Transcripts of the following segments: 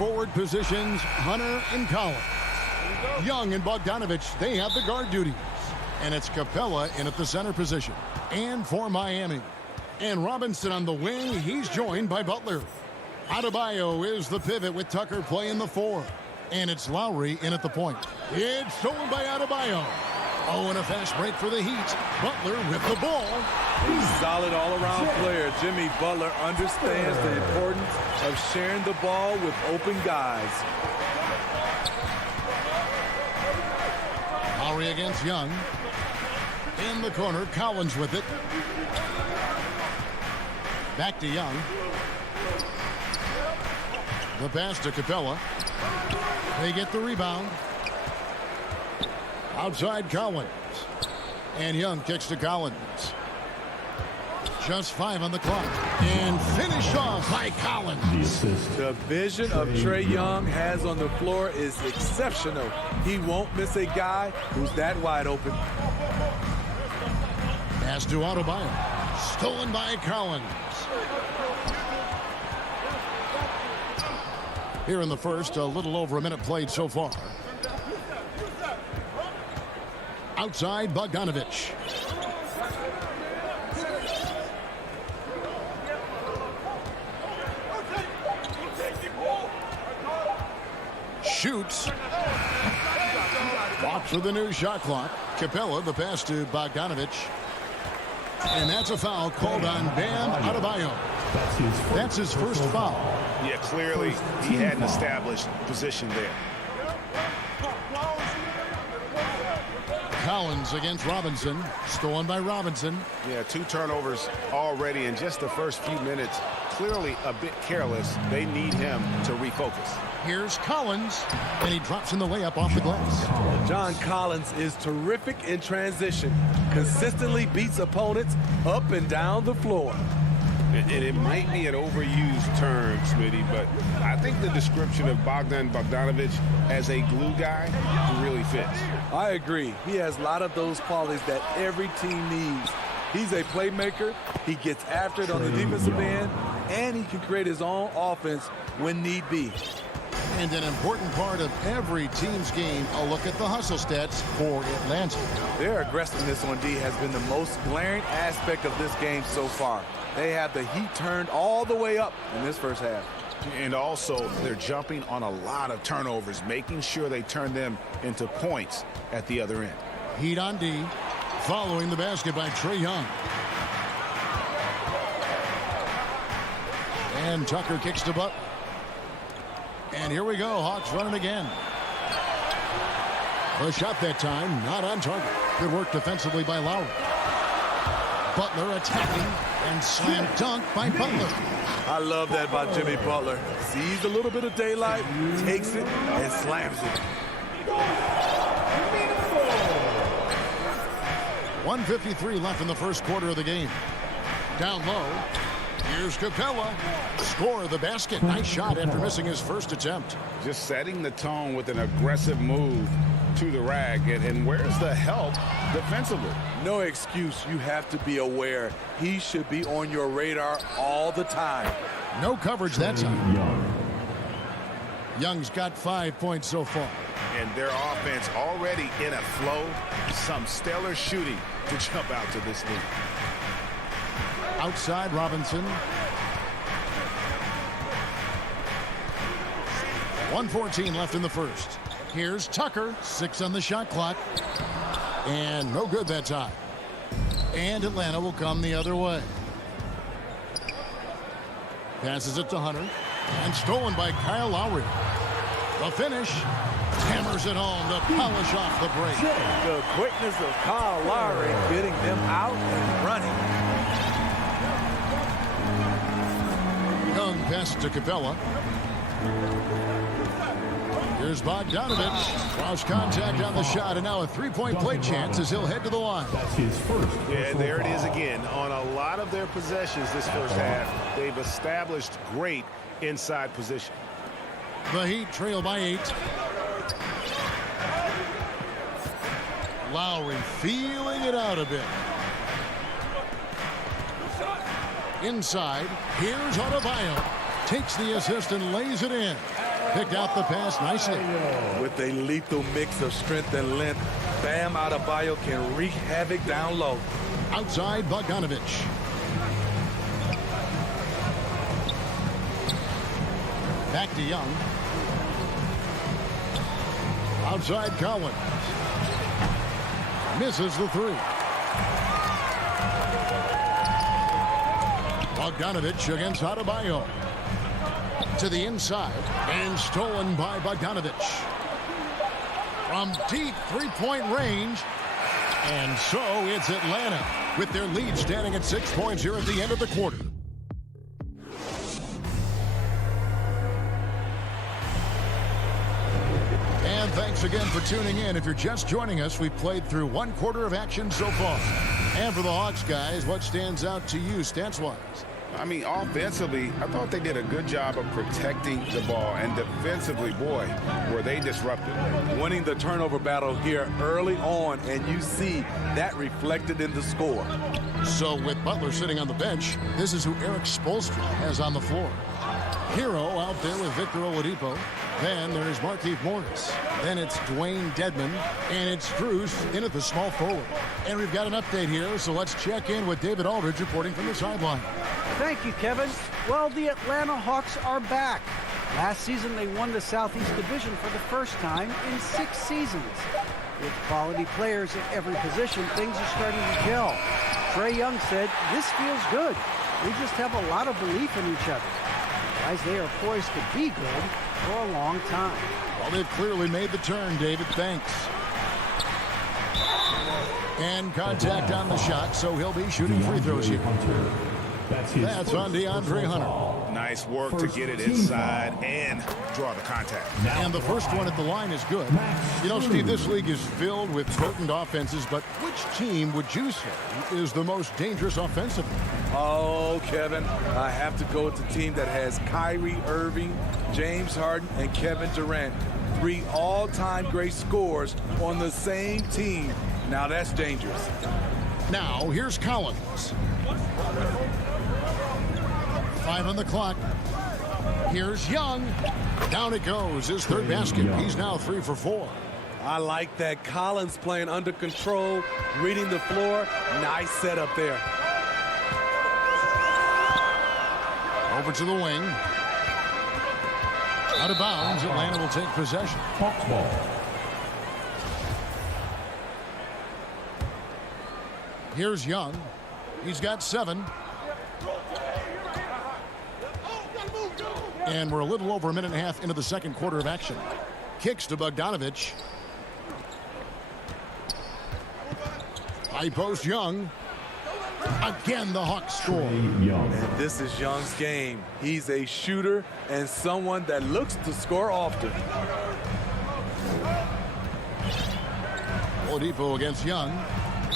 forward positions, Hunter and Collins. Young and Bogdanovich, they have the guard duties. And it's Capella in at the center position. And for Miami. And Robinson on the wing, he's joined by Butler. Adebayo is the pivot with Tucker playing the 4. And it's Lowry in at the point. It's stolen by Adebayo. Oh, and a fast break for the Heat. Butler with the ball. A solid all-around player. Jimmy Butler understands the importance of sharing the ball with open guys. Lowry against Young. In the corner, Collins with it. Back to Young. The pass to Capella. They get the rebound. Outside Collins. And Young kicks to Collins. Just 5 on the clock. And finished off by Collins. The vision of Trae Young has on the floor is exceptional. He won't miss a guy who's that wide open. Pass to Adebayo. Stolen by Collins. Here in the first, a little over a minute played so far. Outside, Bogdanovich. Shoots. Walks with the new shot clock. Capella, the pass to Bogdanovich. And that's a foul called on Bam Adebayo. That's his first foul. Yeah, clearly he hadn't established position there. Collins against Robinson. Stolen by Robinson. Yeah, 2 turnovers already in just the first few minutes. Clearly a bit careless. They need him to refocus. Here's Collins, and he drops in the layup off the glass. John Collins is terrific in transition. Consistently beats opponents up and down the floor. And it might be an overused term, Smitty, but I think the description of Bogdanovich as a glue guy really fits. I agree. He has a lot of those qualities that every team needs. He's a playmaker. He gets after it on the defensive end, and he can create his own offense when need be. And an important part of every team's game, a look at the hustle stats for Atlanta. Their aggressiveness on D has been the most glaring aspect of this game so far. They have the heat turned all the way up in this first half. And also, they're jumping on a lot of turnovers, making sure they turn them into points at the other end. Heat on D, following the basket by Trae Young. And Tucker kicks to Butler. And here we go, Hawks running again. The shot that time, not on target. Good work defensively by Lowry. Butler attacking and slam dunk by Butler. I love that about Jimmy Butler. Sees a little bit of daylight, takes it, and slams it. 1:53 left in the first quarter of the game. Down low. Here's Capella. Score the basket. Nice shot after missing his first attempt. Just setting the tone with an aggressive move to the rack. And where's the help defensively? No excuse. You have to be aware. He should be on your radar all the time. No coverage that time. Young's got 5 points so far. And their offense already in a flow. Some stellar shooting to jump out to this lead. Outside Robinson. 1:14 left in the first. Here's Tucker. 6 on the shot clock. And no good that time. And Atlanta will come the other way. Passes it to Hunter. And stolen by Kyle Lowry. The finish. Hammers it home to polish off the break. The quickness of Kyle Lowry getting them out and running. Young pass to Capella. Here's Bogdanovich. Cross contact on the shot, and now a three-point play chance as he'll head to the line. That's his first. Yeah, there it is again. On a lot of their possessions this first half, they've established great inside position. The Heat trail by 8. Lowry feeling it out a bit. Inside, here's Adebayo. Takes the assist and lays it in. Picked out the pass nicely. With a lethal mix of strength and length, Bam Adebayo can wreak havoc down low. Outside Bogdanovich. Back to Young. Outside Collins. Misses the three. Bogdanovich against Adebayo. To the inside. And stolen by Bogdanovich. From deep three-point range. And so it's Atlanta with their lead standing at 6 points here at the end of the quarter. And thanks again for tuning in. If you're just joining us, we've played through 1 quarter of action so far. And for the Hawks, guys, what stands out to you stats-wise? I mean, offensively, I thought they did a good job of protecting the ball. And defensively, boy, were they disruptive. Winning the turnover battle here early on, and you see that reflected in the score. So with Butler sitting on the bench, this is who Eric Spoelstra has on the floor. Hero out there with Victor Oladipo. Then there's Markieff Morris. Then it's Dwayne Dedmon. And it's Strus in at the small forward. And we've got an update here, so let's check in with David Aldridge reporting from the sideline. Thank you, Kevin. Well, the Atlanta Hawks are back. Last season, they won the Southeast Division for the first time in 6 seasons. With quality players at every position, things are starting to gel. Trae Young said, "This feels good. We just have a lot of belief in each other." Guys, they are poised to be good for a long time. Well, they've clearly made the turn, David. Thanks. And contact on the shot, so he'll be shooting free throws here. That's on DeAndre Hunter. Nice work to get it inside and draw the contact. And the first one at the line is good. You know, Steve, this league is filled with potent offenses, but which team would you say is the most dangerous offensively? Oh, Kevin, I have to go with the team that has Kyrie Irving, James Harden, and Kevin Durant. 3 all-time great scorers on the same team. Now that's dangerous. Now, here's Collins. 5 on the clock. Here's Young. Down it goes. His third basket. He's now 3 for 4. I like that. Collins playing under control, reading the floor. Nice setup there. Over to the wing. Out of bounds. Atlanta will take possession. Hawks ball. Here's Young. He's got 7. And we're a little over a minute and a half into the second quarter of action. Kicks to Bogdanovich. High post Young. Again, the Hawks score. And this is Young's game. He's a shooter and someone that looks to score often. Oladipo against Young.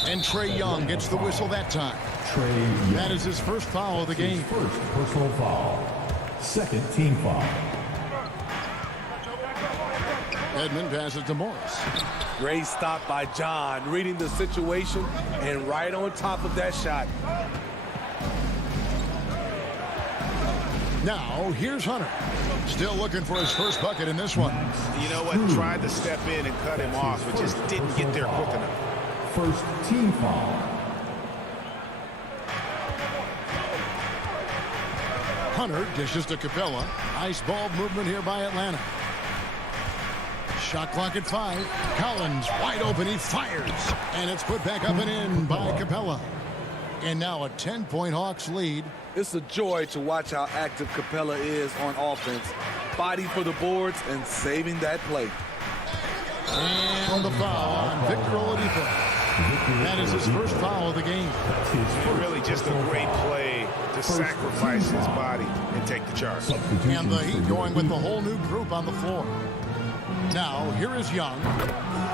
And Trae Young gets the whistle that time. Trae Young. That is his first foul of the game. His first personal foul. Second team foul. Edmond passes to Morris. Great stop by John, reading the situation and right on top of that shot. Now, here's Hunter. Still looking for his first bucket in this one. You know what? Tried to step in and cut him off, but just didn't get there quick enough. First team foul. Hunter dishes to Capella. Nice ball movement here by Atlanta. Shot clock at 5. Collins wide open. He fires. And it's put back up and in by Capella. And now a 10-point Hawks lead. It's a joy to watch how active Capella is on offense. Fighting for the boards and saving that play. And the foul on Victor Oladipo. That is his first foul of the game. And really just a great play to sacrifice his body and take the charge. And the Heat going with the whole new group on the floor. Now, here is Young.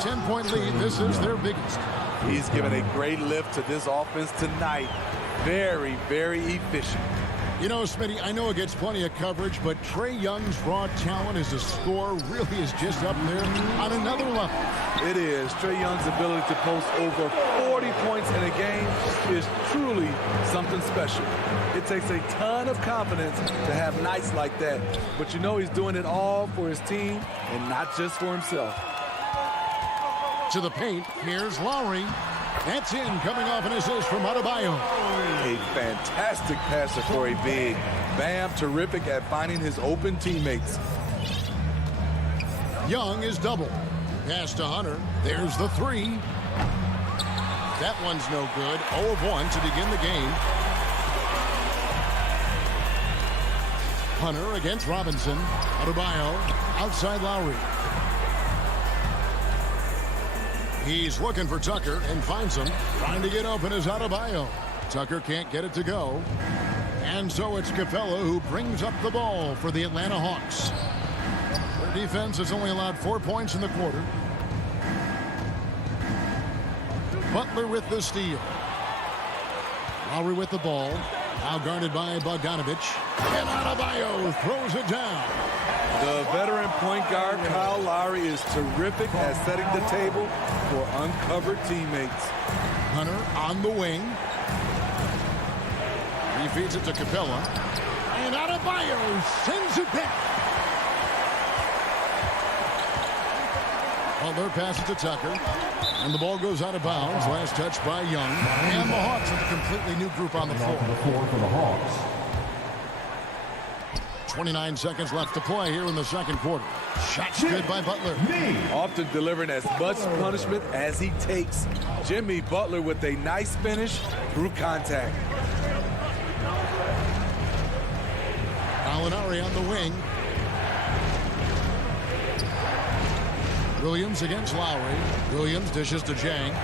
10-point lead. This is their biggest. He's given a great lift to this offense tonight. Very, very efficient. You know, Smitty, I know it gets plenty of coverage, but Trae Young's raw talent as a scorer really is just up there on another level. It is. Trae Young's ability to post over 40 points in a game is truly something special. It takes a ton of confidence to have nights like that. But you know he's doing it all for his team and not just for himself. To the paint, here's Lowry. That's in, coming off an assist from Adebayo. A fantastic passer for a big. Bam, terrific at finding his open teammates. Young is double. Pass to Hunter. There's the three. That one's no good. 0 of 1 to begin the game. Hunter against Robinson. Adebayo outside Lowry. He's looking for Tucker and finds him. Trying to get open is Adebayo. Tucker can't get it to go. And so it's Capella who brings up the ball for the Atlanta Hawks. Their defense has only allowed 4 points in the quarter. Butler with the steal. Lowry with the ball. Now guarded by Bogdanovich. And Adebayo throws it down. The veteran point guard, Kyle Lowry, is terrific at setting the table for uncovered teammates. Hunter on the wing. He feeds it to Capella. And Adebayo sends it back. Butler passes to Tucker. And the ball goes out of bounds. Last touch by Young. And the Hawks with a completely new group on the floor. For the Hawks. 29 seconds left to play here in the second quarter. Shots good by Butler. Often delivering as much punishment as he takes. Jimmy Butler with a nice finish through contact. Gallinari on the wing. Williams against Lowry. Williams dishes to Jang.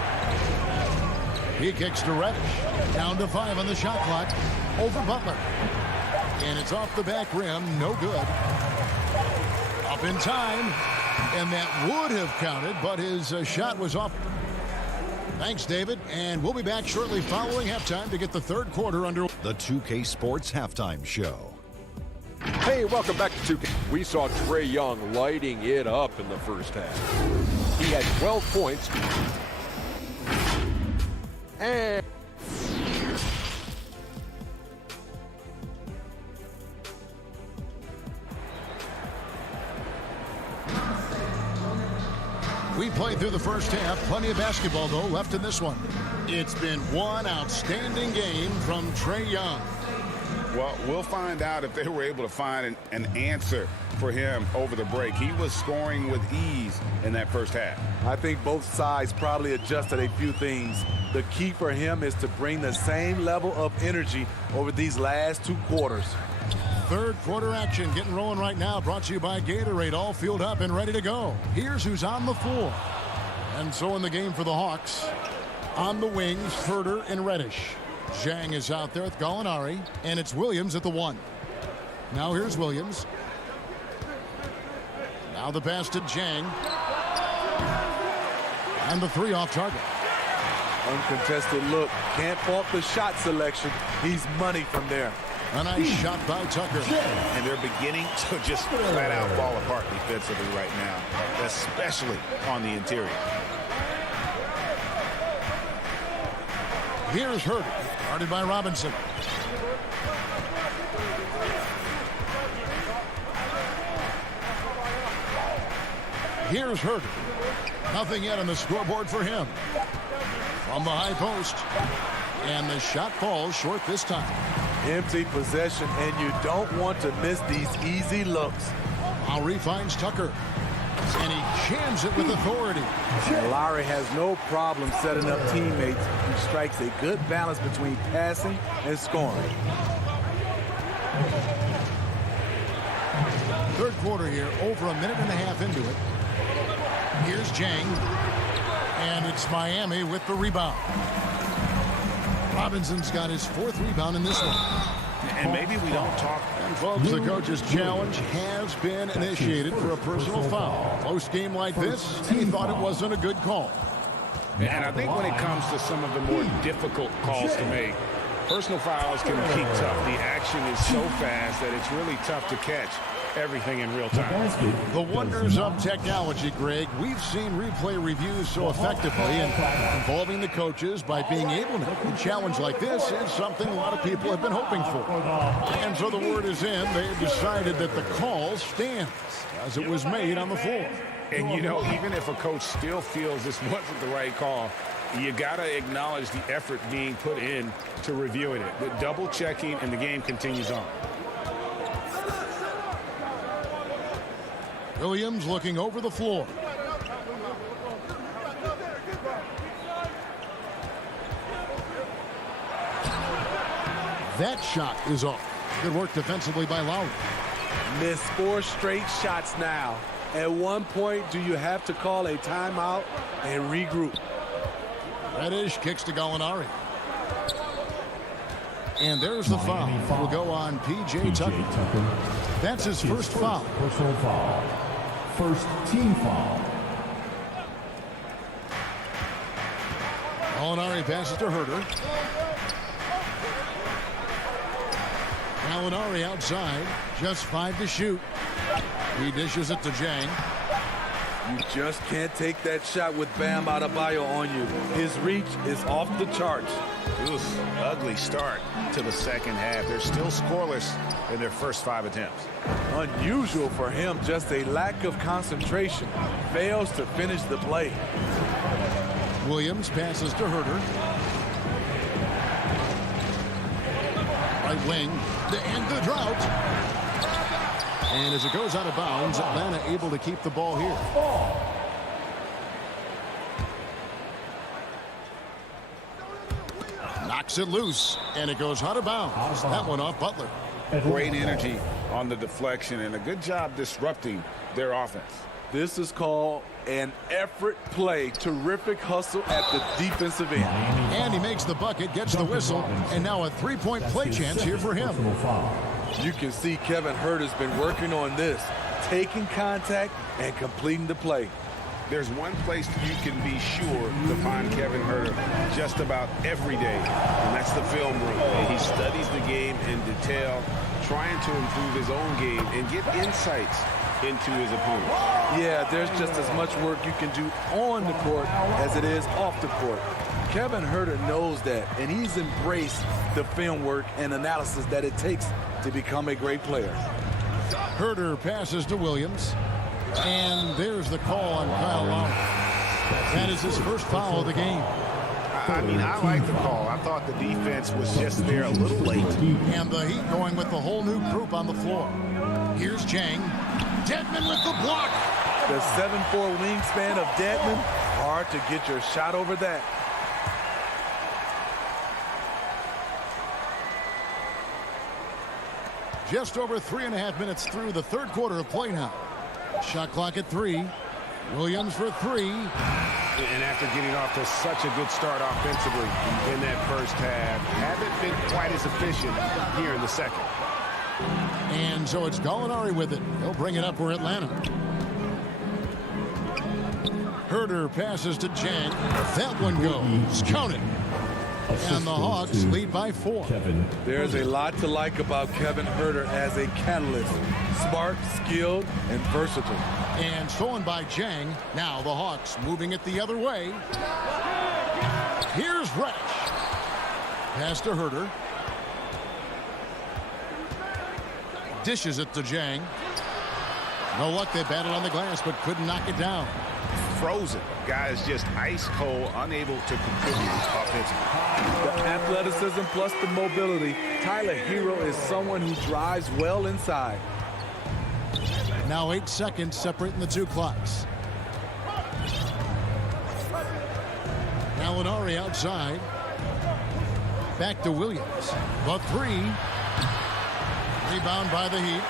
He kicks to Reddish. Down to 5 on the shot clock. Over Butler. And it's off the back rim. No good. Up in time. And that would have counted, but his shot was off. Thanks, David. And we'll be back shortly following halftime to get the third quarter under. The 2K Sports Halftime Show. Hey, welcome back to 2K. We saw Trae Young lighting it up in the first half. He had 12 points. And we played through the first half. Plenty of basketball, though, left in this one. It's been one outstanding game from Trae Young. Well, we'll find out if they were able to find an answer for him over the break. He was scoring with ease in that first half. I think both sides probably adjusted a few things. The key for him is to bring the same level of energy over these last 2 quarters. Third quarter action getting rolling right now. Brought to you by Gatorade. All fueled up and ready to go. Here's who's on the floor. And so in the game for the Hawks. On the wings, Herter and Reddish. Zhang is out there with Gallinari. And it's Williams at the 1. Now here's Williams. Now the pass to Zhang. And the 3 off target. Uncontested look. Can't fault the shot selection. He's money from there. A nice shot by Tucker. And they're beginning to just flat out fall apart defensively right now, especially on the interior. Here's Herter, guarded by Robinson. Here's Herter. Nothing yet on the scoreboard for him. From the high post. And the shot falls short this time. Empty possession, and you don't want to miss these easy looks. Lowry finds Tucker. And he jams it with authority. And Lowry has no problem setting up teammates. He strikes a good balance between passing and scoring. Third quarter here, over a minute and a half into it. Here's Zhang. And it's Miami with the rebound. Robinson's got his 4th rebound in this one. And maybe we don't talk. And folks, the coach's challenge has been initiated for a personal foul. Close game like this, he thought it wasn't a good call. And I think when it comes to some of the more difficult calls to make, Personal fouls can be tough. The action is so fast that it's really tough to catch everything in real time. The wonders of technology, Greg. We've seen replay reviews so effectively, and involving the coaches by being able to a challenge like this is something a lot of people have been hoping for. And so the word is in. They have decided that the call stands as it was made on the floor. And, you know, even if a coach still feels this wasn't the right call, you got to acknowledge the effort being put in to reviewing it. The double checking, and the game continues on. Williams looking over the floor. That shot is off. Good work defensively by Lowry. Missed 4 straight shots now. At one point, do you have to call a timeout and regroup? Reddish kicks to Gallinari. And there's the foul. Will go on P.J. Tucker. That's his first foul. Personal foul. First team foul. Gallinari passes to Herter. Gallinari outside. Just 5 to shoot. He dishes it to Jang. You just can't take that shot with Bam Adebayo on you. His reach is off the charts. Oof, ugly start to the second half. They're still scoreless in their first 5 attempts. Unusual for him, just a lack of concentration. Fails to finish the play. Williams passes to Herter. Right wing to end the drought. And as it goes out of bounds, Atlanta able to keep the ball here. Knocks it loose, and it goes out of bounds. That one off Butler. Great energy on the deflection, and a good job disrupting their offense. This is called an effort play. Terrific hustle at the defensive end. And he makes the bucket, gets the whistle, and now a three-point play chance here for him. You can see Kevin Herter's been working on this, taking contact and completing the play. There's one place you can be sure to find Kevin Herter just about every day, and that's the film room. And he studies the game in detail, trying to improve his own game and get insights into his opponent. Yeah, there's just as much work you can do on the court as it is off the court. Kevin Herter knows that, and he's embraced the film work and analysis that it takes to become a great player. Herter passes to Williams. And there's the call on Kyle Lowry. That is his first foul of the game. I mean, I like the call. I thought the defense was just there a little late. And the Heat going with the whole new group on the floor. Here's Jang. Dedmon with the block. The 7'4" wingspan of Dedmon. Hard to get your shot over that. Just over 3.5 minutes through the third quarter of play now. Shot clock at 3. Williams for 3. And after getting off to such a good start offensively in that first half, haven't been quite as efficient here in the second. And so it's Gallinari with it. He'll bring it up for Atlanta. Herter passes to Jang. That one goes. Count it. And the Hawks lead by 4. There's a lot to like about Kevin Herter as a catalyst. Smart, skilled, and versatile. And stolen by Jang. Now the Hawks moving it the other way. Here's Reddish. Pass to Herter. Dishes it to Jang. No luck. They batted on the glass but couldn't knock it down. Frozen. Guys just ice cold, unable to contribute offensively. The athleticism plus the mobility. Tyler Hero is someone who drives well inside. Now 8 seconds separating the two clocks. Gallinari outside. Back to Williams. But 3. Rebound by the Heat.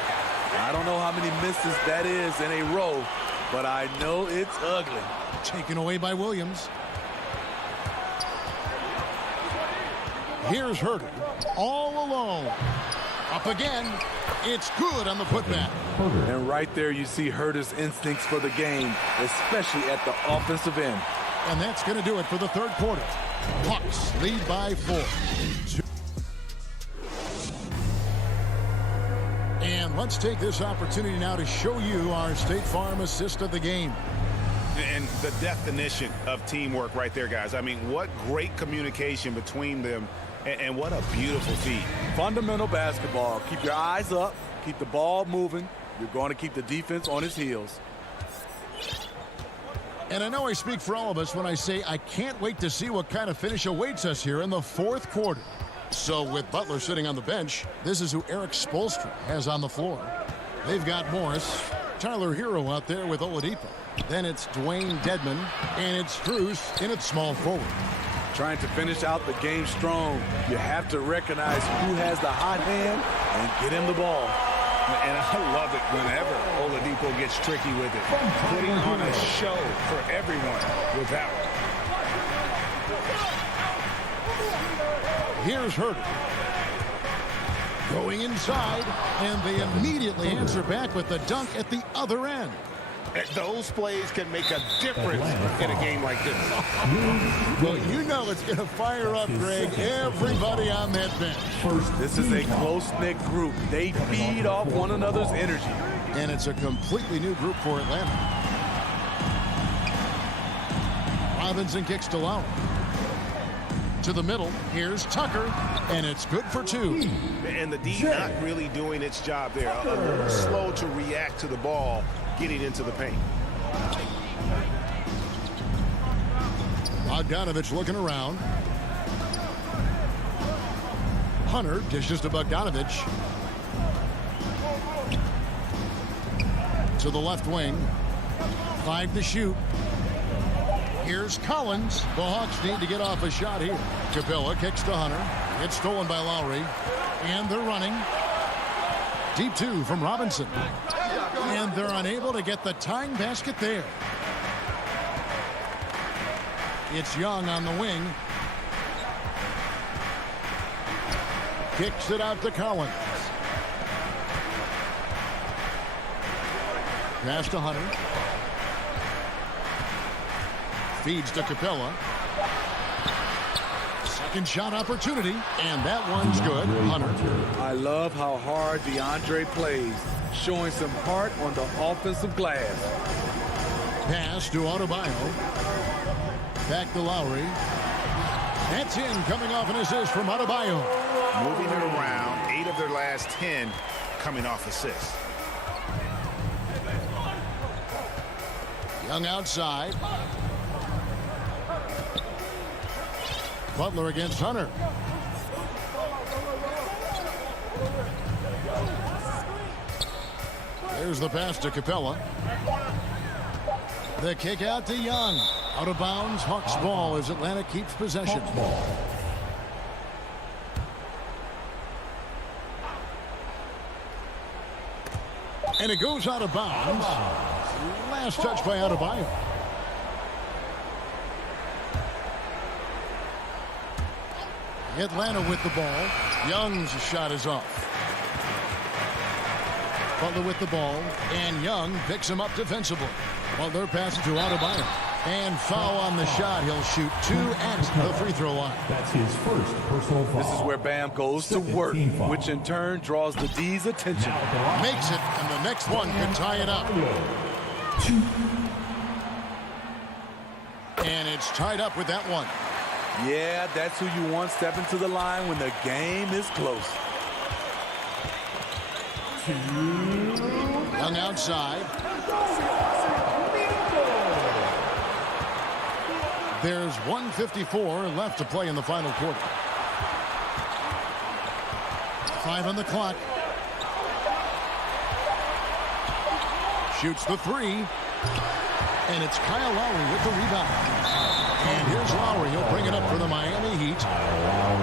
I don't know how many misses that is in a row, but I know it's ugly. Taken away by Williams. Here's Herter. All alone. Up again. It's good on the putback. And right there you see Herter's instincts for the game, especially at the offensive end. And that's going to do it for the third quarter. Hawks lead by 4. And let's take this opportunity now to show you our State Farm assist of the game. And the definition of teamwork right there, guys. I mean, what great communication between them, and what a beautiful feat. Fundamental basketball. Keep your eyes up. Keep the ball moving. You're going to keep the defense on its heels. And I know I speak for all of us when I say I can't wait to see what kind of finish awaits us here in the fourth quarter. So with Butler sitting on the bench, this is who Eric Spoelstra has on the floor. They've got Morris, Tyler Hero out there with Oladipo. Then it's Dwayne Dedman, and it's Strus in at small forward. Trying to finish out the game strong. You have to recognize who has the hot hand and get him the ball. And I love it whenever Oladipo gets tricky with it. Putting on a show for everyone with that one. Here's Herter. Going inside, and they immediately answer back with the dunk at the other end. Those plays can make a difference in a game like this. Well, you know it's going to fire up, Greg, everybody on that bench. This is a close-knit group. They feed off one another's energy. And it's a completely new group for Atlanta. Robinson kicks to Lowry. To the middle, here's Tucker, and it's good for two. And the D not really doing its job there. A little slow to react to the ball getting into the paint. Bogdanovich looking around. Hunter dishes to Bogdanovich. To the left wing. 5 to shoot. Here's Collins. The Hawks need to get off a shot here. Capella kicks to Hunter. It's stolen by Lowry. And they're running. Deep 2 from Robinson. And they're unable to get the tying basket there. It's Young on the wing. Kicks it out to Collins. Pass to Hunter. Feeds to Capella. Second shot opportunity, and that one's good. Hunter. I love how hard DeAndre plays, showing some heart on the offensive glass. Pass to Adebayo. Back to Lowry. That's in, coming off an assist from Adebayo. Moving it around, 8 of their last 10 coming off assists. Young outside. Butler against Hunter. There's the pass to Capella. The kick out to Young. Out of bounds, Hawks ball as Atlanta keeps possession. And it goes out of bounds. Last touch by Adebayo. Atlanta with the ball. Young's shot is off. Butler with the ball, and Young picks him up defensively. Butler passes to Adebayo. And foul on the shot. He'll shoot 2 at the free throw line. That's his first personal foul. This is where Bam goes to work, which in turn draws the D's attention. Makes it, and the next one can tie it up. And it's tied up with that one. Yeah, that's who you want stepping to the line when the game is close. Young outside. There's 1:54 left to play in the final quarter. 5 on the clock. Shoots the 3. And it's Kyle Lowry with the rebound. And here's Lowry. He'll bring it up for the Miami Heat.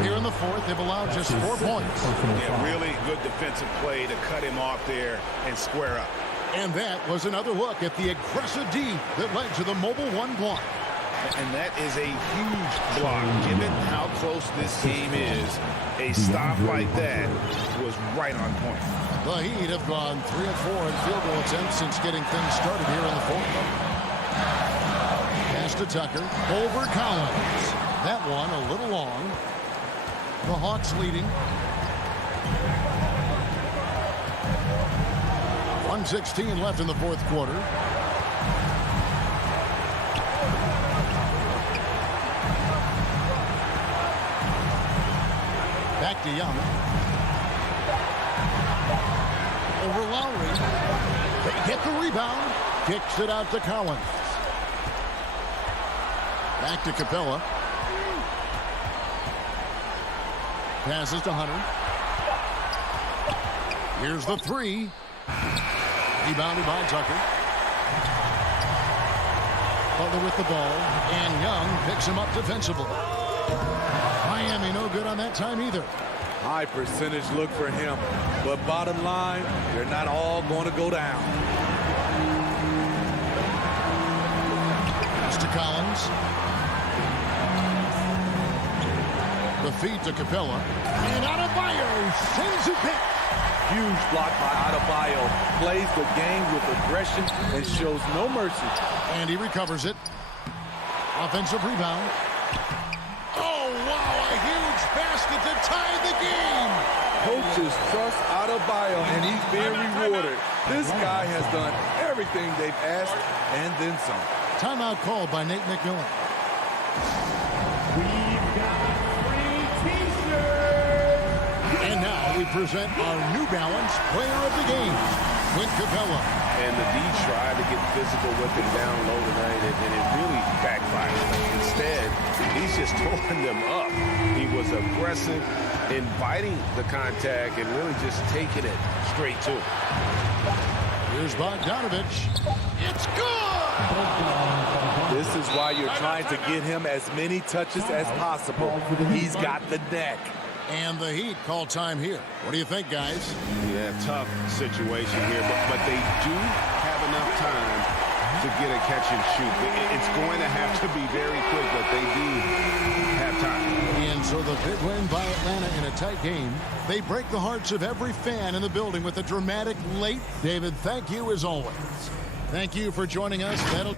Here in the fourth, they've allowed just 4 points. Yeah, really good defensive play to cut him off there and square up. And that was another look at the aggressive D that led to the mobile 1 block. And that is a huge block. Given how close this game is, a stop like that was right on point. The Heat have gone 3 of 4 in field goal attempts since getting things started here in the fourth. Pass to Tucker. Over Collins. That one a little long. The Hawks leading. 1:16 left in the fourth quarter. Back to Young. Over Lowry. They get the rebound. Kicks it out to Collins. Back to Capella. Passes to Hunter. Here's the three. Rebounded by Tucker. Butler with the ball. And Young picks him up defensively. Miami no good on that time either. High percentage look for him. But bottom line, they're not all going to go down. Pass to Collins. The feed to Capella. And Adebayo sends it back. Huge block by Adebayo. Plays the game with aggression and shows no mercy. And he recovers it. Offensive rebound. Oh, wow, a huge basket to tie the game. Coaches trust Adebayo, and he's being rewarded. This guy has done everything they've asked and then some. Timeout called by Nate McMillan. We've got free T-shirts. And now we present our New Balance player of the game, Clint Capella. And the D tried to get physical with him down low tonight, and it really backfired. Instead, he's just throwing them up. He was aggressive, inviting the contact, and really just taking it straight to him. Here's Bogdanovich. It's good! This is why you're trying to get him as many touches as possible. He's got the neck. And the Heat call time here. What do you think, guys? Yeah, tough situation here, but they do have enough time to get a catch and shoot. It's going to have to be very quick, but they do have time. And so the big win by Atlanta in a tight game. They break the hearts of every fan in the building with a dramatic late. David, thank you as always. Thank you for joining us. That'll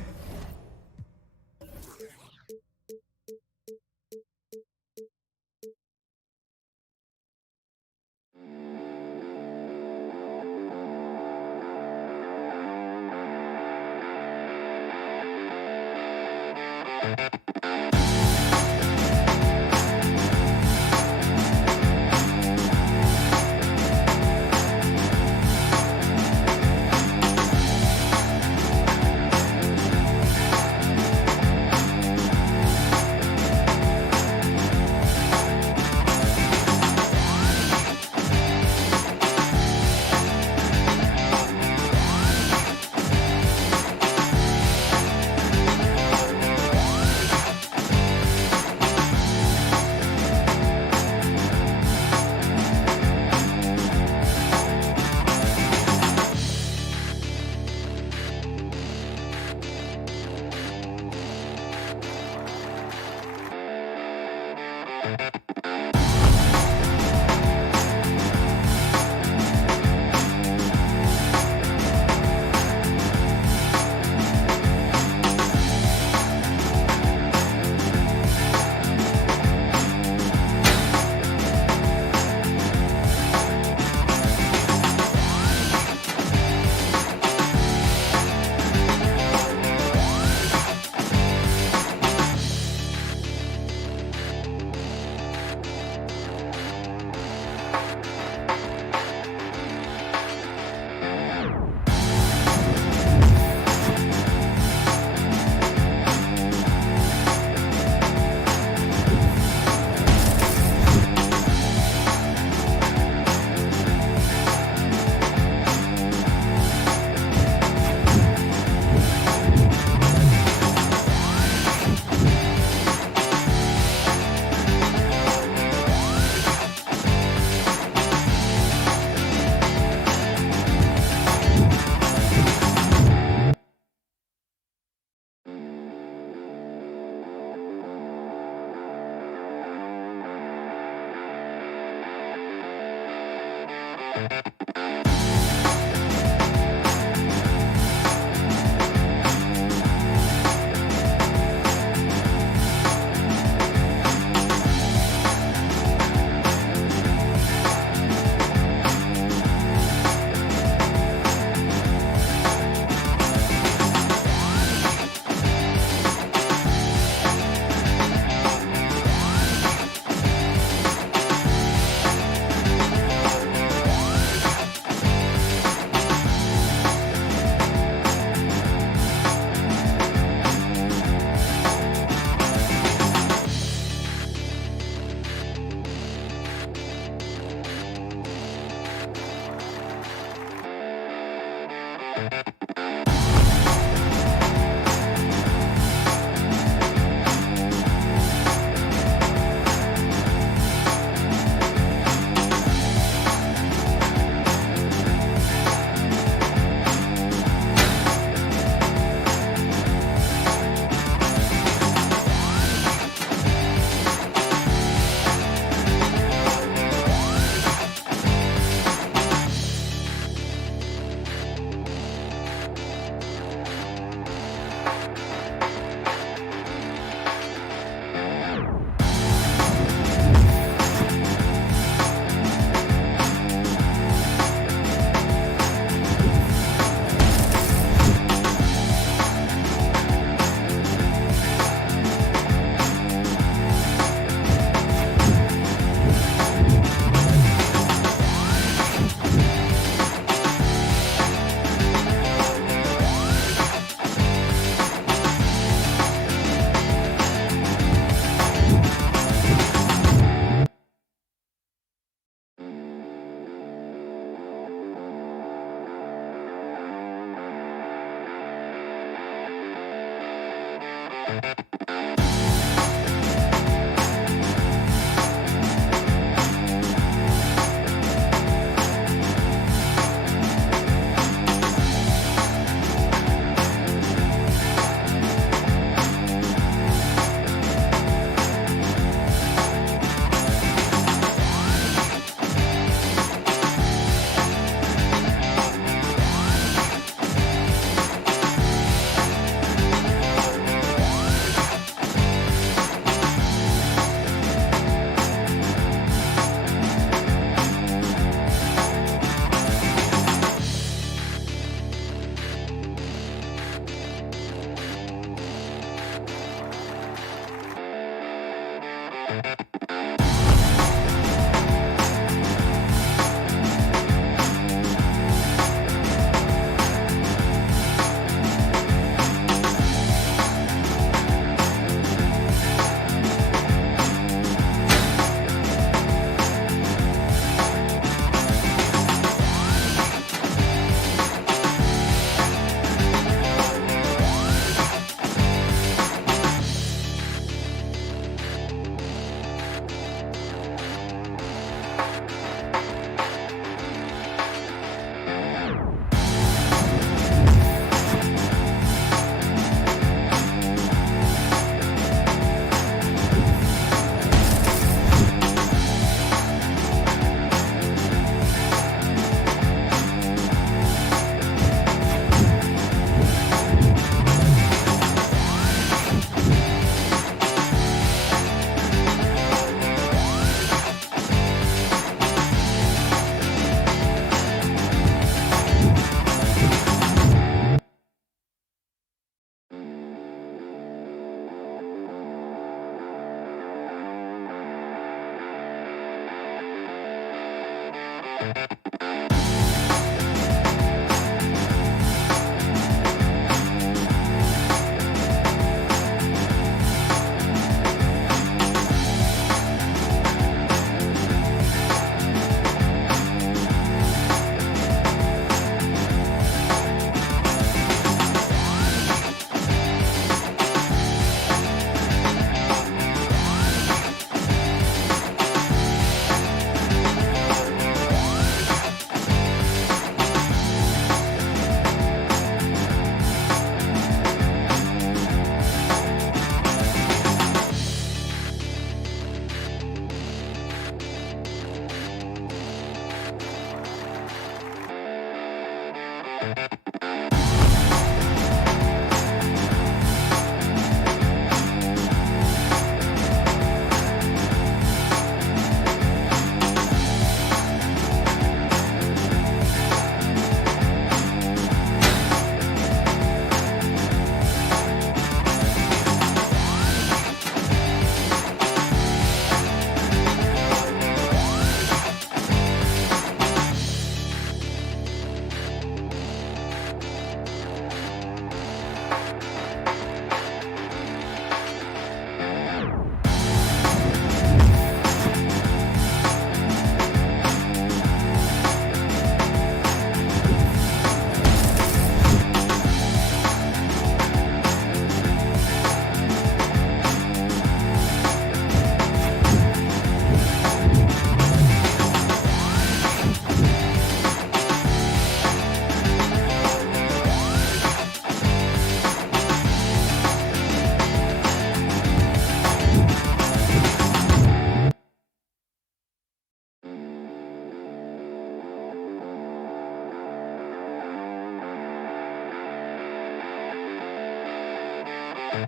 Here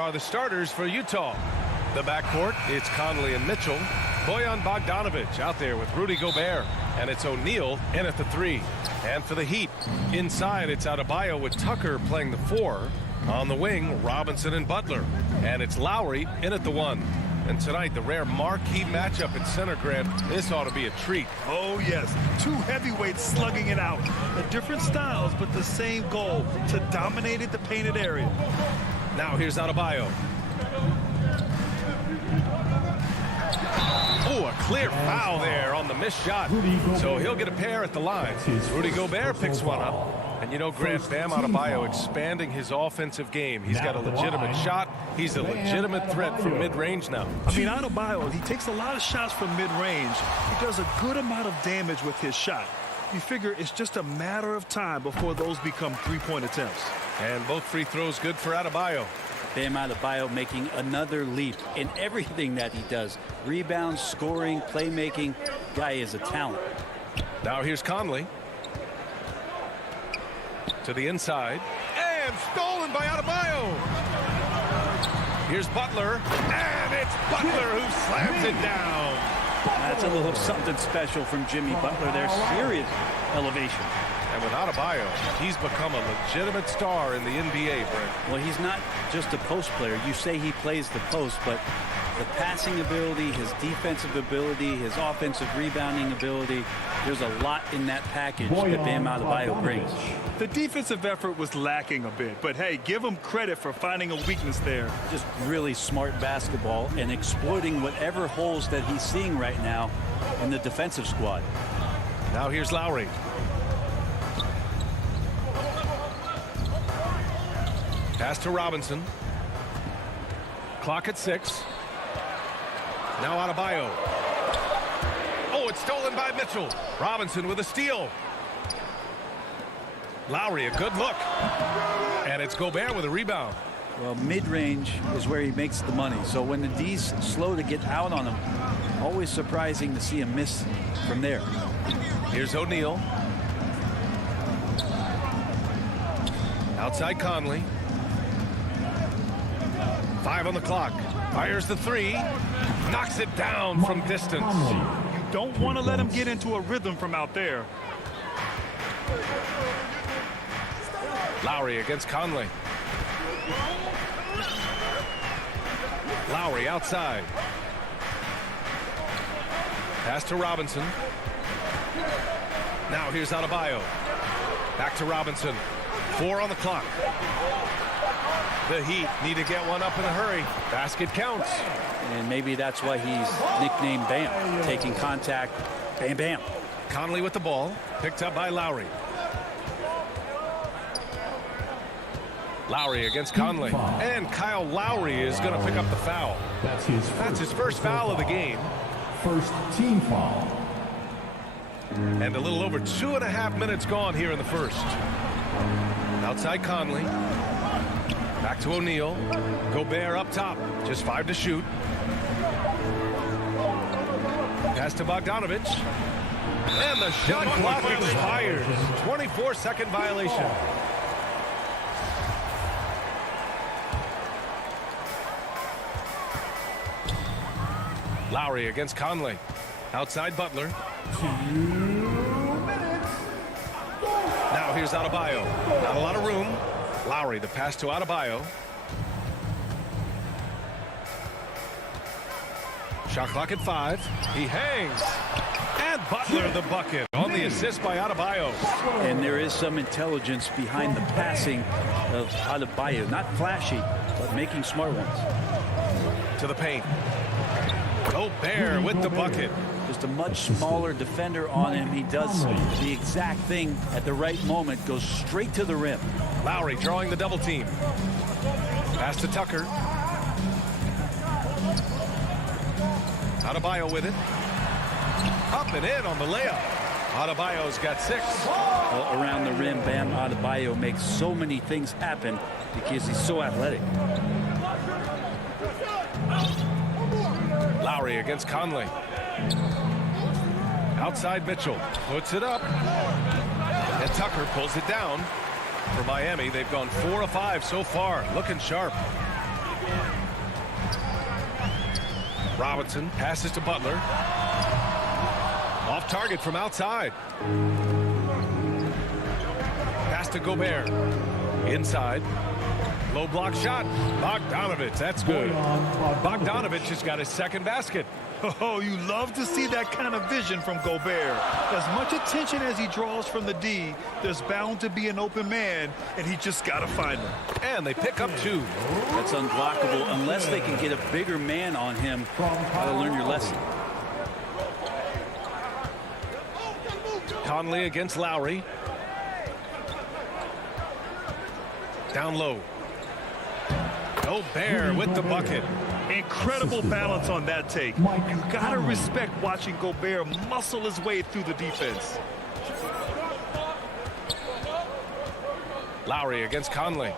are the starters for Utah. The backcourt, it's Conley and Mitchell. Bojan Bogdanovic out there with Rudy Gobert. And it's O'Neal in at the 3. And for the Heat, inside it's Adebayo with Tucker playing the 4. On the wing, Robinson and Butler. And it's Lowry in at the 1. And tonight, the rare marquee matchup at center, Grant. This ought to be a treat. Oh, yes. Two heavyweights slugging it out. Different styles, but the same goal, to dominate the painted area. Now here's Adebayo. Oh, a clear foul there on the missed shot. So he'll get a pair at the line. Rudy Gobert picks one up. And you know, Grant, Bam Adebayo expanding his offensive game. He's got a legitimate shot. He's a legitimate threat from mid-range now. I mean, Adebayo, he takes a lot of shots from mid-range. He does a good amount of damage with his shot. You figure it's just a matter of time before those become three-point attempts. And both free throws good for Adebayo. Bam Adebayo making another leap in everything that he does. Rebounds, scoring, playmaking. Guy is a talent. Now here's Conley. To the inside. And stolen by Adebayo. Here's Butler. And it's Butler who slams it down. That's a little something special from Jimmy Butler there. Serious elevation. And with Adebayo, he's become a legitimate star in the NBA, Brent. Well, he's not just a post player. You say he plays the post, but the passing ability, his defensive ability, his offensive rebounding ability, there's a lot in that package that Bam Adebayo brings. The defensive effort was lacking a bit, but hey, give him credit for finding a weakness there. Just really smart basketball and exploiting whatever holes that he's seeing right now in the defensive squad. Now here's Lowry. Pass to Robinson. Clock at 6. Now Adebayo. Oh, it's stolen by Mitchell. Robinson with a steal. Lowry, a good look. And it's Gobert with a rebound. Well, mid-range is where he makes the money. So when the D's slow to get out on him, always surprising to see him miss from there. Here's O'Neal. Outside Conley. 5 on the clock. Fires the 3. Knocks it down from distance. You don't want to let him get into a rhythm from out there. Lowry against Conley. Lowry outside. Pass to Robinson. Now here's Adebayo. Back to Robinson. 4 on the clock. The Heat need to get one up in a hurry. Basket counts. And maybe that's why he's nicknamed Bam. Taking contact. Bam, bam. Conley with the ball. Picked up by Lowry. Lowry against Conley. And Kyle Lowry is going to pick up the foul. That's his first foul of the game. First team foul. And a little over 2.5 minutes gone here in the first. Outside Conley. Back to O'Neal. Gobert up top. Just 5 to shoot. Pass to Bogdanovic. And the shot clock expires. 24-second violation. Lowry against Conley. Outside Butler. 2 minutes. Now here's Adebayo. Not a lot of room. Lowry, the pass to Adebayo. Shot clock at 5. He hangs. And Butler the bucket on the assist by Adebayo. And there is some intelligence behind the passing of Adebayo. Not flashy, but making smart ones. To the paint. Gobert with the bucket. Just a much smaller defender on him. He does the exact thing at the right moment. Goes straight to the rim. Lowry drawing the double team. Pass to Tucker. Adebayo with it. Up and in on the layup. Adebayo's got 6. Around the rim, Bam Adebayo makes so many things happen because he's so athletic. Lowry against Conley. Outside Mitchell puts it up. And Tucker pulls it down. For Miami, they've gone 4 of 5 so far. Looking sharp. Robinson passes to Butler. Off target from outside. Pass to Gobert. Inside. Low block shot. Bogdanovich. That's good. Bogdanovich has got his second basket. Oh, you love to see that kind of vision from Gobert. As much attention as he draws from the D, there's bound to be an open man, and he just got to find him. And they pick up 2. That's unblockable unless they can get a bigger man on him. How to learn your lesson. Conley against Lowry. Down low. Gobert with the bucket. Incredible balance on that take. You got to respect watching Gobert muscle his way through the defense. Lowry against Conley.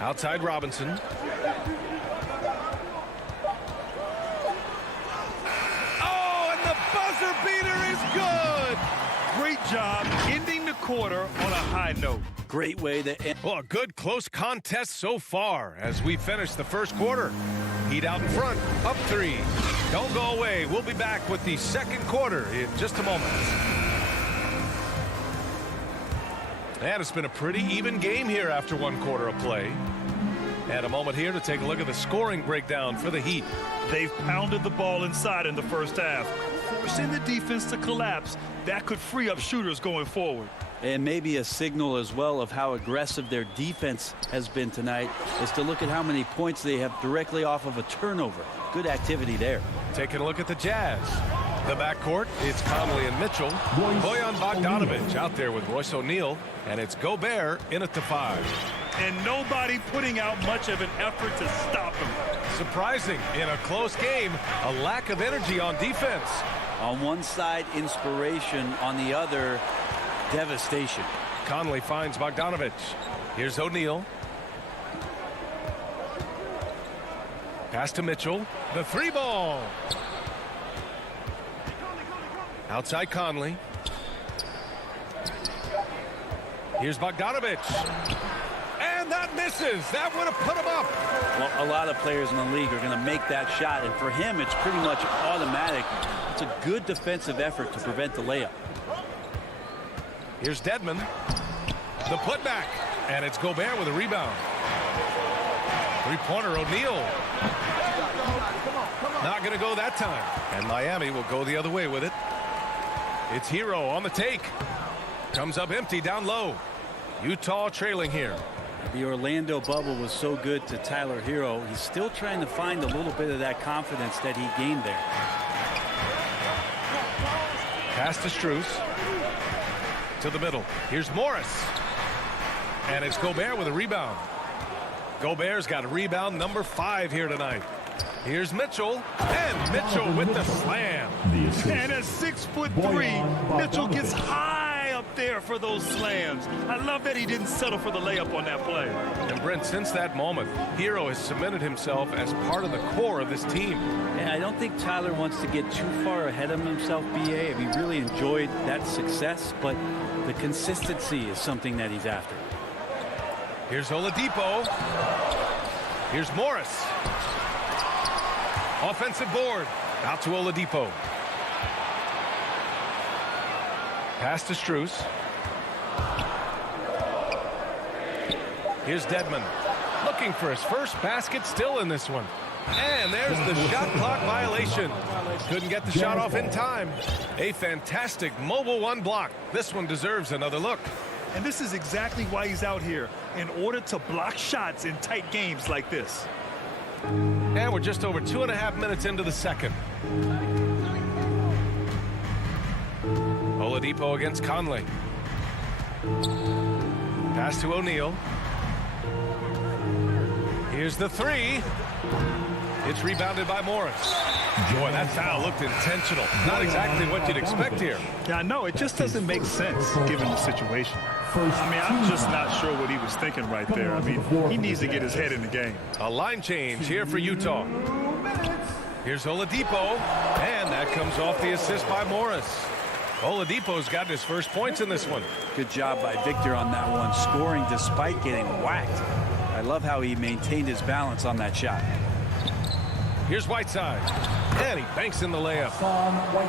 Outside Robinson. Oh, and the buzzer beater is good. Great job ending the quarter on a high note. Great way to end. Well, a good close contest so far as we finish the first quarter. Heat out in front, up 3. Don't go away. We'll be back with the second quarter in just a moment. And it's been a pretty even game here after 1 quarter of play. And a moment here to take a look at the scoring breakdown for the Heat. They've pounded the ball inside in the first half, forcing the defense to collapse. That could free up shooters going forward. And maybe a signal as well of how aggressive their defense has been tonight is to look at how many points they have directly off of a turnover. Good activity there. Taking a look at the Jazz. The backcourt, it's Conley and Mitchell. Bojan Bogdanovich out there with Royce O'Neal. And it's Gobert in at the 5. And nobody putting out much of an effort to stop him. Surprising in a close game, a lack of energy on defense. On one side, inspiration. On the other, devastation. Conley finds Bogdanovich. Here's O'Neal. Pass to Mitchell. The 3 ball. Outside Conley. Here's Bogdanovich. And that misses. That would have put him up. Well, a lot of players in the league are going to make that shot. And for him, it's pretty much automatic. It's a good defensive effort to prevent the layup. Here's Dedmon. The putback. And it's Gobert with a rebound. 3-pointer O'Neal. Not going to go that time. And Miami will go the other way with it. It's Hero on the take. Comes up empty down low. Utah trailing here. The Orlando bubble was so good to Tyler Hero. He's still trying to find a little bit of that confidence that he gained there. Pass to Strus. To the middle. Here's Morris. And it's Gobert with a rebound. Gobert's got a rebound number 5 here tonight. Here's Mitchell. And Mitchell with the slam. And at 6'3", Mitchell gets high up there for those slams. I love that he didn't settle for the layup on that play. And Brent, since that moment, Hero has cemented himself as part of the core of this team. And I don't think Tyler wants to get too far ahead of himself, BA. He really enjoyed that success, but the consistency is something that he's after. Here's Oladipo. Here's Morris. Offensive board. Out to Oladipo. Pass to Strus. Here's Dedmon. Looking for his first basket still in this one. And there's the shot clock violation. Couldn't get the shot off in time. A fantastic mobile 1 block. This one deserves another look. And this is exactly why he's out here, in order to block shots in tight games like this. And we're just over 2.5 minutes into the second. Oladipo against Conley. Pass to O'Neal. Here's the 3. It's rebounded by Morris. Boy, that foul looked intentional. Not exactly what you'd expect here. Yeah, no, it just doesn't make sense given the situation. I mean, I'm just not sure what he was thinking right there. I mean, he needs to get his head in the game. A line change here for Utah. Here's Oladipo, and that comes off the assist by Morris. Oladipo's gotten his first points in this one. Good job by Victor on that one, scoring despite getting whacked. I love how he maintained his balance on that shot. Here's Whiteside, and he banks in the layup.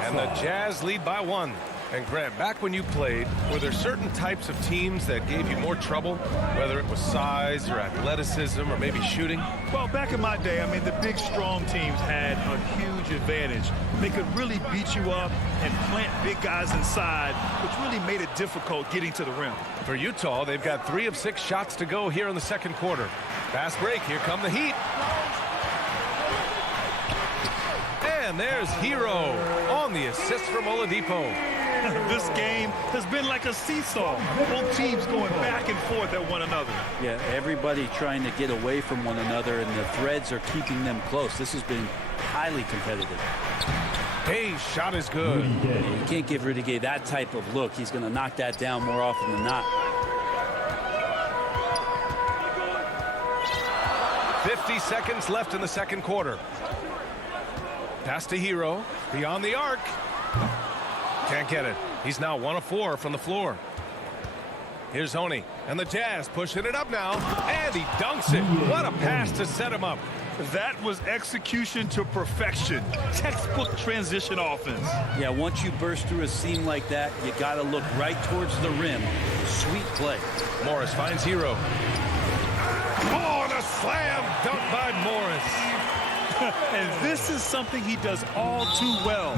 And the Jazz lead by 1. And Grant, back when you played, were there certain types of teams that gave you more trouble, whether it was size or athleticism or maybe shooting? Well, back in my day, I mean, the big, strong teams had a huge advantage. They could really beat you up and plant big guys inside, which really made it difficult getting to the rim. For Utah, they've got 3 of 6 shots to go here in the second quarter. Fast break. Here come the Heat. And there's Hero on the assist from Oladipo. This game has been like a seesaw. Both teams going back and forth at one another. Yeah, everybody trying to get away from one another, and the threads are keeping them close. This has been highly competitive. Hey, shot is good. You can't give Rudy Gay that type of look. He's going to knock that down more often than not. 50 seconds left in the second quarter. Pass to Hero. Beyond the arc. Can't get it. He's now 1 of 4 from the floor. Here's Honey. And the Jazz pushing it up now. And he dunks it. What a pass to set him up. That was execution to perfection. Textbook transition offense. Yeah, once you burst through a seam like that, you got to look right towards the rim. Sweet play. Morris finds Hero. Oh, the slam dunk by Morris. And this is something he does all too well.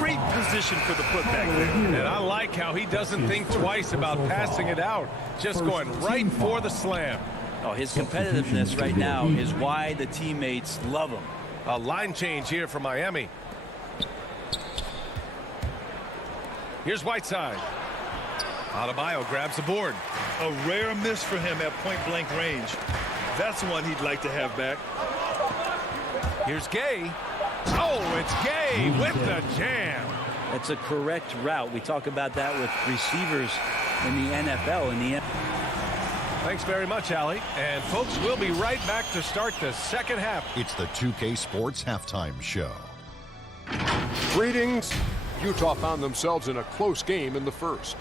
Great position for the putback there. And I like how he doesn't think twice about passing it out. Just going right for the slam. Oh, his competitiveness right now is why the teammates love him. A line change here for Miami. Here's Whiteside. Adebayo grabs the board. A rare miss for him at point-blank range. That's one he'd like to have back. Here's Gay. Oh, it's Gay with the jam. That's a correct route. We talk about that with receivers in the NFL. Thanks very much, Allie. And folks, we'll be right back to start the second half. It's the 2K Sports Halftime Show. Greetings. Utah found themselves in a close game in the first.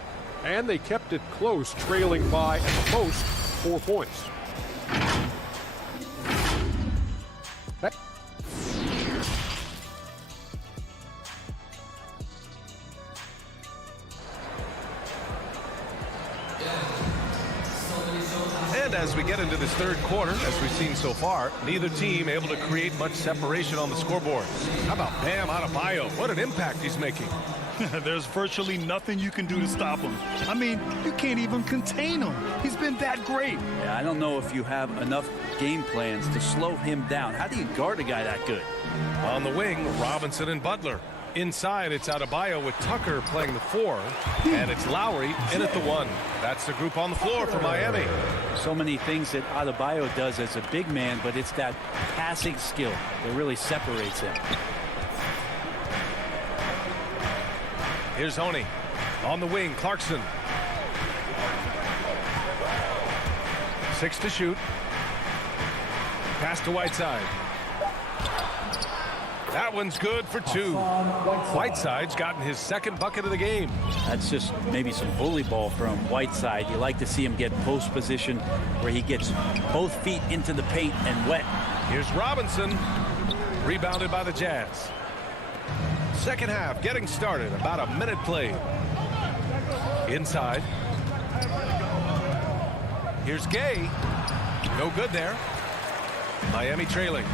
And they kept it close, trailing by, at the most, 4 points. And as we get into this third quarter, as we've seen so far, neither team able to create much separation on the scoreboard. How about Bam Adebayo? What an impact he's making. There's virtually nothing you can do to stop him. I mean, you can't even contain him. He's been that great. Yeah, I don't know if you have enough game plans to slow him down. How do you guard a guy that good? On the wing, Robinson and Butler. Inside, it's Adebayo with Tucker playing the 4, and it's Lowry in at the 1. That's the group on the floor for Miami. So many things that Adebayo does as a big man, but it's that passing skill that really separates him. Here's Honey. On the wing, Clarkson. 6 to shoot. Pass to Whiteside. That one's good for 2. Whiteside's gotten his second bucket of the game. That's just maybe some bully ball from Whiteside. You like to see him get post position where he gets both feet into the paint and wet. Here's Robinson. Rebounded by the Jazz. Second half getting started. About a minute played. Inside. Here's Gay. No good there. Miami trailing.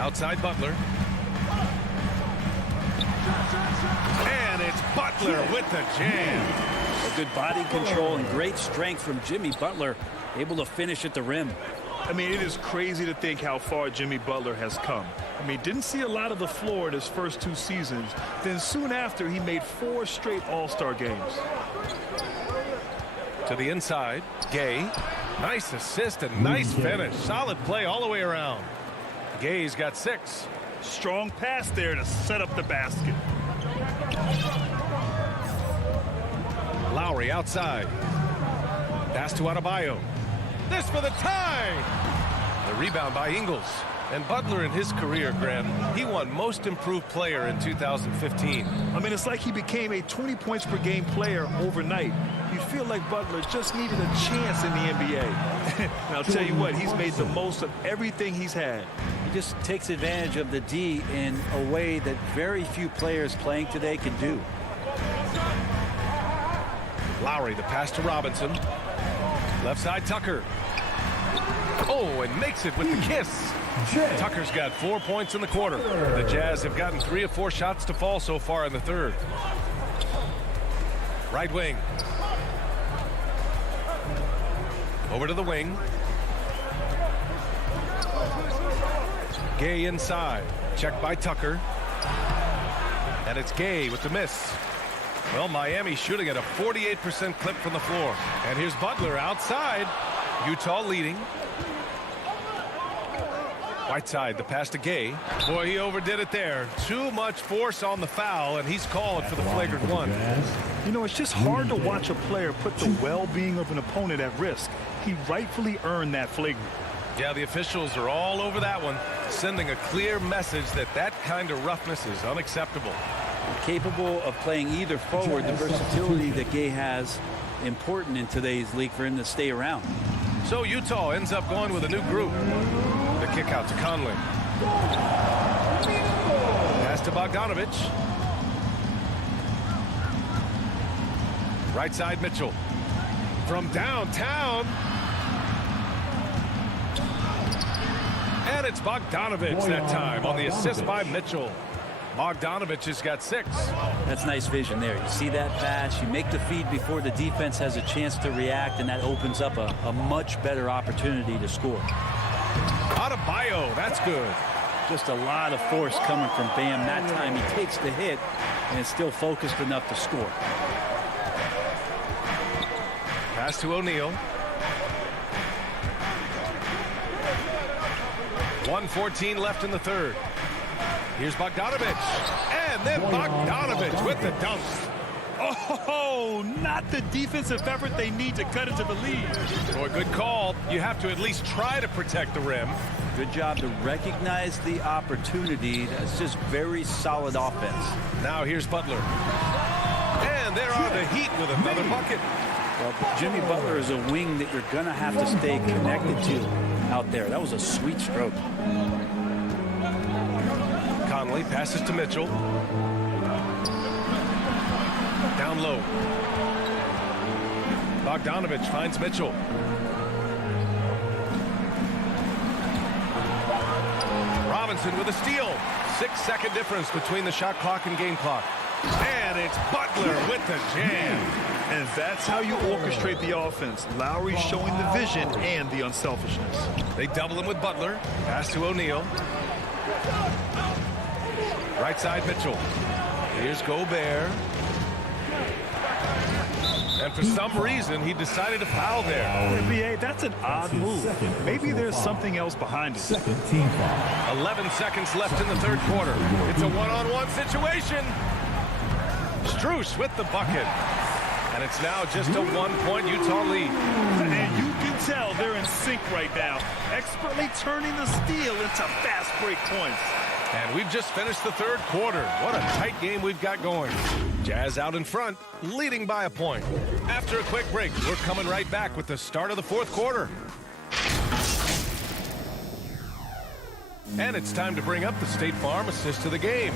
Outside Butler. And it's Butler with the jam. A good body control and great strength from Jimmy Butler, able to finish at the rim. I mean, it is crazy to think how far Jimmy Butler has come. I mean, didn't see a lot of the floor in his first 2 seasons. Then soon after, he made 4 straight All-Star games. To the inside, Gay. Nice assist and nice finish. Solid play all the way around. Gay's got 6. Strong pass there to set up the basket. Lowry outside. Pass to Adebayo. This for the tie. The rebound by Ingles. And Butler in his career, Grant, he won Most Improved Player in 2015. I mean, it's like he became a 20 points per game player overnight. You feel like Butler just needed a chance in the NBA. And I'll tell you what, he's made the most of everything he's had. He just takes advantage of the D in a way that very few players playing today can do. Lowry, the pass to Robinson. Left side, Tucker. Oh, and makes it with the kiss. Tucker's got 4 points in the quarter. The Jazz have gotten 3 of 4 shots to fall so far in the third. Right wing. Over to the wing. Gay inside. Checked by Tucker. And it's Gay with the miss. Well, Miami shooting at a 48% clip from the floor. And here's Butler outside. Utah leading. Whiteside, the pass to Gay. Boy, he overdid it there. Too much force on the foul, and he's called for the flagrant one. You know, it's just hard to watch a player put the well-being of an opponent at risk. He rightfully earned that flagrant. Yeah, the officials are all over that one, sending a clear message that that kind of roughness is unacceptable. Capable of playing either forward, the versatility that Gay has, important in today's league for him to stay around. So Utah ends up going with a new group. The kick out to Conley. Pass to Bogdanovich. Right side, Mitchell. From downtown. And it's Bogdanovich that time on the assist by Mitchell. Bogdanovich has got 6. That's nice vision there. You see that pass, you make the feed before the defense has a chance to react, and that opens up a much better opportunity to score. Adebayo, that's good. Just a lot of force coming from Bam. That time he takes the hit and is still focused enough to score. Pass to O'Neal. 1:14 left in the third. Here's Bogdanovich. And then Bogdanovich with the dunk. Oh, not the defensive effort they need to cut into the lead. Boy, good call. You have to at least try to protect the rim. Good job to recognize the opportunity. That's just very solid offense. Now here's Butler. And there are the Heat with another bucket. Well, Jimmy Butler is a wing that you're going to have to stay connected to out there. That was a sweet stroke. Conley passes to Mitchell. Down low. Bogdanovich finds Mitchell. Robinson with a steal. 6-second difference between the shot clock and game clock. And it's Butler with the jam. And that's how you orchestrate the offense. Lowry showing the vision and the unselfishness. They double him with Butler. Pass to O'Neal. Right side, Mitchell. Here's Gobert. And for some reason, he decided to foul there. NBA, that's an odd move. Maybe there's something else behind it. Second team foul. 11 seconds left in the third quarter. It's a one-on-one situation. Strus with the bucket. And it's now just a 1-point Utah lead. And you can tell they're in sync right now. Expertly turning the steal into fast break points. And we've just finished the third quarter. What a tight game we've got going. Jazz out in front, leading by a point. After a quick break, we're coming right back with the start of the fourth quarter. And it's time to bring up the State Farm assist of the game.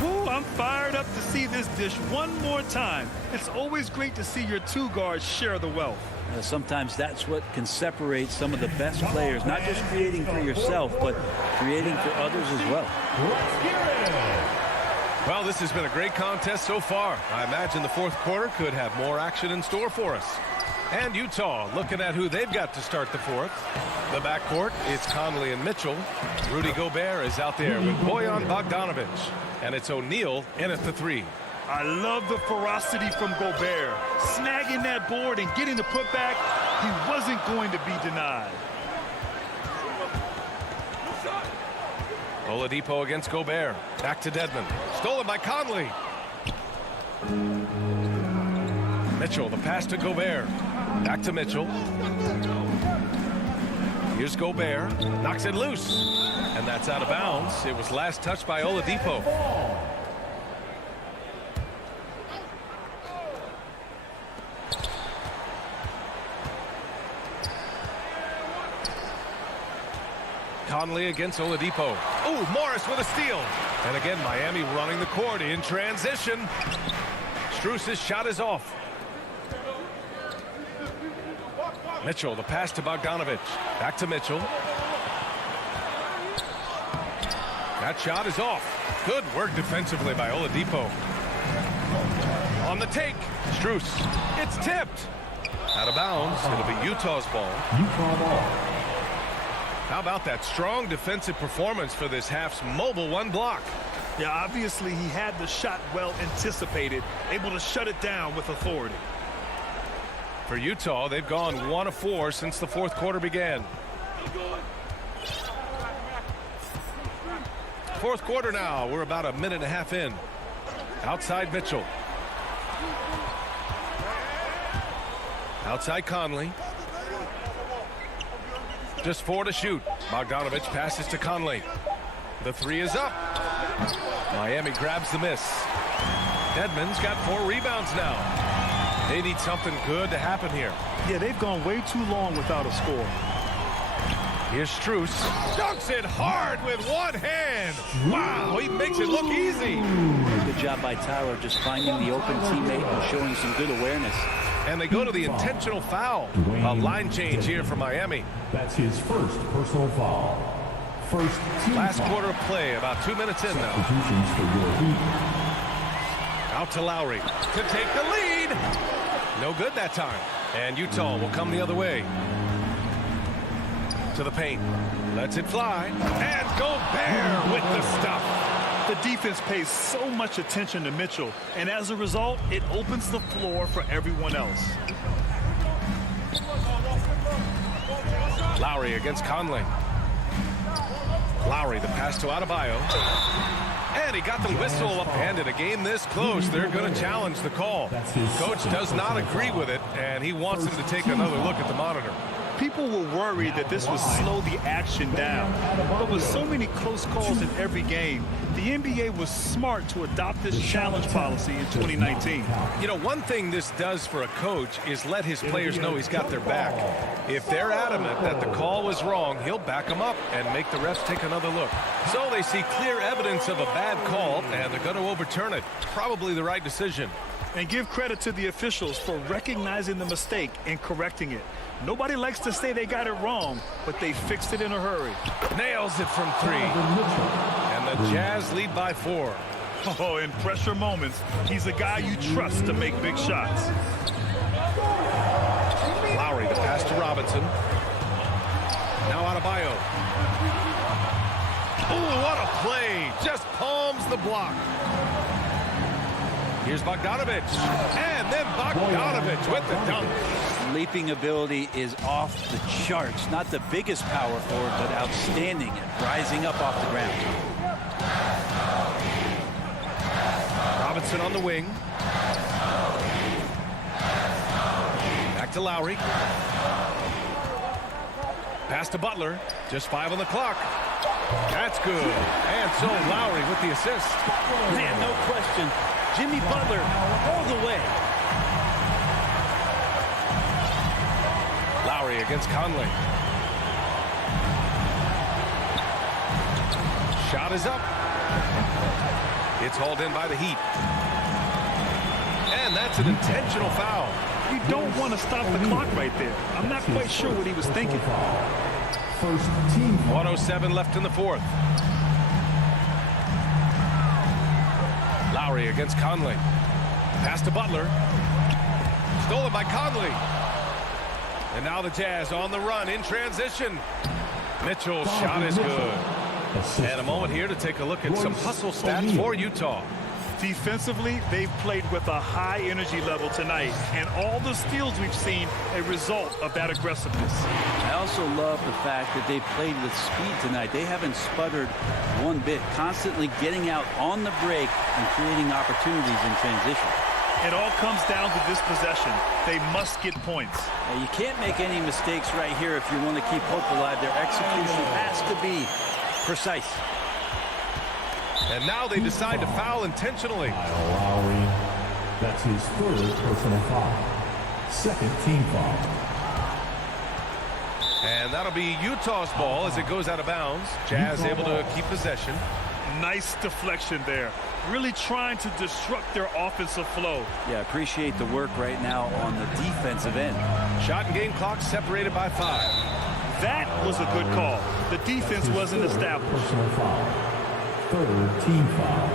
Woo, I'm fired up to see this dish one more time. It's always great to see your two guards share the wealth. Sometimes that's what can separate some of the best players, not just creating for yourself, but creating for others as well. Well, this has been a great contest so far. I imagine the fourth quarter could have more action in store for us. And Utah looking at who they've got to start the fourth. The backcourt, it's Conley and Mitchell. Rudy Gobert is out there with Bojan Bogdanovich. And it's O'Neal in at the 3. I love the ferocity from Gobert. Snagging that board and getting the putback, he wasn't going to be denied. Oladipo against Gobert. Back to Dedmon. Stolen by Conley. Mitchell, the pass to Gobert. Back to Mitchell. Here's Gobert. Knocks it loose. And that's out of bounds. It was last touched by Oladipo. Conley against Oladipo. Oh, Morris with a steal. And again, Miami running the court in transition. Strus's shot is off. Mitchell, the pass to Bogdanovic. Back to Mitchell. That shot is off. Good work defensively by Oladipo. On the take, Strus. It's tipped. Out of bounds. It'll be Utah's ball. Utah ball. How about that strong defensive performance for this half's mobile one block? Yeah, obviously he had the shot well anticipated, able to shut it down with authority. For Utah, they've gone 1 of 4 since the fourth quarter began. Fourth quarter now. We're about a minute and a half in. Outside Mitchell. Outside Conley. Just 4 to shoot. Bogdanovic passes to Conley. The 3 is up. Miami grabs the miss. Dedmon's got 4 rebounds now. They need something good to happen here. Yeah, they've gone way too long without a score. Here's Strus. Dunks it hard with one hand. Wow, he makes it look easy. Good job by Tyler just finding the open teammate and showing some good awareness. And they go to the intentional foul. A line change here for Miami. That's his first personal foul. First team Last foul. quarter of play, about 2 minutes in now. Substitutions for your Heat. Out to Lowry to take the lead. No good that time. And Utah will come the other way. To the paint. Lets it fly. And Gobert with the stuff. The defense pays so much attention to Mitchell, and as a result, it opens the floor for everyone else. Lowry against Conley. Lowry, the pass to Adebayo. And he got the whistle up. And in a game this close, they're going to challenge the call. Coach does not agree with it, and he wants him to take another look at the monitor. People were worried that this would slow the action down. But with so many close calls in every game, the NBA was smart to adopt this challenge policy in 2019. You know, one thing this does for a coach is let his players know he's got their back. If they're adamant that the call was wrong, he'll back them up and make the refs take another look. So they see clear evidence of a bad call, and they're going to overturn it. Probably the right decision. And give credit to the officials for recognizing the mistake and correcting it. Nobody likes to say they got it wrong, but they fixed it in a hurry. Nails it from 3. And the Jazz lead by 4. Oh, in pressure moments, he's a guy you trust to make big shots. Lowry, the pass to Robinson. Now Adebayo. Oh, what a play. Just palms the block. Here's Bogdanovic. And then Bogdanovic with the dunk. Leaping ability is off the charts. Not the biggest power forward, but outstanding at rising up off the ground. Robinson on the wing. Back to Lowry. Pass to Butler. Just 5 on the clock. That's good. And so Lowry with the assist. Man, no question. Jimmy Butler all the way. Lowry against Conley. Shot is up. It's hauled in by the Heat. And that's an intentional foul. You don't want to stop the clock right there. I'm not quite sure what he was thinking. First team. 1:07 left in the fourth. Lowry against Conley. Pass to Butler. Stolen by Conley. And now the Jazz on the run in transition. Mitchell's shot is good. And a moment here to take a look at some hustle stats for Utah. Defensively, they've played with a high energy level tonight, and all the steals we've seen a result of that aggressiveness. I also love the fact that they've played with speed tonight. They haven't sputtered one bit, constantly getting out on the break and creating opportunities in transition. It all comes down to this possession. They must get points. Now, you can't make any mistakes right here if you want to keep hope alive. Their execution has to be precise. And now they decide to foul intentionally. Kyle Lowry. That's his third personal foul. Second team foul. And that'll be Utah's ball as it goes out of bounds. Jazz able to keep possession. Nice deflection there. Really trying to disrupt their offensive flow. Yeah, appreciate the work right now on the defensive end. Shot and game clock separated by 5. That was a good call. The defense wasn't established. Personal foul. Third team foul.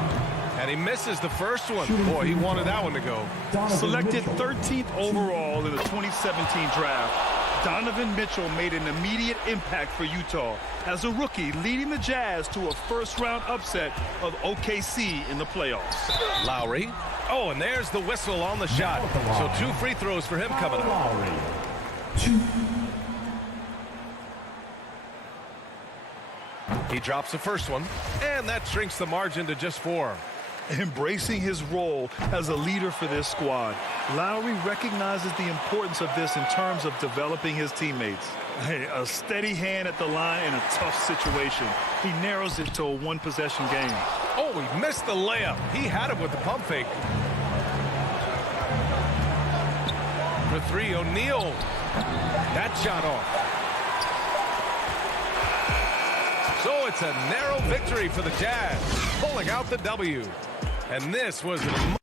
And he misses the first one. Boy, he wanted that one to go. Selected 13th overall in the 2017 draft, Donovan Mitchell made an immediate impact for Utah as a rookie, leading the Jazz to a first-round upset of OKC in the playoffs. Lowry. Oh, and there's the whistle on the shot. So 2 free throws for him coming up. Lowry. 2. He drops the first one, and that shrinks the margin to just 4. Embracing his role as a leader for this squad, Lowry recognizes the importance of this in terms of developing his teammates. Hey, a steady hand at the line in a tough situation. He narrows it to a one-possession game. Oh, he missed the layup. He had it with the pump fake. For 3, O'Neal. That shot off. So it's a narrow victory for the Jazz, pulling out the W. And this was an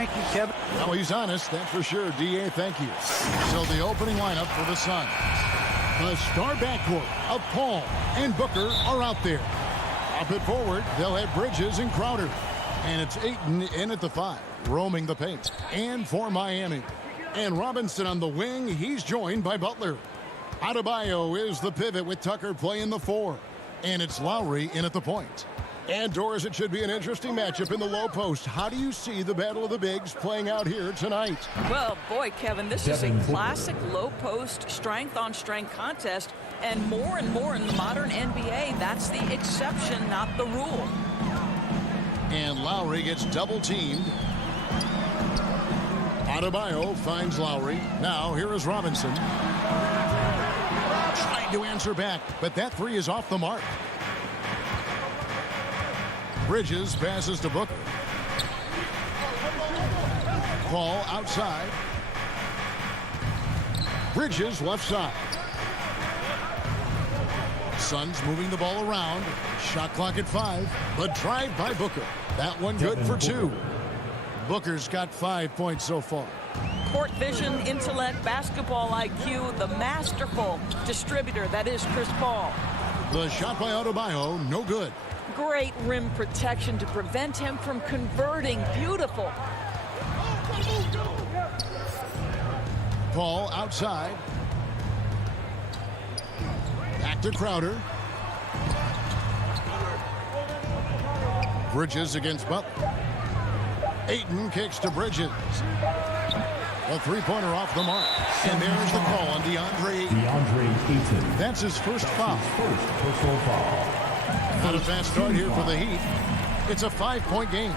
Thank you, Kevin. No, he's honest, that's for sure. D.A., thank you. So the opening lineup for the Suns. The star backcourt of Paul and Booker are out there. Up it forward, they'll have Bridges and Crowder. And it's Ayton in at the 5, roaming the paint. And for Miami. And Robinson on the wing, he's joined by Butler. Adebayo is the pivot with Tucker playing the 4. And it's Lowry in at the point. And Doris, it should be an interesting matchup in the low post. How do you see the battle of the bigs playing out here tonight? Well, boy, Kevin, this is a classic low post strength on strength contest. And more in the modern NBA, that's the exception, not the rule. Lowry gets double-teamed. Adebayo finds Lowry. Now here is Robinson. Trying to answer back, but that three is off the mark. Bridges passes to Booker. Paul outside. Bridges left side. Suns moving the ball around. Shot clock at 5. But drive by Booker. That one good for 2. Booker's got 5 points so far. Court vision, intellect, basketball IQ, the masterful distributor that is Chris Paul. The shot by Adebayo, no good. Great rim protection to prevent him from converting. Beautiful. Paul outside. Back to Crowder. Bridges against Butler. Ayton kicks to Bridges. A three-pointer off the mark. And there's the call on DeAndre Ayton. That's his first foul. First personal foul. Not a fast start here for the Heat. It's a 5-point game.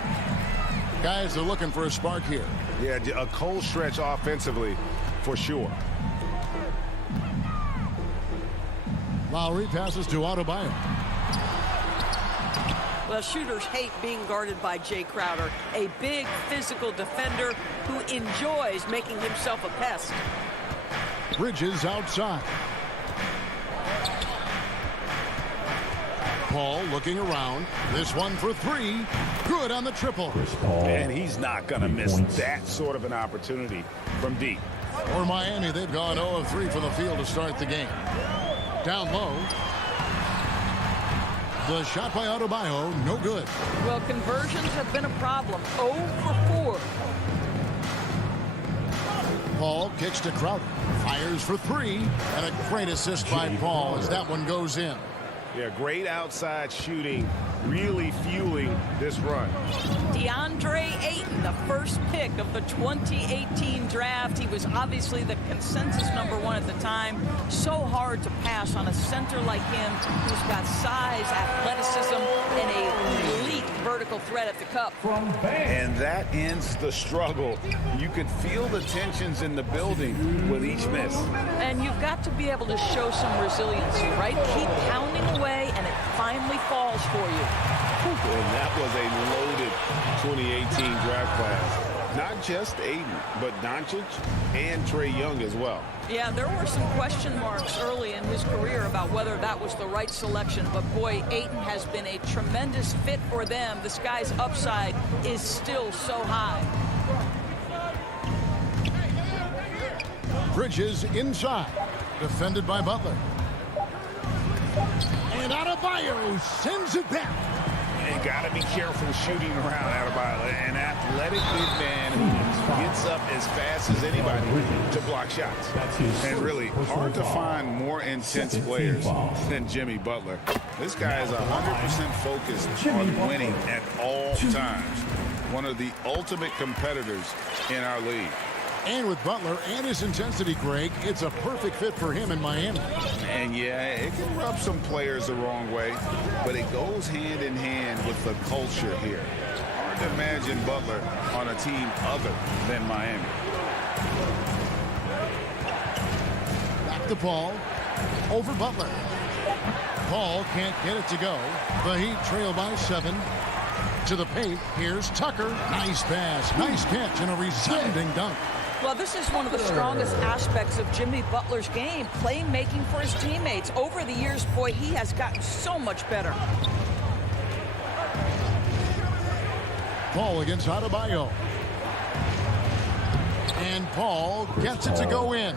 Guys are looking for a spark here. Yeah, a cold stretch offensively for sure. Lowry passes to Adebayo. Well, shooters hate being guarded by Jay Crowder, a big physical defender who enjoys making himself a pest. Bridges outside. Paul looking around. This one for 3. Good on the triple. And he's not going to miss that sort of an opportunity from deep. For Miami, they've gone 0 of 3 from the field to start the game. Down low. The shot by Adebayo, no good. Well, conversions have been a problem. 0 for 4. Paul kicks to Crowder. Fires for 3. And a great assist by Paul as that one goes in. Yeah, great outside shooting, really fueling this run. DeAndre Ayton, the first pick of the 2018 draft. He was obviously the consensus #1 at the time. So hard to pass on a center like him who's got size, athleticism, and a elite vertical threat at the cup. And that ends the struggle. You could feel the tensions in the building with each miss. And you've got to be able to show some resiliency, right? Keep pounding away, and it finally falls for you. And that was a loaded 2018 draft class. Not just Ayton, but Doncic and Trae Young as well. Yeah, there were some question marks early in his career about whether that was the right selection. But, boy, Ayton has been a tremendous fit for them. This guy's upside is still so high. Bridges inside. Defended by Butler. And Adebayo sends it back. You got to be careful shooting around Adebayo. An athletic big man who gets up as fast as anybody to block shots. And really, hard to find more intense players than Jimmy Butler. This guy is 100% focused on winning at all times. One of the ultimate competitors in our league. And with Butler and his intensity, Greg, it's a perfect fit for him in Miami. And yeah, it can rub some players the wrong way, but it goes hand in hand with the culture here. Hard to imagine Butler on a team other than Miami. Back to Paul. Over Butler. Paul can't get it to go. The Heat trail by 7. To the paint. Here's Tucker. Nice pass. Nice catch and a resounding dunk. Well, this is one of the strongest aspects of Jimmy Butler's game, playmaking for his teammates. Over the years, boy, he has gotten so much better. Paul against Adebayo. And Paul gets it to go in.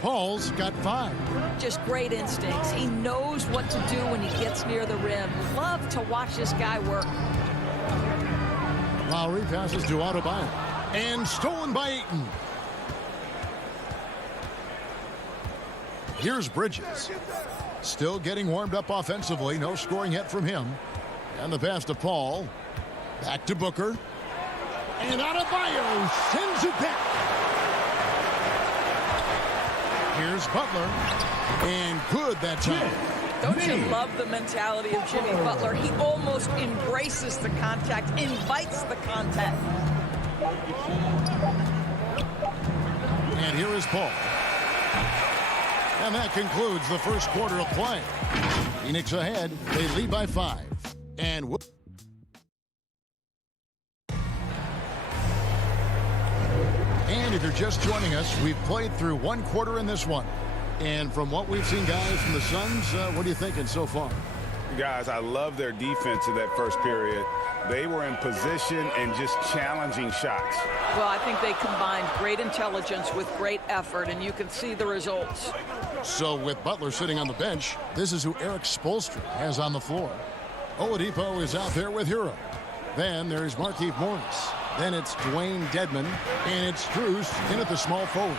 Paul's got 5. Just great instincts. He knows what to do when he gets near the rim. Love to watch this guy work. Lowry passes to Adebayo. And stolen by Ayton. Here's Bridges. Still getting warmed up offensively. No scoring yet from him. And the pass to Paul. Back to Booker. And Adebayo sends it back. Here's Butler. And good that time. Don't you love the mentality of Jimmy Butler? He almost embraces the contact, invites the contact. And here is Paul. And that concludes the first quarter of play. Phoenix ahead. They lead by 5. And if you're just joining us, we've played through one quarter in this one. And from what we've seen, guys, from the Suns, what are you thinking so far? Guys, I love their defense in that first period. They were in position and just challenging shots. Well, I think they combined great intelligence with great effort, and you can see the results. So with Butler sitting on the bench, this is who Eric Spoelstra has on the floor. Oladipo is out there with Hero. Then there's Markieff Morris. Then it's Dwayne Dedmon, and it's Strus in at the small forward.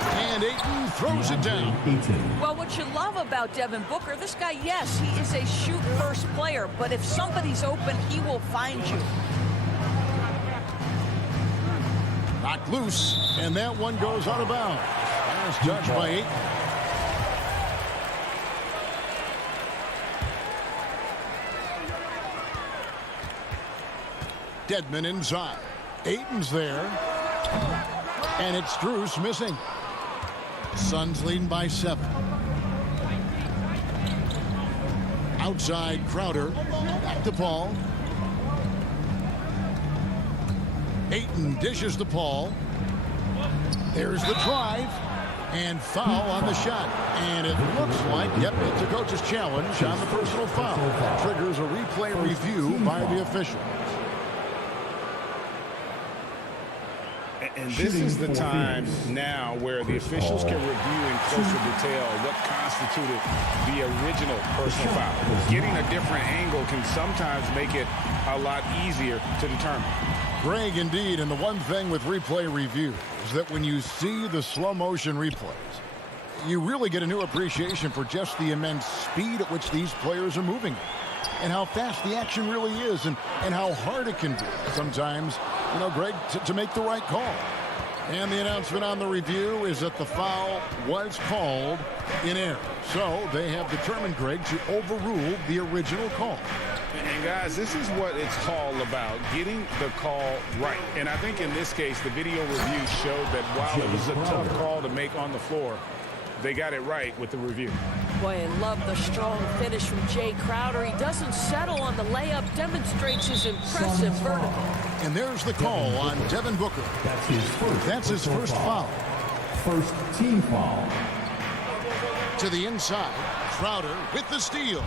And Ayton throws it down. Well, what you love about Devin Booker, this guy, yes, he is a shoot-first player, but if somebody's open, he will find you. Knocked loose, and that one goes out of bounds. Last touch by Ayton. Dedmon inside. Ayton's there. And it's Strus missing. Suns leading by 7. Outside Crowder. Back to Paul. Ayton dishes to Paul. There's the drive. And foul on the shot. And it looks like, yep, it's a coach's challenge on the personal foul. That triggers a replay review by the officials. And this is the time now where the officials can review in closer detail what constituted the original personal foul. Getting a different angle can sometimes make it a lot easier to determine. Greg, indeed, and the one thing with replay review is that when you see the slow motion replays, you really get a new appreciation for just the immense speed at which these players are moving and how fast the action really is and how hard it can be sometimes, you know, Greg, to make the right call. And the announcement on the review is that the foul was called in error. So they have determined, Greg, to overrule the original call. And guys, this is what it's all about, getting the call right. And I think in this case, the video review showed that while it was a tough call to make on the floor, they got it right with the review. Boy, I love the strong finish from Jay Crowder. He doesn't settle on the layup, demonstrates his impressive vertical. And there's the call on Devin Booker. That's his first foul. First team foul. To the inside, Crowder with the steal.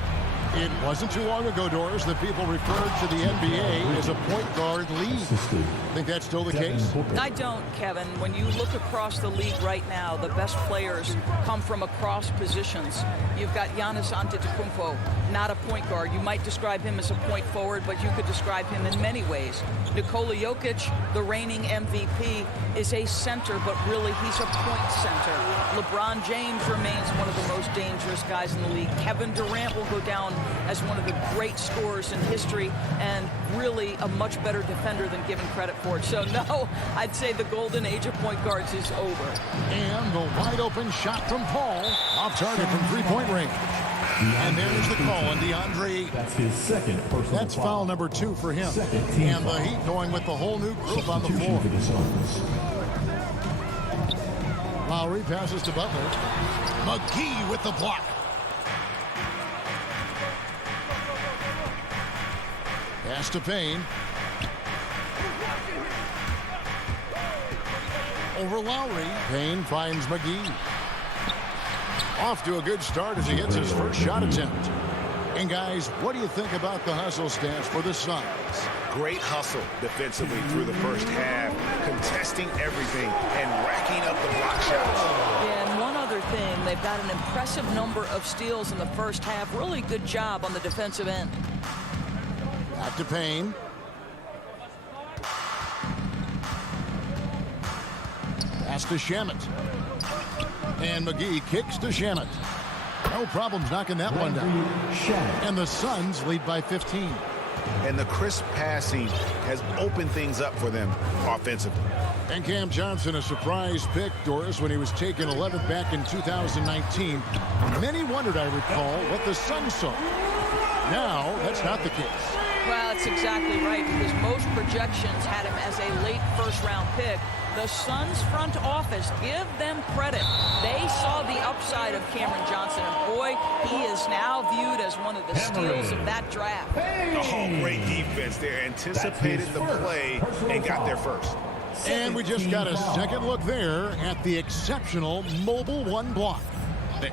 It wasn't too long ago, Doris, that people referred to the NBA as a point guard league. Think that's still the case? I don't, Kevin. When you look across the league right now, the best players come from across positions. You've got Giannis Antetokounmpo, not a point guard. You might describe him as a point forward, but you could describe him in many ways. Nikola Jokic, the reigning MVP, is a center, but really he's a point center. LeBron James remains one of the most dangerous guys in the league. Kevin Durant will go down as one of the great scorers in history and really a much better defender than given credit for it. So, no, I'd say the golden age of point guards is over. And the wide open shot from Paul, off target from three-point range. And there's the call on DeAndre. That's his second personal That's foul number 2 for him. And the Heat going with the whole new group on the floor. Lowry passes to Butler. McGee with the block. Pass to Payne. Over Lowry. Payne finds McGee. Off to a good start as he hits his first shot attempt. And guys, what do you think about the hustle stance for the Suns? Great hustle defensively through the first half, contesting everything and racking up the block shots. Yeah, and one other thing, they've got an impressive number of steals in the first half. Really good job on the defensive end. Back to Payne. Pass to Shamet. And McGee kicks to Shamet. No problems knocking that one down. And the Suns lead by 15. and the crisp passing has opened things up for them offensively. And Cam Johnson, a surprise pick, Doris, when he was taken 11th back in 2019. Many wondered, I recall, what the Suns saw. Now, that's not the case. Well, that's exactly right, because most projections had him as a late first-round pick. The Suns front office, give them credit. They saw the upside of Cameron Johnson, and boy, he is now viewed as one of the steals of that draft. Oh, great defense there. Anticipated the play and got there first. And we just got a second look there at the exceptional Mobile One block.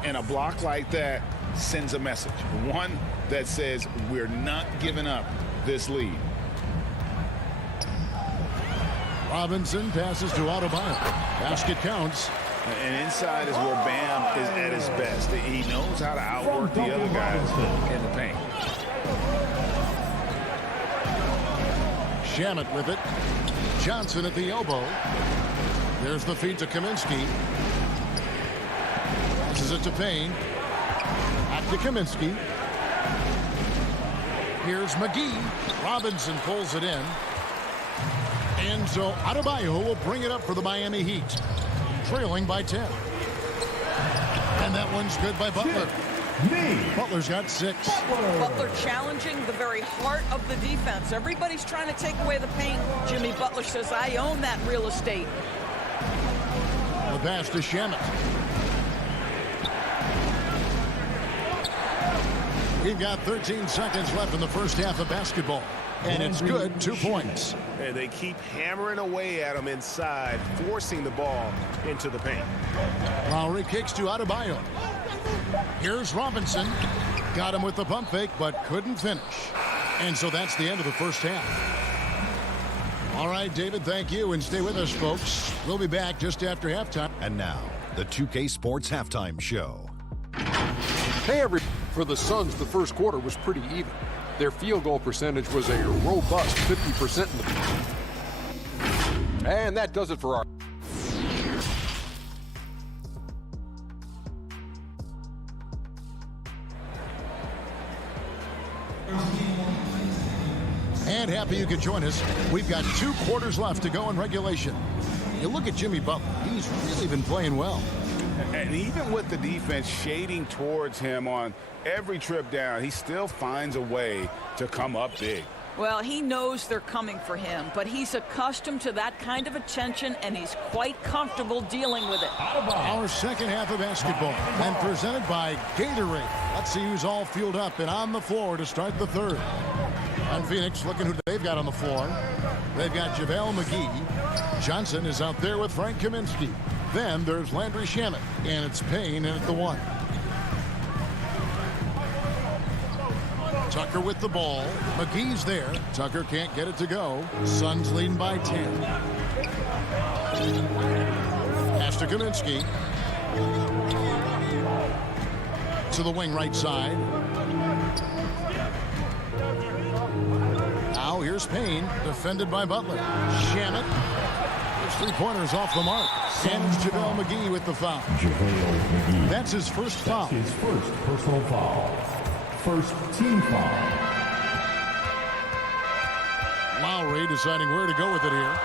And a block like that sends a message. One that says we're not giving up this lead. Robinson passes to Adebayo. Basket counts. And inside is where Bam is at his best. He knows how to outwork the other guys in the paint. Shamet with it. Johnson at the elbow. There's the feed to Kaminsky. Passes it to Payne. Back to Kaminsky. Here's McGee. Robinson pulls it in. And so Adebayo will bring it up for the Miami Heat. Trailing by 10. And that one's good by Butler. Butler's got 6. Butler challenging the very heart of the defense. Everybody's trying to take away the paint. Jimmy Butler says, I own that real estate. The pass to Shamet. We've got 13 seconds left in the first half of basketball. And it's good, 2 points. And they keep hammering away at him inside, forcing the ball into the paint. Lowry kicks to Adebayo. Here's Robinson. Got him with the pump fake, but couldn't finish. And so that's the end of the first half. All right, David, thank you. And stay with us, folks. We'll be back just after halftime. And now, the 2K Sports Halftime Show. Hey, for the Suns, the first quarter was pretty even. Their field goal percentage was a robust 50% in the... And that does it for our... And happy you could join us. We've got 2 quarters left to go in regulation. You look at Jimmy Butler. He's really been playing well. And even with the defense shading towards him on every trip down, he still finds a way to come up big. Well, he knows they're coming for him, but he's accustomed to that kind of attention, and he's quite comfortable dealing with it. Our second half of basketball, and presented by Gatorade. Let's see who's all fueled up and on the floor to start the third. On Phoenix, looking who they've got on the floor. They've got JaVale McGee. Johnson is out there with Frank Kaminsky. Then there's Landry Shamet, and it's Payne in at the 1. Tucker with the ball. McGee's there. Tucker can't get it to go. Suns leading by 10. Pass to Kaminsky. To the wing right side. Now here's Payne, defended by Butler. Shamet. His 3-pointers off the mark. And it's JaVale McGee with the foul. That's his first foul. His first personal foul. First team foul. Lowry deciding where to go with it here.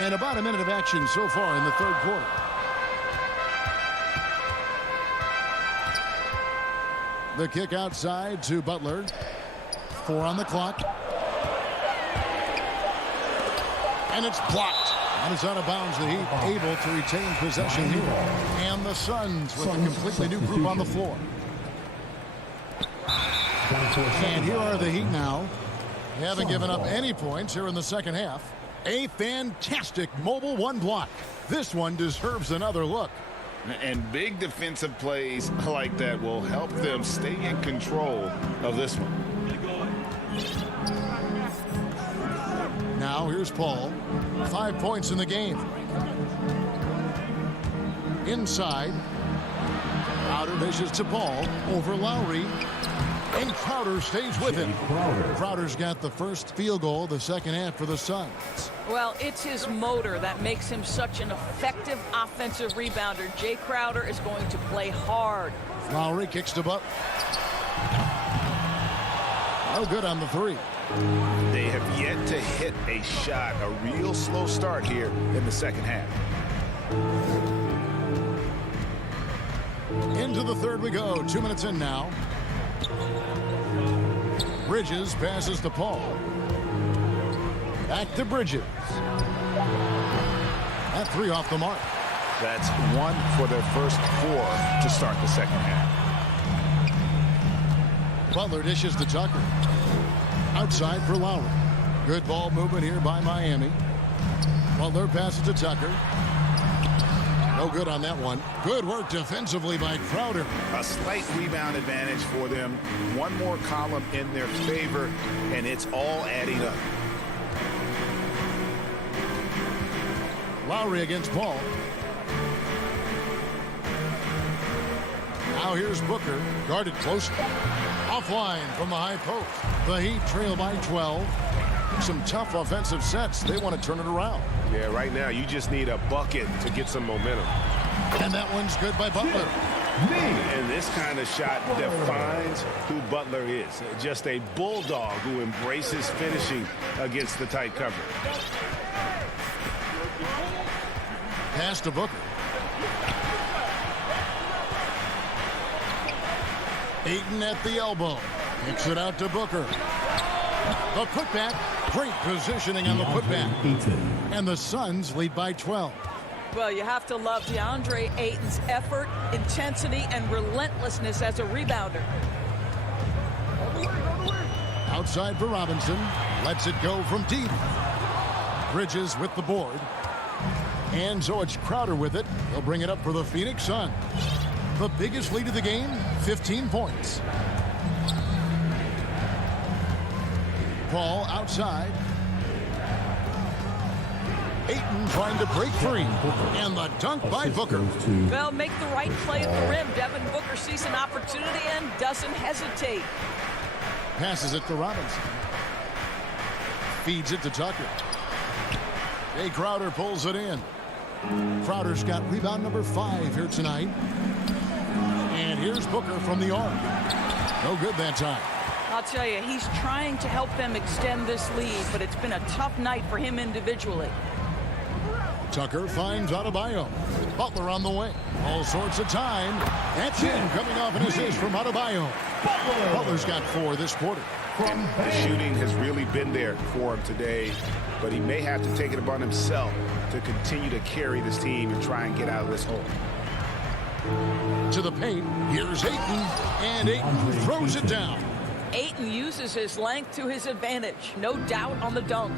And about a minute of action so far in the third quarter. The kick outside to Butler. 4 on the clock. And it's blocked. And it's out of bounds. The Heat able to retain possession here. And the Suns with a completely new group on the floor. And here are the Heat now. They haven't given up any points here in the second half. A fantastic Mobile One block. This one deserves another look. And big defensive plays like that will help them stay in control of this one. Now here's Paul. 5 points in the game. Inside. Crowder dishes to Paul. Over Lowry. And Crowder stays with him. Crowder's got the first field goal of the second half for the Suns. Well, it's his motor that makes him such an effective offensive rebounder. Jay Crowder is going to play hard. Lowry kicks to Butler. No good on the three. They have yet to hit a shot. A real slow start here in the second half. Into the third we go. 2 minutes in now. Bridges passes to Paul. Back to Bridges. That three off the mark. That's one for their first 4 to start the second half. Butler dishes to Tucker. Outside for Lowry. Good ball movement here by Miami. Butler passes to Tucker. No good on that one. Good work defensively by Crowder. A slight rebound advantage for them. One more column in their favor, and it's all adding up. Lowry against Paul. Now here's Booker, guarded closely. Offline from the high post. The Heat trail by 12. Some tough offensive sets. They want to turn it around. Yeah, right now you just need a bucket to get some momentum. And that one's good by Butler. And this kind of shot defines who Butler is. Just a bulldog who embraces finishing against the tight cover. Pass to Booker. Ayton at the elbow. Kicks it out to Booker. The putback. Great positioning on the putback. And the Suns lead by 12. Well, you have to love DeAndre Ayton's effort, intensity, and relentlessness as a rebounder. Outside for Robinson. Lets it go from deep. Bridges with the board. And so it's Crowder with it. He'll bring it up for the Phoenix Suns. The biggest lead of the game, 15 points. Paul outside. Ayton trying to break free. And the dunk by Booker. Well, make the right play at the rim. Devin Booker sees an opportunity and doesn't hesitate. Passes it to Robinson. Feeds it to Tucker. Jay Crowder pulls it in. Crowder's got rebound number 5 here tonight. And here's Booker from the arc. No good that time. I'll tell you, he's trying to help them extend this lead, but it's been a tough night for him individually. Tucker finds Adebayo. Butler on the way. All sorts of time. That's in. Coming off an assist from Adebayo. Butler's got 4 this quarter. And the shooting has really been there for him today, but he may have to take it upon himself to continue to carry this team and try and get out of this hole. To the paint. Here's Ayton. And Ayton throws it down. Ayton uses his length to his advantage. No doubt on the dunk.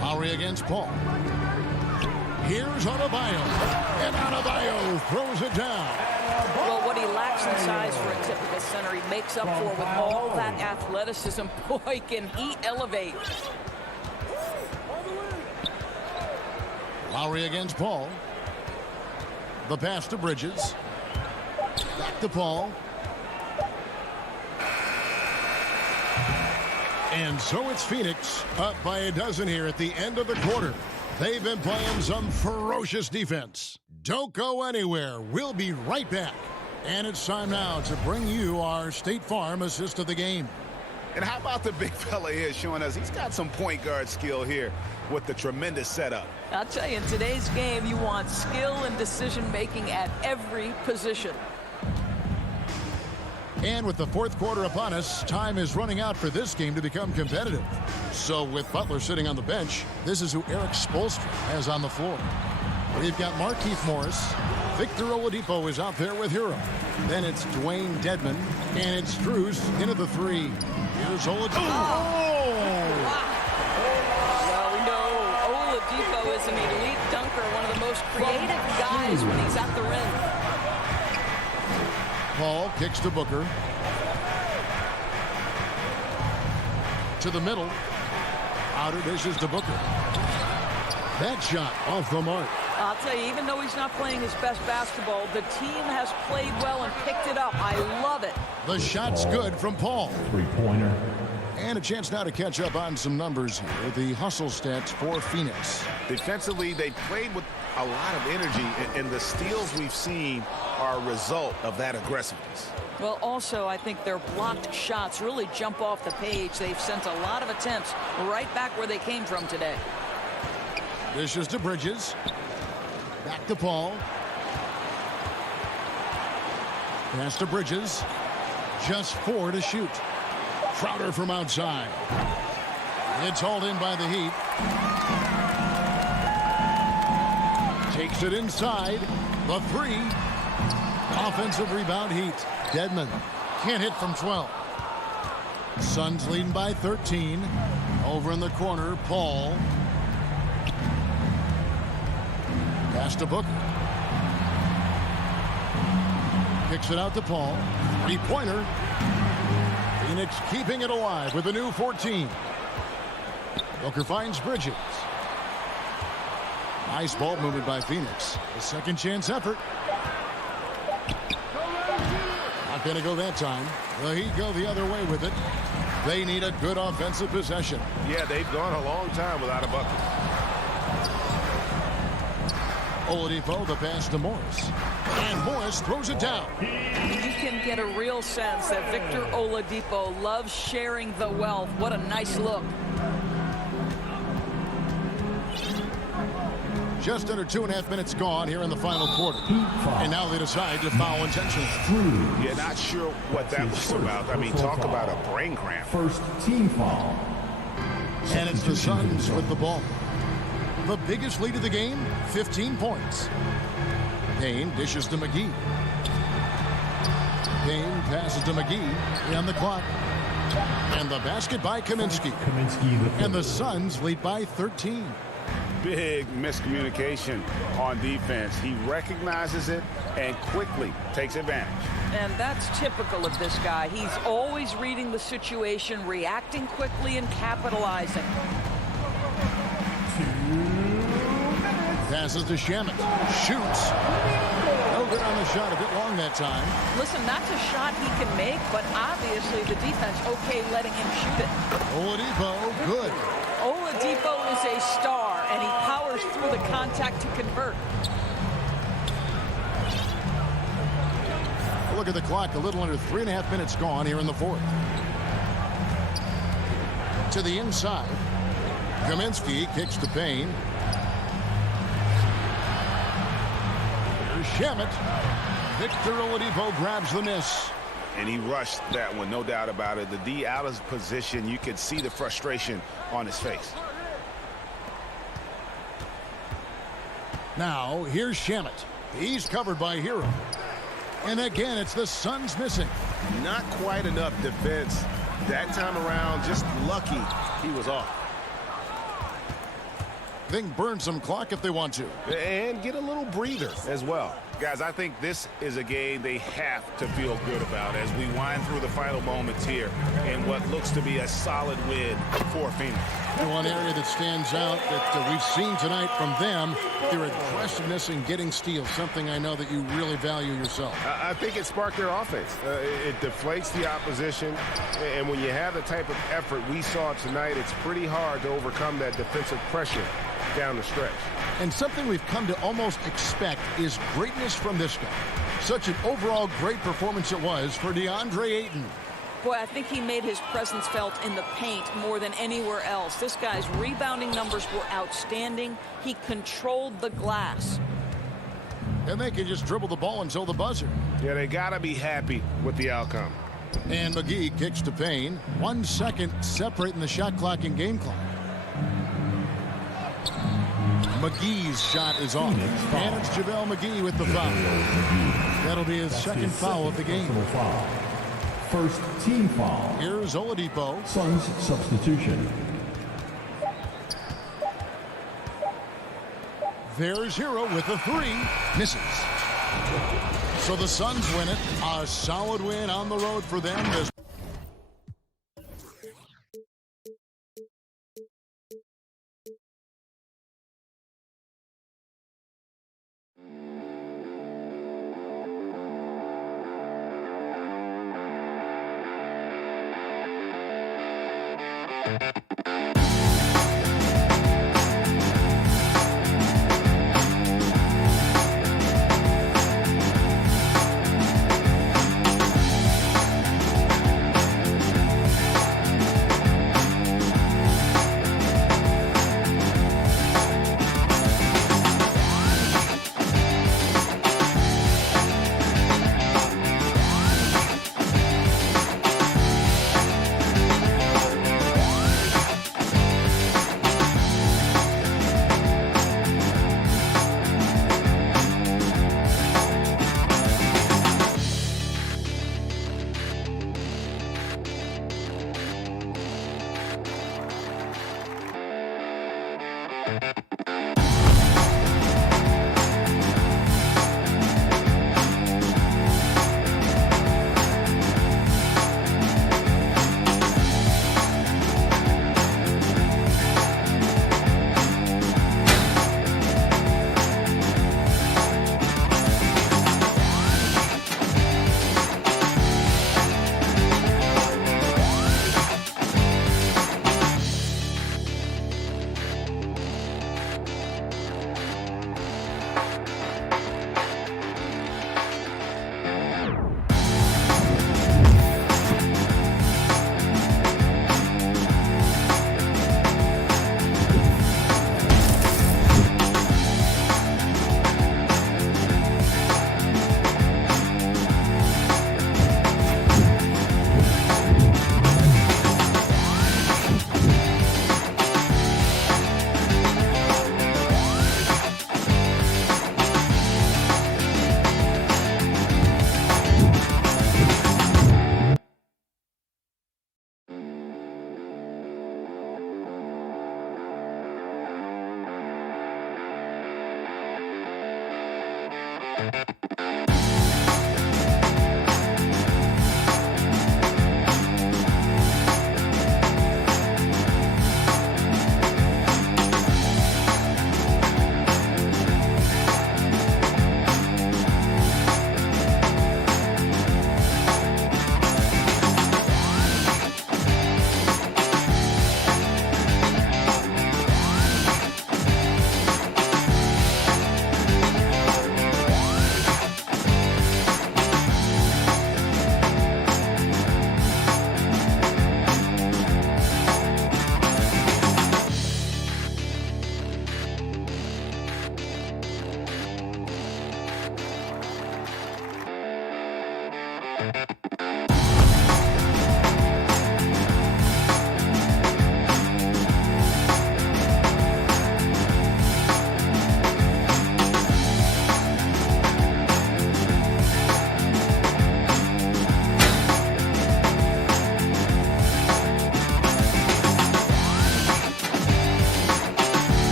Lowry against Paul. Here's Adebayo. And Adebayo throws it down. Well, what he lacks in size for a typical center, he makes up for with all that athleticism. Boy, can he elevate. Lowry against Paul. The pass to Bridges. Back to Paul. And so it's Phoenix up by a dozen here at the end of the quarter. They've been playing some ferocious defense. Don't go anywhere. We'll be right back. And it's time now to bring you our State Farm assist of the game. And how about the big fella here showing us he's got some point guard skill here with the tremendous setup. I'll tell you, in today's game, you want skill and decision-making at every position. And with the fourth quarter upon us, time is running out for this game to become competitive. So with Butler sitting on the bench, this is who Eric Spoelstra has on the floor. We've got Markieff Morris. Victor Oladipo is out there with Hero. Then it's Dwayne Dedmon. And it's Strus into the 3. Here's Oladipo. Wow. Well, we know Oladipo is an elite dunker, one of the most creative guys when he's at the rim. Paul kicks to Booker. To the middle. Outer dishes to Booker. That shot off the mark. I'll tell you, even though he's not playing his best basketball, the team has played well and picked it up. I love it. The shot's good from Paul. Three-pointer. And a chance now to catch up on some numbers here. The hustle stats for Phoenix. Defensively, they played with a lot of energy, and the steals we've seen are a result of that aggressiveness. Well, also, I think their blocked shots really jump off the page. They've sent a lot of attempts right back where they came from today. Dishes to Bridges. Back to Paul. Pass to Bridges. Just 4 to shoot. Crowder from outside. It's hauled in by the Heat. Takes it inside. The 3. Offensive rebound Heat. Dedmon can't hit from 12. Suns leading by 13. Over in the corner, Paul. Pass to Booker. Kicks it out to Paul. 3-pointer. Phoenix keeping it alive with a new 14. Booker finds Bridges. Nice ball movement by Phoenix. A second chance effort. Not going to go that time. The Heat go the other way with it. They need a good offensive possession. Yeah, they've gone a long time without a bucket. Oladipo, the pass to Morris. And Morris throws it down. You can get a real sense that Victor Oladipo loves sharing the wealth. What a nice look. Just under 2.5 minutes gone here in the final quarter. And now they decide to foul intentionally. Yeah, not sure what that was about. I mean, talk about a brain cramp. First team foul. And it's the Suns with the ball. The biggest lead of the game, 15 points. Payne dishes to McGee. Payne passes to McGee on the clock. And the basket by Kaminsky. And the Suns lead by 13. Big miscommunication on defense. He recognizes it and quickly takes advantage. And that's typical of this guy. He's always reading the situation, reacting quickly, and capitalizing. Passes to Shamet. Shoots. No good on the shot. A bit long that time. Listen, that's a shot he can make, but obviously the defense okay letting him shoot it. Oladipo, good. Oladipo is a star, and he powers through the contact to convert. Look at the clock. A little under 3.5 minutes gone here in the fourth. To the inside. Kaminsky kicks to Payne. Here's Shamet. Victor Oladipo grabs the miss. And he rushed that one, no doubt about it. The D out of position, you could see the frustration on his face. Now, here's Shamet. He's covered by Hero. And again, it's the Suns missing. Not quite enough defense that time around. Just lucky he was off. They can burn some clock if they want to. And get a little breather as well. Guys, I think this is a game they have to feel good about as we wind through the final moments here in what looks to be a solid win for Phoenix. And one area that stands out that we've seen tonight from them, their aggressiveness in getting steals, something I know that you really value yourself. I think it sparked their offense. It deflates the opposition, and when you have the type of effort we saw tonight, it's pretty hard to overcome that defensive pressure down the stretch. And something we've come to almost expect is greatness from this guy. Such an overall great performance it was for DeAndre Ayton. Boy, I think he made his presence felt in the paint more than anywhere else. This guy's rebounding numbers were outstanding. He controlled the glass. And they can just dribble the ball until the buzzer. Yeah, they got to be happy with the outcome. And McGee kicks to Payne. 1 second separating the shot clock and game clock. McGee's shot is off. And it's JaVale McGee with the foul. That'll be his second foul of the game. First team foul. Here's Oladipo. Suns substitution. There's Hero with a 3. Misses. So the Suns win it. A solid win on the road for them.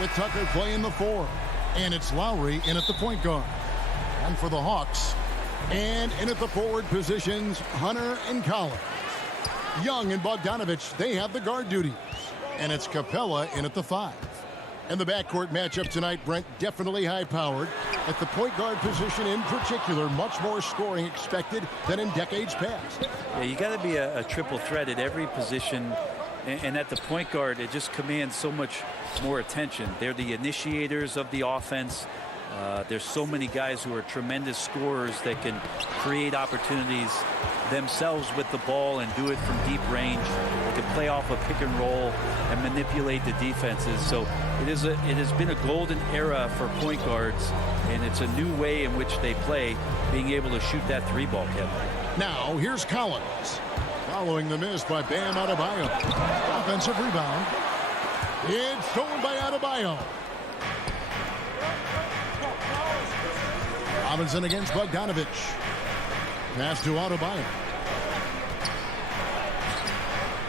With Tucker playing the 4. And it's Lowry in at the point guard. And for the Hawks, and in at the forward positions, Hunter and Collins. Young and Bogdanovich, they have the guard duties. And it's Capella in at the 5. And the backcourt matchup tonight, Brent, definitely high-powered. At the point guard position in particular, much more scoring expected than in decades past. Yeah, you got to be a triple threat at every position. And at the point guard, it just commands so much more attention. They're the initiators of the offense. There's so many guys who are tremendous scorers that can create opportunities themselves with the ball and do it from deep range. They can play off a pick and roll and manipulate the defenses. So it has been a golden era for point guards, and it's a new way in which they play, being able to shoot that 3-ball, Kevin. Now here's Collins. Following the miss by Bam Adebayo. Offensive rebound. It's stolen by Adebayo. Robinson against Bogdanovich. Pass to Adebayo.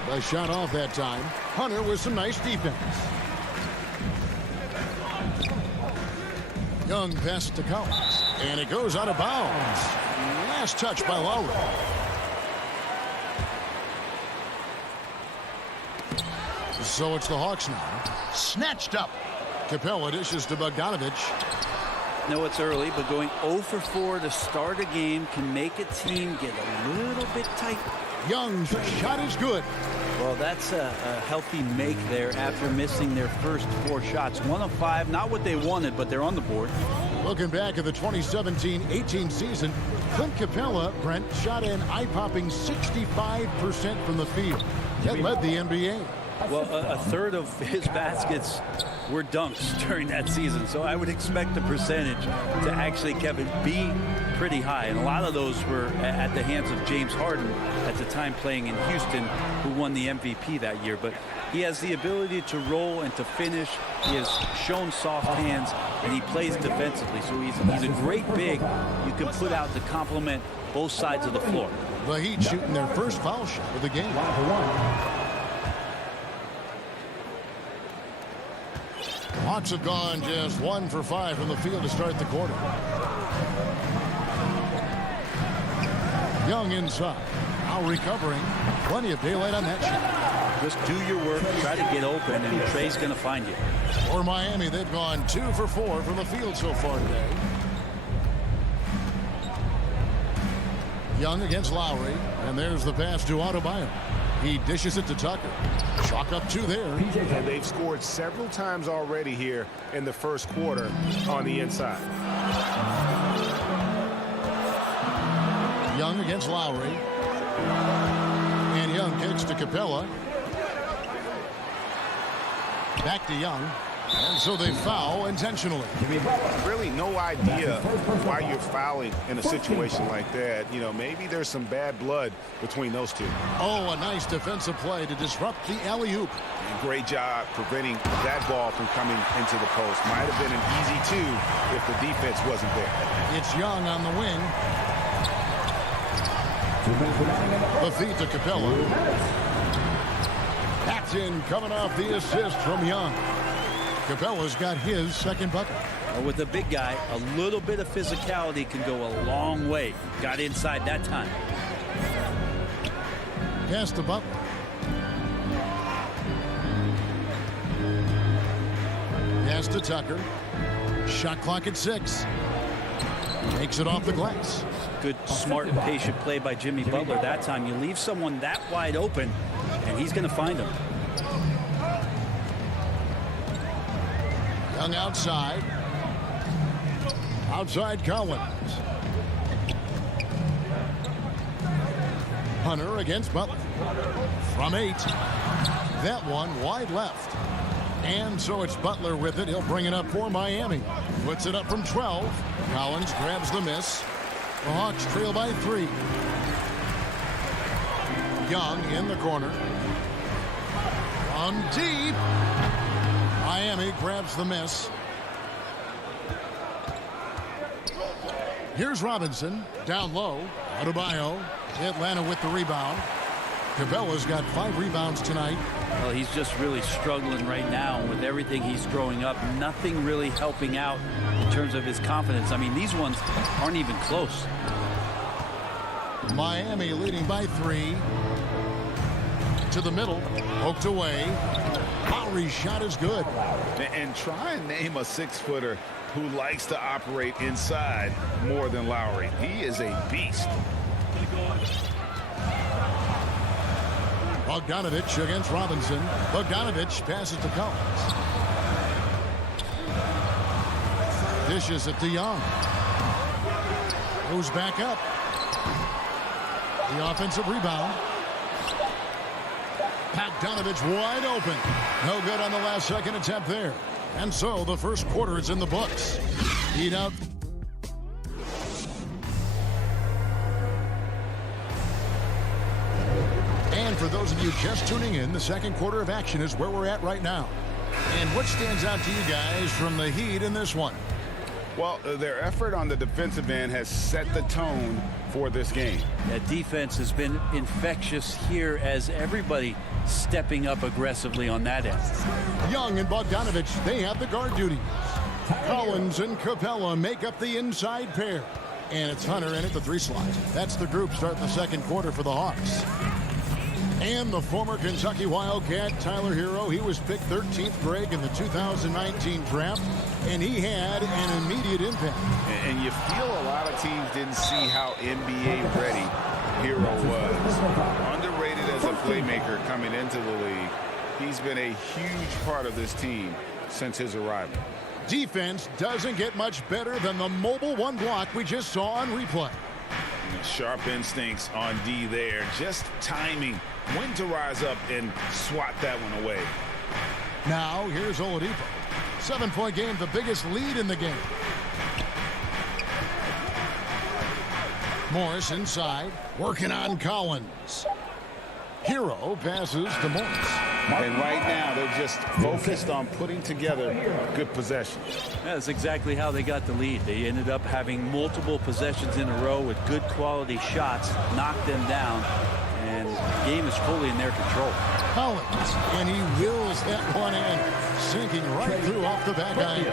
The shot off that time. Hunter with some nice defense. Young pass to Collins. And it goes out of bounds. Last touch by Lowry. So it's the Hawks now. Snatched up. Capella dishes to Bogdanovich. No, it's early, but going 0 for 4 to start a game can make a team get a little bit tight. Young's shot is good. Well, that's a healthy make there after missing their first 4 shots. 1 of 5, not what they wanted, but they're on the board. Looking back at the 2017-18 season, Clint Capella, Brent, shot an eye-popping 65% from the field. That led the NBA. Well, a third of his baskets were dunks during that season, so I would expect the percentage to actually, Kevin, be pretty high. And a lot of those were at the hands of James Harden at the time playing in Houston, who won the MVP that year. But he has the ability to roll and to finish. He has shown soft hands, and he plays defensively. So he's a great big you can put out to complement both sides of the floor. The Heat shooting their first foul shot of the game. Hawks have gone just 1 for 5 from the field to start the quarter. Young inside. Now recovering. Plenty of daylight on that shot. Just do your work, try to get open, and Trey's going to find you. For Miami, they've gone 2 for 4 from the field so far today. Young against Lowry, and there's the pass to Adebayo. He dishes it to Tucker. Chalk up 2 there. And they've scored several times already here in the first quarter on the inside. Young against Lowry. And Young kicks to Capella. Back to Young. And so they foul intentionally. Really no idea why you're fouling in a situation like that. You know, maybe there's some bad blood between those two. Oh, a nice defensive play to disrupt the alley-oop. Great job preventing that ball from coming into the post. Might have been an easy 2 if the defense wasn't there. It's Young on the wing. The feed to Capella. Paxton coming off the assist from Young. Capella's got his second bucket. With the big guy, a little bit of physicality can go a long way. Got inside that time. Pass to Butler. Pass to Tucker. Shot clock at 6. Takes it off the glass. Good, smart, and patient play by Jimmy Butler that time. You leave someone that wide open, and he's going to find him. Young outside. Outside Collins. Hunter against Butler. From 8. That one wide left. And so it's Butler with it. He'll bring it up for Miami. Puts it up from 12. Collins grabs the miss. The Hawks trail by 3. Young in the corner. On deep. Miami grabs the miss. Here's Robinson. Down low. Adebayo Atlanta with the rebound. Cabela's got 5 rebounds tonight. Well, he's just really struggling right now. With everything he's throwing up, nothing really helping out in terms of his confidence. I mean, these ones aren't even close. Miami leading by 3. To the middle. Poked away. Lowry's shot is good. And try and name a 6-footer who likes to operate inside more than Lowry. He is a beast. Bogdanovich against Robinson. Bogdanovich passes to Collins. Dishes it to Young. Goes back up. The offensive rebound. Bogdanovich wide open. No good on the last second attempt there. And so the first quarter is in the books. Heat out. And for those of you just tuning in, the second quarter of action is where we're at right now. And what stands out to you guys from the Heat in this one? Well, their effort on the defensive end has set the tone for this game. That defense has been infectious here as everybody stepping up aggressively on that end. Young and Bogdanovich, they have the guard duties. Collins and Capella make up the inside pair. And it's Hunter in at the 3 slot. That's the group starting the second quarter for the Hawks. And the former Kentucky Wildcat, Tyler Hero, he was picked 13th, Greg, in the 2019 draft, and he had an immediate impact. And you feel a lot of teams didn't see how NBA ready Hero was. Underrated as a playmaker coming into the league. He's been a huge part of this team since his arrival. Defense doesn't get much better than the mobile 1 block we just saw on replay. Sharp instincts on D there. Just timing when to rise up and swat that one away. Now here's Oladipo. 7-point game, the biggest lead in the game. Morris inside, working on Collins. Hero passes to Morris. And right now they're just focused on putting together good possessions. That's exactly how they got the lead. They ended up having multiple possessions in a row with good quality shots, knocked them down, and the game is fully in their control. Collins, and he wills that one in, sinking right through off the back iron.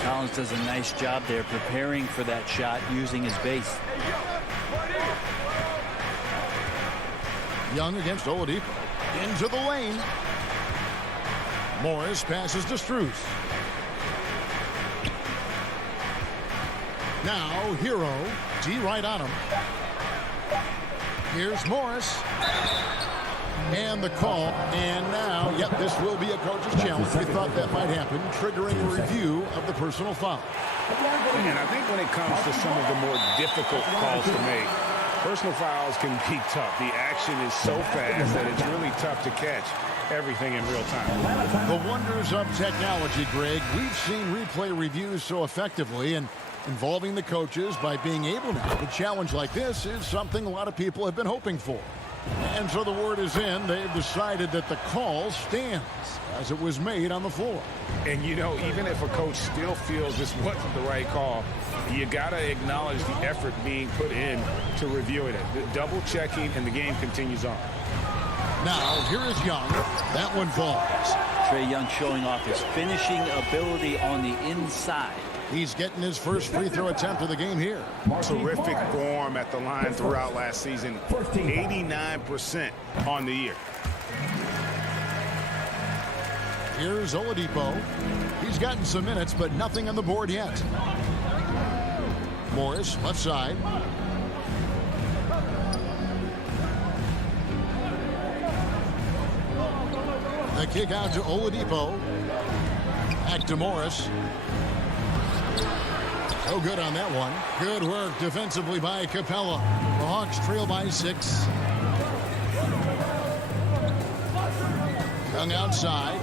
Collins does a nice job there preparing for that shot using his base. Young against Oladipo. Into the lane. Morris passes to Strus. Now Hero. D right on him. Here's Morris. And the call. And now, yep, this will be a coach's challenge. We thought that might happen, triggering a review of the personal foul. And I think when it comes to some of the more difficult calls to make, personal fouls can be tough. The action is so fast that it's really tough to catch everything in real time. The wonders of technology, Greg. We've seen replay reviews so effectively, and involving the coaches by being able now to challenge like this is something a lot of people have been hoping for. And so the word is in. They've decided that the call stands as it was made on the floor. And, you know, even if a coach still feels this wasn't the right call, you got to acknowledge the effort being put in to reviewing it. The double checking, and the game continues on. Now, here is Young. That one falls. Trae Young showing off his finishing ability on the inside. He's getting his first free throw attempt of the game here. Terrific form at the line throughout last season. 89% on the year. Here's Oladipo. He's gotten some minutes, but nothing on the board yet. Morris, left side. The kick out to Oladipo. Back to Morris. So good on that one. Good work defensively by Capella. The Hawks trail by 6. Young outside.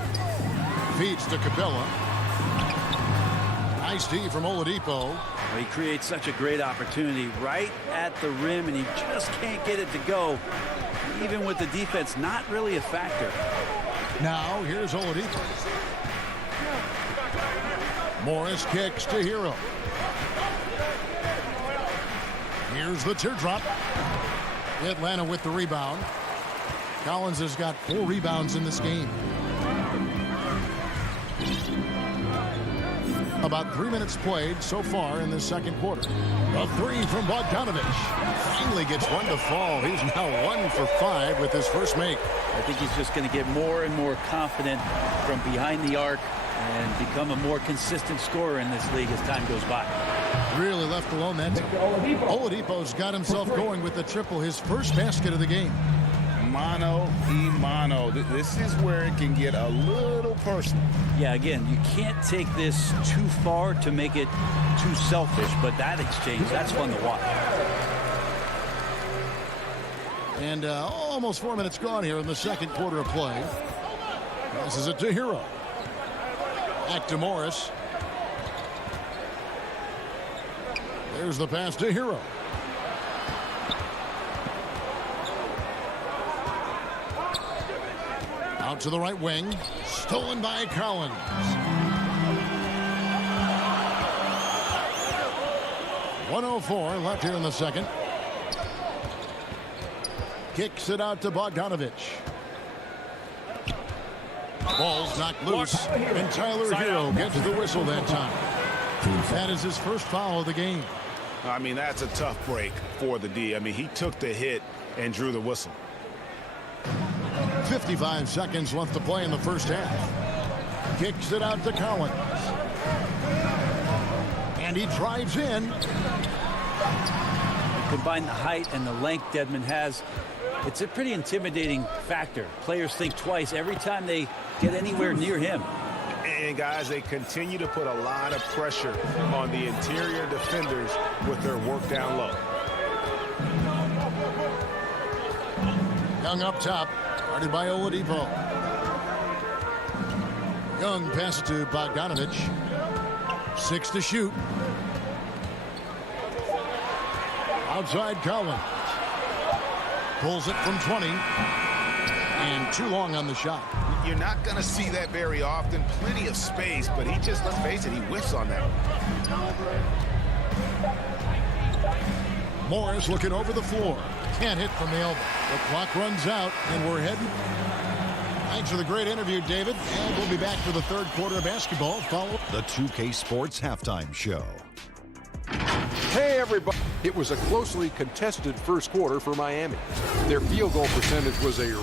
Feeds to Capella. Nice D from Oladipo. He creates such a great opportunity right at the rim, and he just can't get it to go. Even with the defense, not really a factor. Now, here's Oladipo. Morris kicks to Hero. Here's the teardrop. Atlanta with the rebound. Collins has got 4 rebounds in this game. About 3 minutes played so far in the second quarter. A 3 from Bogdanovich. Finally gets one to fall. He's now 1 for 5 with his first make. I think he's just going to get more and more confident from behind the arc and become a more consistent scorer in this league as time goes by. Really left alone that time. Oladipo's got himself going with the triple, his first basket of the game. Mano y mano. This is where it can get a little personal. Yeah, again, you can't take this too far to make it too selfish, but that exchange, that's fun to watch. And almost 4 minutes gone here in the second quarter of play. This is it to Hero. Back to Morris. There's the pass to Hero. Out to the right wing. Stolen by Collins. .104 left here in the second. Kicks it out to Bogdanovich. Ball's knocked loose. And Tyler Hero gets the whistle that time. That is his first foul of the game. I mean, that's a tough break for the D. I mean, he took the hit and drew the whistle. 55 seconds left to play in the first half. Kicks it out to Collins. And he drives in. Combine the height and the length Dedmon has. It's a pretty intimidating factor. Players think twice every time they get anywhere near him. And guys, they continue to put a lot of pressure on the interior defenders with their work down low. Young up top, guarded by Oladipo. Young passes to Bogdanovich. 6 to shoot. Outside Collins. Pulls it from 20. And too long on the shot. You're not going to see that very often. Plenty of space, but he just, let's face it, he whiffs on that. Morris looking over the floor. Can't hit from the elbow. The clock runs out, and we're heading. Thanks for the great interview, David. And we'll be back for the third quarter of basketball. Follow The 2K Sports Halftime Show. Hey, everybody. It was a closely contested first quarter for Miami. Their field goal percentage was a...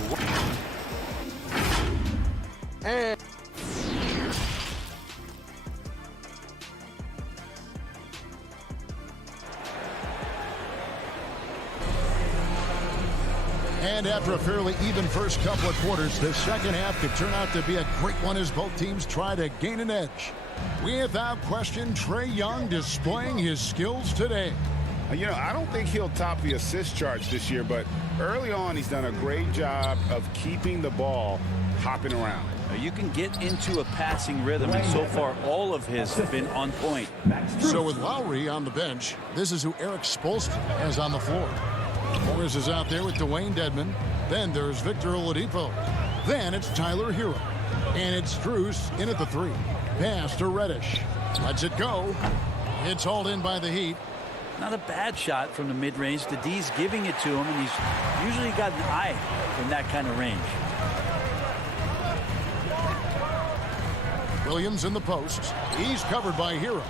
And after a fairly even first couple of quarters, the second half could turn out to be a great one as both teams try to gain an edge. Without question, Trae Young displaying his skills today. You know, I don't think he'll top the assist charts this year, but early on he's done a great job of keeping the ball hopping around. You can get into a passing rhythm, and so far all of his have been on point. So with Lowry on the bench, this is who Eric Spoelstra has on the floor. Morris is out there with Dwayne Dedmon. Then there's Victor Oladipo. Then it's Tyler Hero. And it's Strus in at the 3. Pass to Reddish. Lets it go. It's hauled in by the Heat. Not a bad shot from the mid-range. The D's giving it to him, and he's usually got an eye in that kind of range. Williams in the post. He's covered by Hero.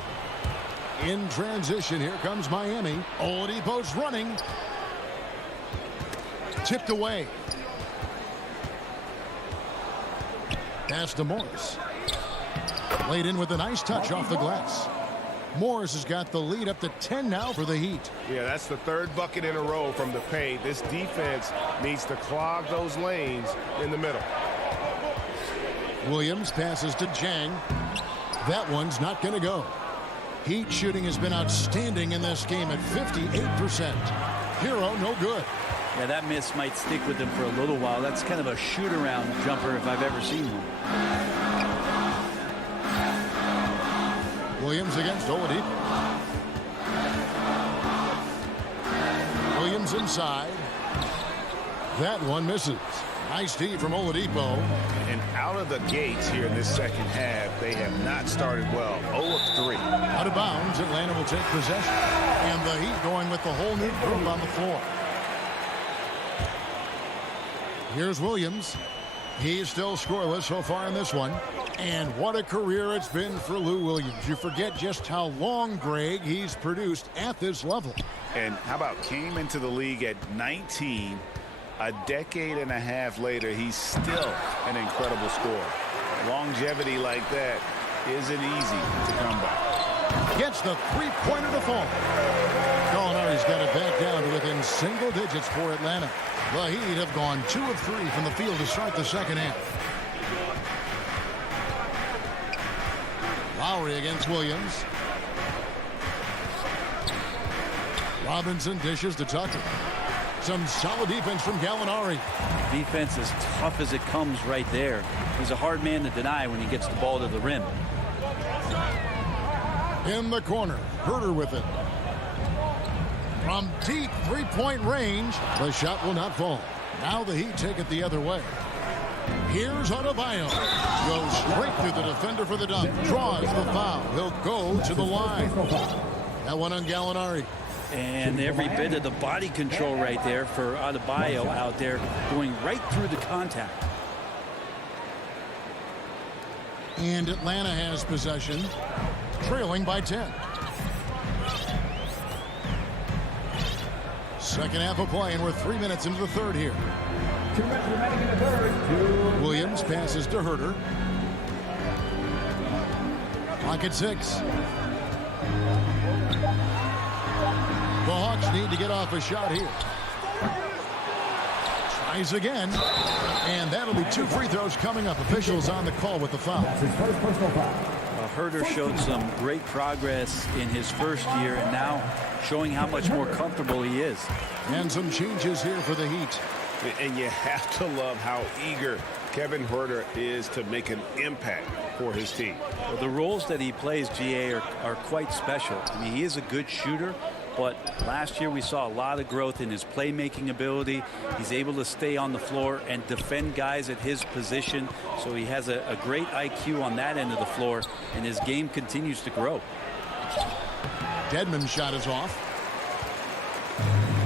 In transition, here comes Miami. Oladipo's running. Tipped away. Pass to Morris. Laid in with a nice touch off the glass. Morris has got the lead up to 10 now for the Heat. Yeah, that's the third bucket in a row from the paint. This defense needs to clog those lanes in the middle. Williams passes to Jang. That one's not going to go. Heat shooting has been outstanding in this game at 58%. Hero, no good. Yeah, that miss might stick with him for a little while. That's kind of a shoot-around jumper if I've ever seen one. Williams against Oladipo. Williams inside. That one misses. Nice D from Oladipo. And out of the gates here in this second half, they have not started well. 0 of 3. Out of bounds, Atlanta will take possession. And the Heat going with the whole new group on the floor. Here's Williams. He's still scoreless so far in this one. And what a career it's been for Lou Williams. You forget just how long, Greg, he's produced at this level. And how about came into the league at 19. A decade and a half later, he's still an incredible scorer. Longevity like that isn't easy to come by. Gets the three-pointer to fall. Gallinari's got it back down to within single digits for Atlanta. The Heat have gone 2 of 3 from the field to start the second half. Lowry against Williams. Robinson dishes to Tucker. Some solid defense from Gallinari. Defense as tough as it comes right there. He's a hard man to deny when he gets the ball to the rim. In the corner, Herter with it. From deep three-point range, the shot will not fall. Now the Heat take it the other way. Here's Adebayo. Goes straight through the defender for the dunk. Draws the foul. He'll go to the line. That one on Gallinari. And every bit of the body control right there for Adebayo out there, going right through the contact. And Atlanta has possession, trailing by 10. Second half of play, and we're 3 minutes into the third here. 2 minutes remaining in the third. Williams passes to Herter. Clock at 6. The Hawks need to get off a shot here. Tries again. And that'll be 2 free throws coming up. Officials on the call with the foul. That's his first personal foul. Herter showed some great progress in his first year, and now showing how much more comfortable he is. And some changes here for the Heat. And you have to love how eager Kevin Herter is to make an impact for his team. Well, the roles that he plays, GA, are quite special. I mean, he is a good shooter, but last year we saw a lot of growth in his playmaking ability. He's able to stay on the floor and defend guys at his position, so he has a great IQ on that end of the floor, and his game continues to grow. Dedmon's shot is off.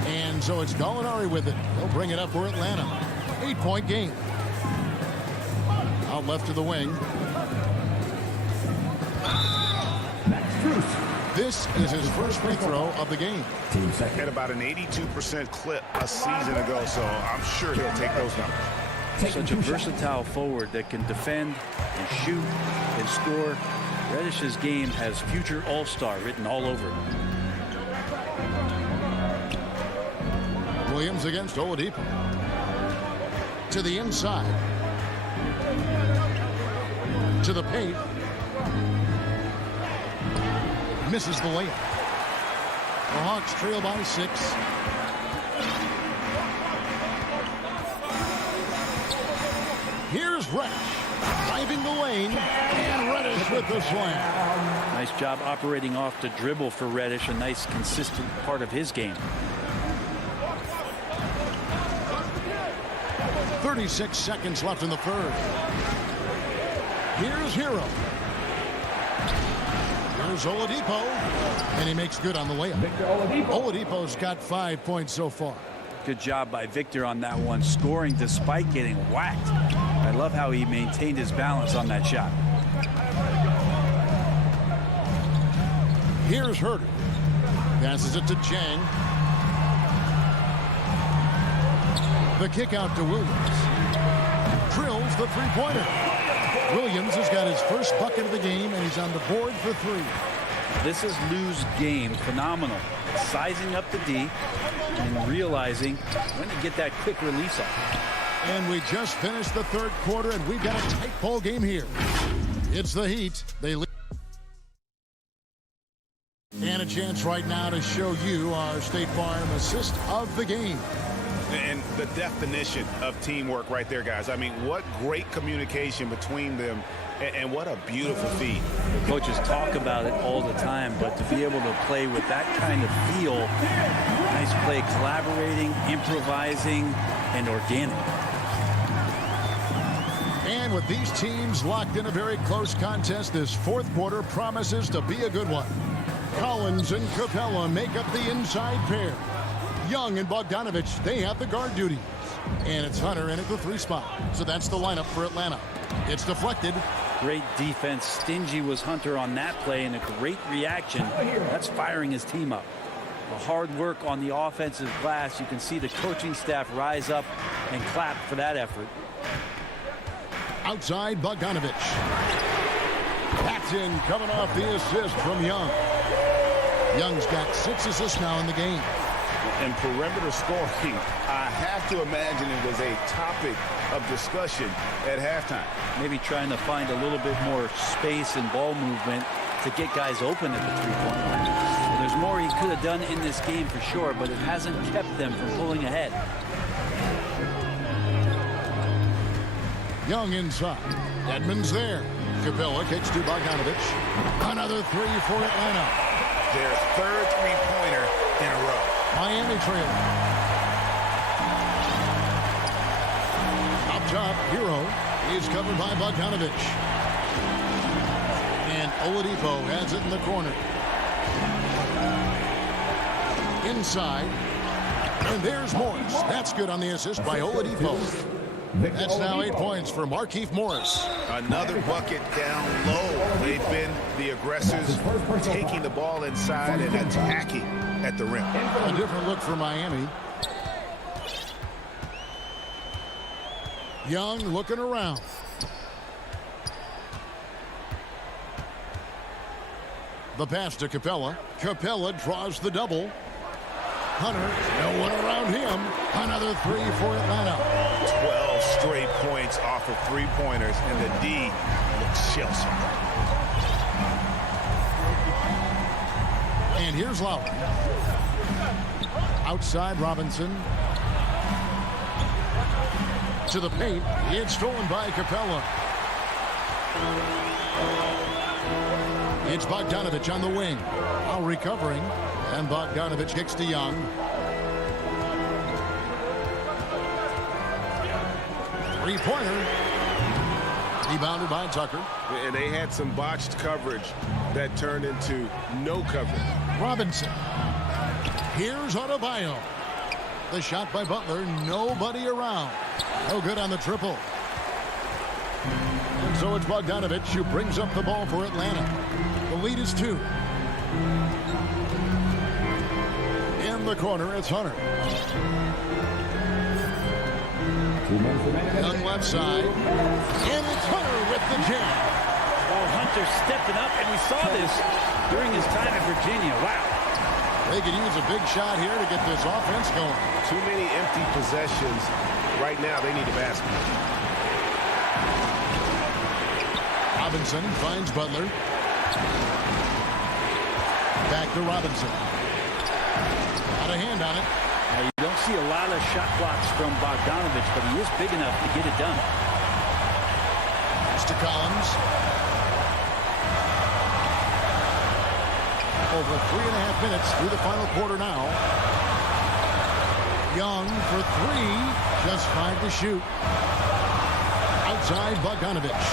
And so it's Gallinari with it. He'll bring it up for Atlanta. 8-point game. Out left to the wing. This is his first free throw of the game. At about an 82% clip a season ago, so I'm sure he'll take those numbers. Such a versatile forward that can defend and shoot and score. Reddish's game has future all-star written all over it. Williams against Oladipo. To the inside. To the paint. Misses the layup. The Hawks trail by 6. Here's Reddish driving the lane, and Reddish with the slam. Nice job operating off the dribble for Reddish, a nice consistent part of his game. 36 seconds left in the third. Here's Hero. Here's Oladipo, and he makes good on the layup. Oladipo's got 5 points so far. Good job by Victor on that one, scoring despite getting whacked. I love how he maintained his balance on that shot. Here's Herter. Passes it to Jang. The kick out to Williams. Drills the three-pointer. Williams has got his first bucket of the game, and he's on the board for 3. This is Lou's game. Phenomenal. Sizing up the D and realizing when to get that quick release off. And we just finished the third quarter, and we've got a tight ball game here. It's the Heat. They lead. And a chance right now to show you our State Farm assist of the game. And the definition of teamwork right there, guys. I mean, what great communication between them, and what a beautiful feed. The coaches talk about it all the time, but to be able to play with that kind of feel, nice play, collaborating, improvising, and organic. And with these teams locked in a very close contest, this fourth quarter promises to be a good one. Collins and Capella make up the inside pair. Young and Bogdanovich, they have the guard duties. And it's Hunter in at the 3 spot. So that's the lineup for Atlanta. It's deflected. Great defense. Stingy was Hunter on that play, and a great reaction. That's firing his team up. The hard work on the offensive glass. You can see the coaching staff rise up and clap for that effort. Outside Bogdanovich. That's in, coming off the assist from Young. Young's got 6 assists now in the game. And perimeter scoring, I have to imagine it was a topic of discussion at halftime. Maybe trying to find a little bit more space and ball movement to get guys open at the three-point line. Well, there's more he could have done in this game for sure, but it hasn't kept them from pulling ahead. Young inside. Edmonds there. Capella kicks to Bogdanovich. Another 3 for Atlanta. Their third three-pointer in a row. Miami trailing. Up top, Hero is covered by Bogdanovich. And Oladipo has it in the corner. Inside. And there's Morris. That's good on the assist by Oladipo. That's now 8 points for Markieff Morris. Another bucket down low. They've been the aggressors, taking the ball inside and attacking at the rim. A different look for Miami. Young looking around. The pass to Capella. Capella draws the double. Hunter, no one around him. Another 3 for Atlanta. 12 straight points off of three-pointers, and the D looks shell-shocked. And here's Lowry. Outside Robinson. To the paint. It's stolen by Capella. It's Bogdanovich on the wing. Now recovering. And Bogdanovich kicks to Young. Three-pointer. Rebounded by Tucker. And they had some botched coverage that turned into no coverage. Robinson. Here's Adebayo. The shot by Butler. Nobody around. No good on the triple. And so it's Bogdanovich who brings up the ball for Atlanta. The lead is 2. In the corner, it's Hunter. Young left side. And it's Hunter with the jam. Oh, Hunter stepping up, and we saw this during his time at Virginia. Wow. They could use a big shot here to get this offense going. Too many empty possessions. Right now, they need a basket. Robinson finds Butler. Back to Robinson. Got a hand on it. Now, you don't see a lot of shot blocks from Bogdanovich, but he is big enough to get it done. Pass to Collins. Over 3.5 minutes through the final quarter now. Young for 3. Just 5 to shoot. Outside Bogdanovich.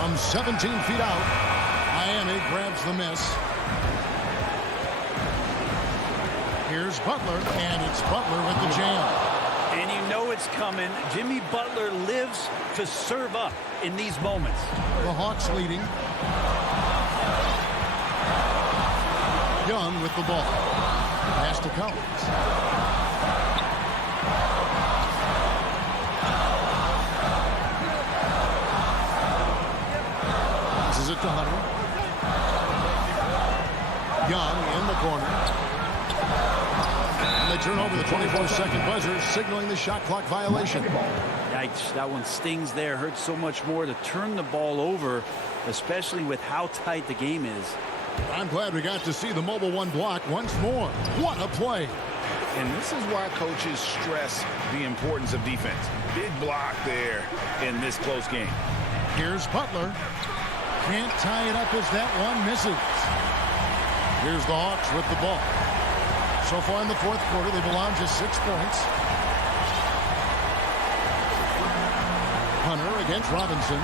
From 17 feet out. Miami grabs the miss. Here's Butler, and it's Butler with the jam. And you know it's coming. Jimmy Butler lives to serve up in these moments. The Hawks leading. Young with the ball. Pass to Collins. Passes it to Hunter. Young in the corner. And they turn over the 24-second buzzer, signaling the shot clock violation. Yikes, that one stings there. Hurts so much more to turn the ball over, especially with how tight the game is. I'm glad we got to see the mobile one block once more. What a play. And this is why coaches stress the importance of defense. Big block there in this close game. Here's Butler. Can't tie it up as that one misses. Here's the Hawks with the ball. So far in the fourth quarter, they've allowed just 6 points. Hunter against Robinson.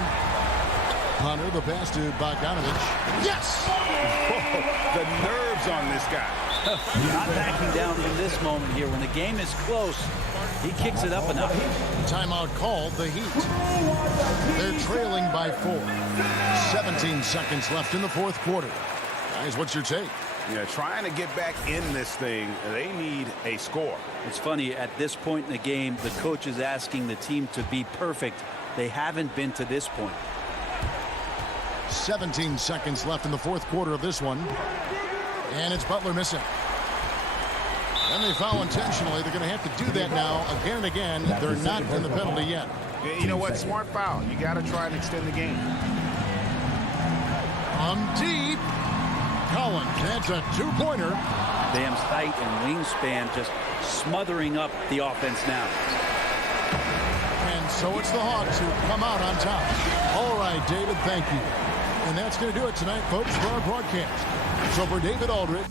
Hunter, the pass to Bogdanovich. Yes! The nerves on this guy. Not backing down in this moment here. When the game is close, He kicks it up a notch. Timeout called, the Heat. They're trailing by 4. 17 seconds left in the fourth quarter. Guys, what's your take? Yeah, trying to get back in this thing, they need a score. It's funny, at this point in the game, the coach is asking the team to be perfect. They haven't been to this point. 17 seconds left in the fourth quarter of this one. And it's Butler missing. And they foul intentionally. They're going to have to do that now again and again. They're not in the penalty yet. Yeah, you know what? Smart foul. You got to try and extend the game. Deep. Collins, that's a two-pointer. Bam's height and wingspan just smothering up the offense now. And so it's the Hawks who come out on top. All right, David, thank you. And that's going to do it tonight, folks, for our broadcast. So for David Aldridge.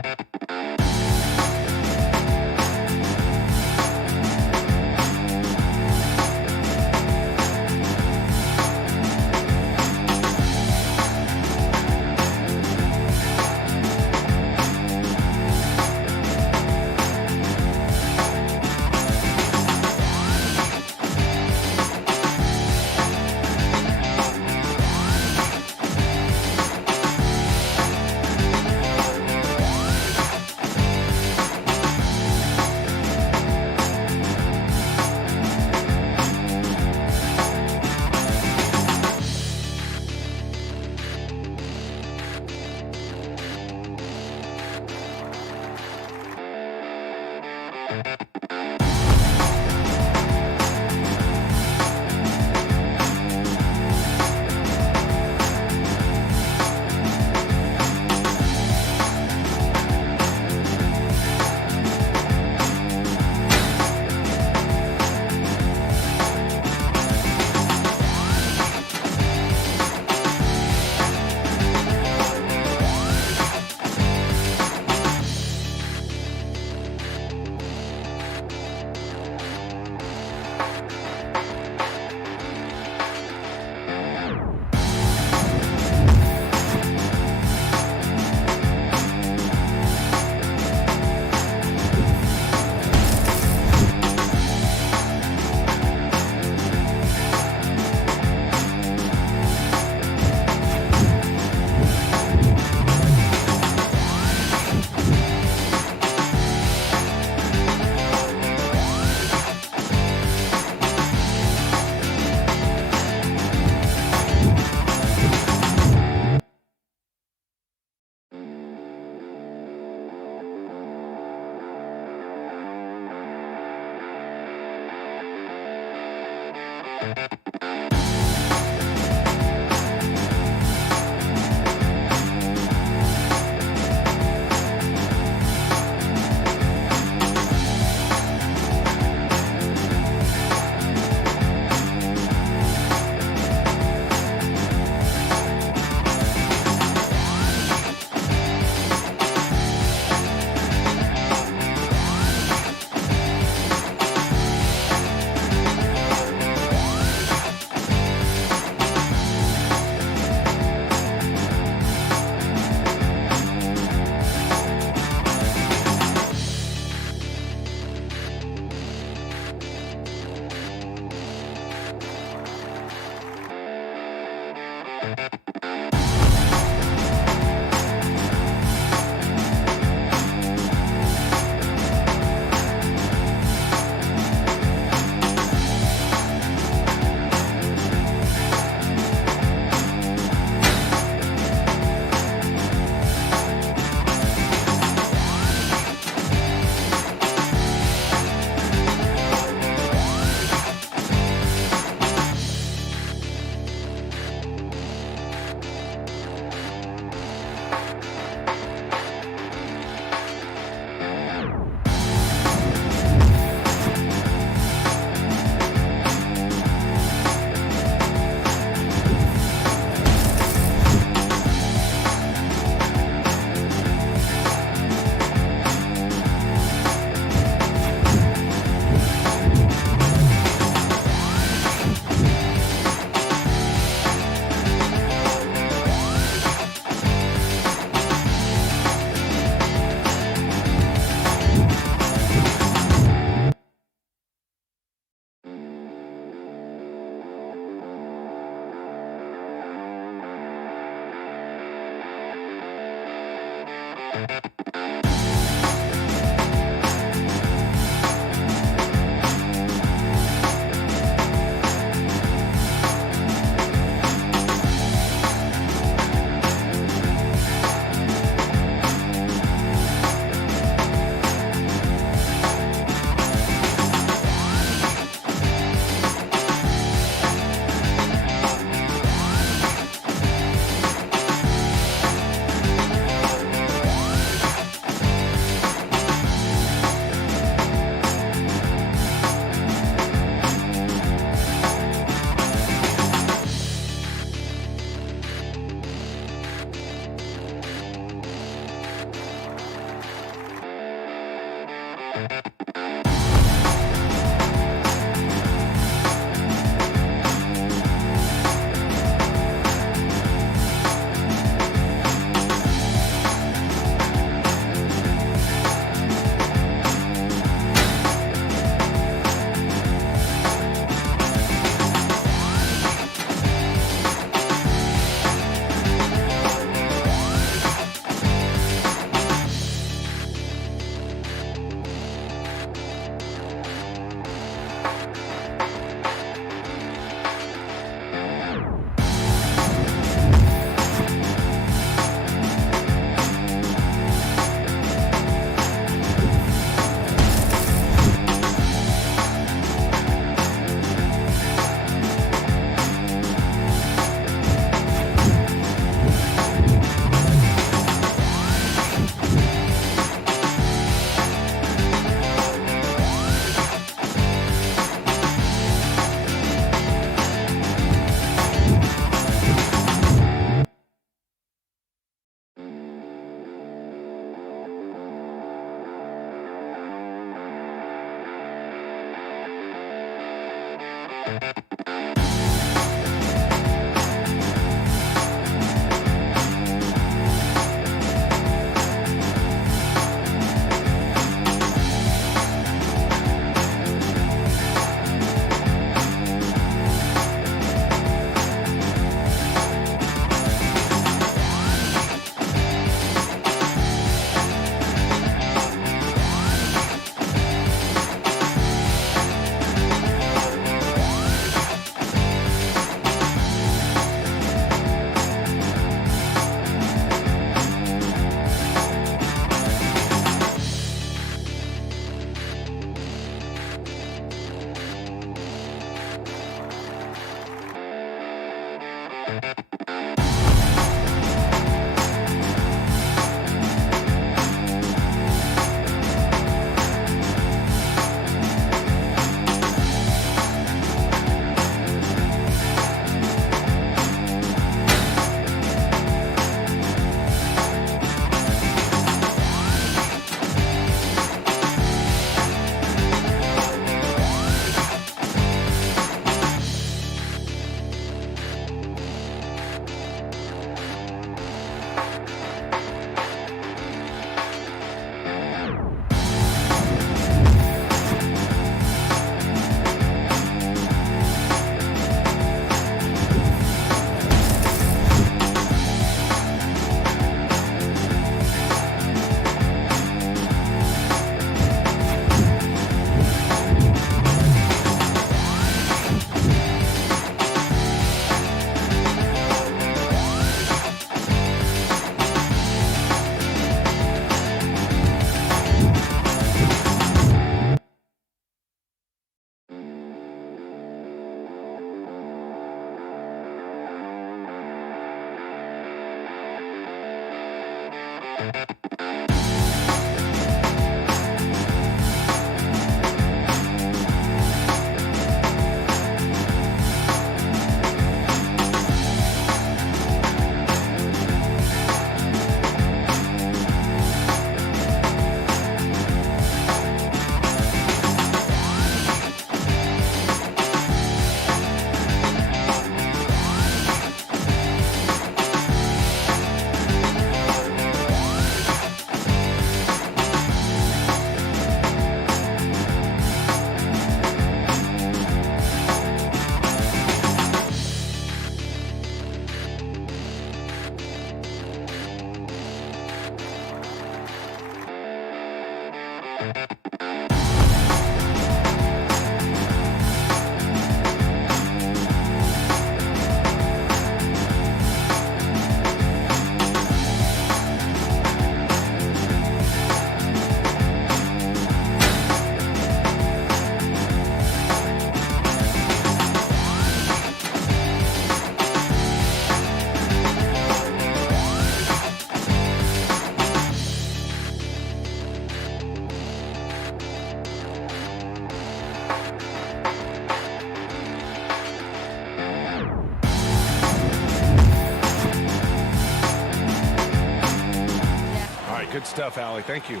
Good stuff, Allie. Thank you.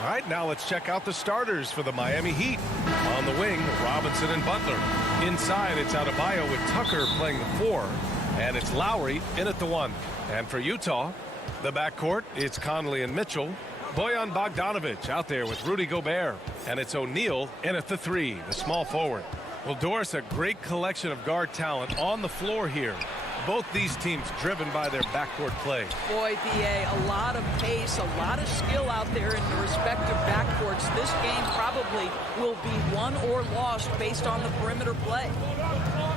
All right, now let's check out the starters for the Miami Heat. On the wing, Robinson and Butler. Inside, it's Adebayo with Tucker playing the 4. And it's Lowry in at the 1. And for Utah, the backcourt, it's Conley and Mitchell. Bojan Bogdanovic out there with Rudy Gobert. And it's O'Neal in at the 3, the small forward. Well, Doris, a great collection of guard talent on the floor here. Both these teams driven by their backcourt play. Boy, B.A., a lot of pace, a lot of skill out there in the respective backcourts. This game probably will be won or lost based on the perimeter play.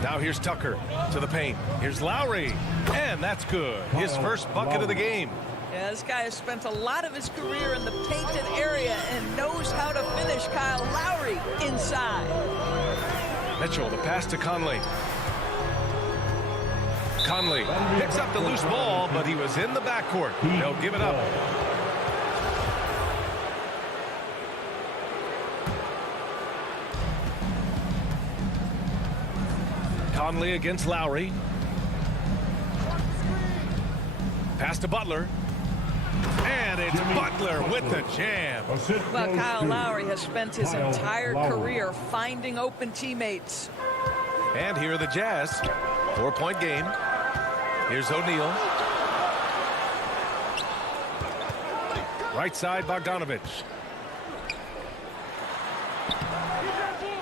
Now here's Tucker to the paint. Here's Lowry, and that's good. His first bucket of the game. Yeah, this guy has spent a lot of his career in the painted area and knows how to finish. Kyle Lowry inside. Mitchell, the pass to Conley. Conley picks up the loose ball, but he was in the backcourt. They'll give it up. Conley against Lowry. Pass to Butler. And it's Butler with the jam. But Kyle Lowry has spent his entire career finding open teammates. And here are the Jazz. 4-point game. Here's O'Neal. Right side, Bogdanovic.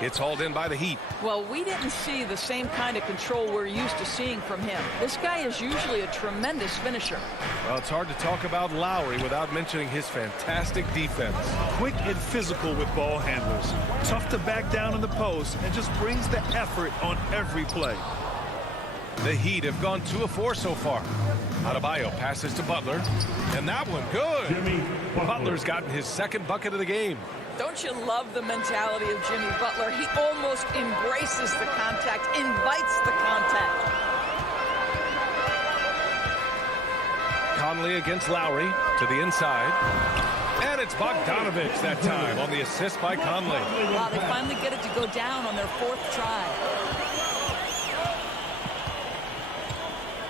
It's hauled in by the Heat. Well, we didn't see the same kind of control we're used to seeing from him. This guy is usually a tremendous finisher. Well, it's hard to talk about Lowry without mentioning his fantastic defense. Quick and physical with ball handlers. Tough to back down in the post and just brings the effort on every play. The Heat have gone 2 of 4 so far. Adebayo passes to Butler, and that one good. Butler's gotten his second bucket of the game. Don't you love the mentality of Jimmy Butler? He almost embraces the contact, invites the contact. Conley against Lowry to the inside. And it's Bogdanovic that time on the assist by Conley. Wow, they finally get it to go down on their 4th try.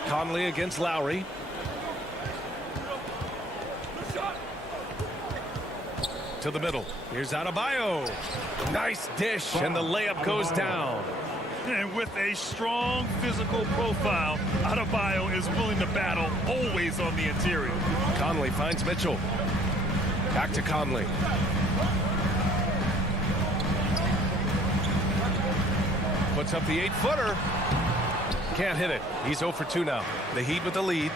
Conley against Lowry. To the middle. Here's Adebayo. Nice dish, and the layup goes down. And with a strong physical profile, Adebayo is willing to battle, always on the interior. Conley finds Mitchell. Back to Conley. Puts up the 8-footer. Can't hit it. He's 0 for 2 now. The Heat with the lead.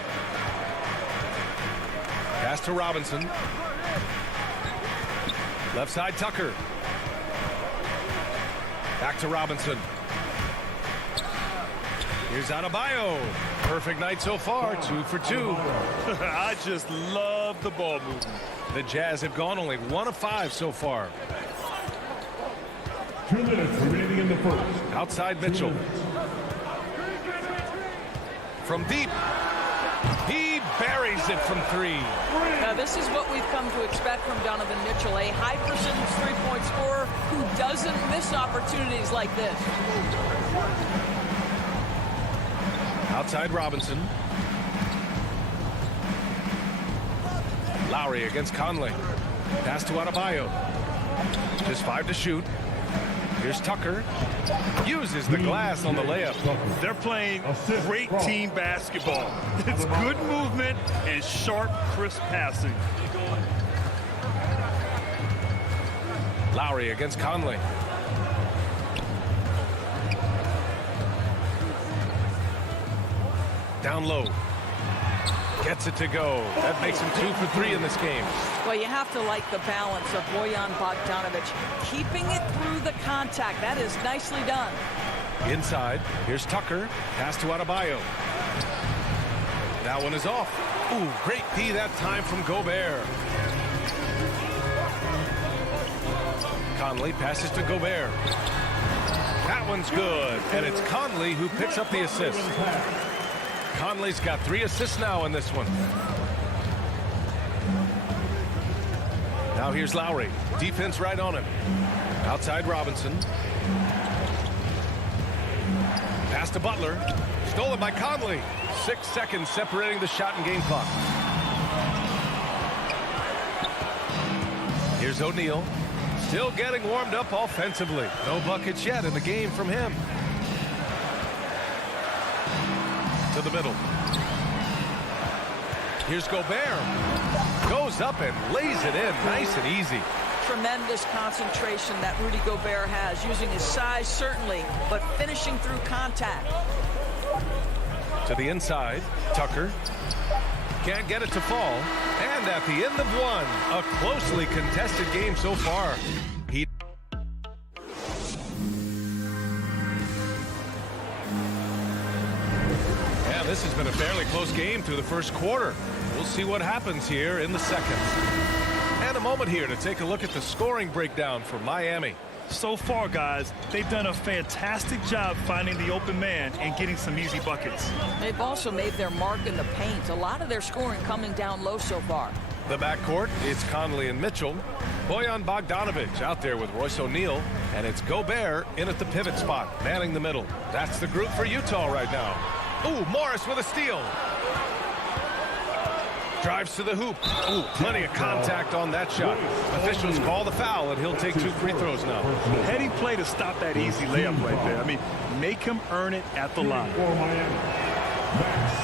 Pass to Robinson. Left side, Tucker. Back to Robinson. Here's Adebayo. Perfect night so far, 2 for 2. I just love the ball movement. The Jazz have gone only 1 of 5 so far. 2 minutes remaining in the first. Outside Mitchell. From deep. He buries it from 3. Now, this is what we've come to expect from Donovan Mitchell, a high percentage three-point scorer who doesn't miss opportunities like this. Outside Robinson. Lowry against Conley. Pass to Adebayo. Just 5 to shoot. Here's Tucker. Uses the glass on the layup. They're playing great team basketball. It's good movement and sharp, crisp passing. Lowry against Conley. Down low. Gets it to go. That makes him 2 for 3 in this game. Well, you have to like the balance of Bojan Bogdanovic. Keeping it through the contact. That is nicely done. Inside. Here's Tucker. Pass to Adebayo. That one is off. Ooh, great D that time from Gobert. Conley passes to Gobert. That one's good. And it's Conley who picks up the assist. Conley's got 3 assists now in this one. Now here's Lowry. Defense right on him. Outside Robinson. Pass to Butler. Stolen by Conley. 6 seconds separating the shot and game clock. Here's O'Neal. Still getting warmed up offensively. No buckets yet in the game from him. To the middle. Here's Gobert. Goes up and lays it in nice and easy. Tremendous concentration that Rudy Gobert has, using his size certainly, but finishing through contact. To the inside, Tucker. Can't get it to fall. And at the end of one, a closely contested game so far. And this has been a fairly close game through the first quarter. We'll see what happens here in the second. And a moment here to take a look at the scoring breakdown for Miami. So far, guys, they've done a fantastic job finding the open man and getting some easy buckets. They've also made their mark in the paint. A lot of their scoring coming down low so far. The backcourt, it's Conley and Mitchell. Bojan Bogdanovic out there with Royce O'Neal. And it's Gobert in at the pivot spot, manning the middle. That's the group for Utah right now. Ooh, Morris with a steal. Drives to the hoop. Ooh, plenty of contact on that shot. Officials call the foul, and he'll take 2 free throws now. Heady play to stop that easy layup right there. I mean, make him earn it at the line.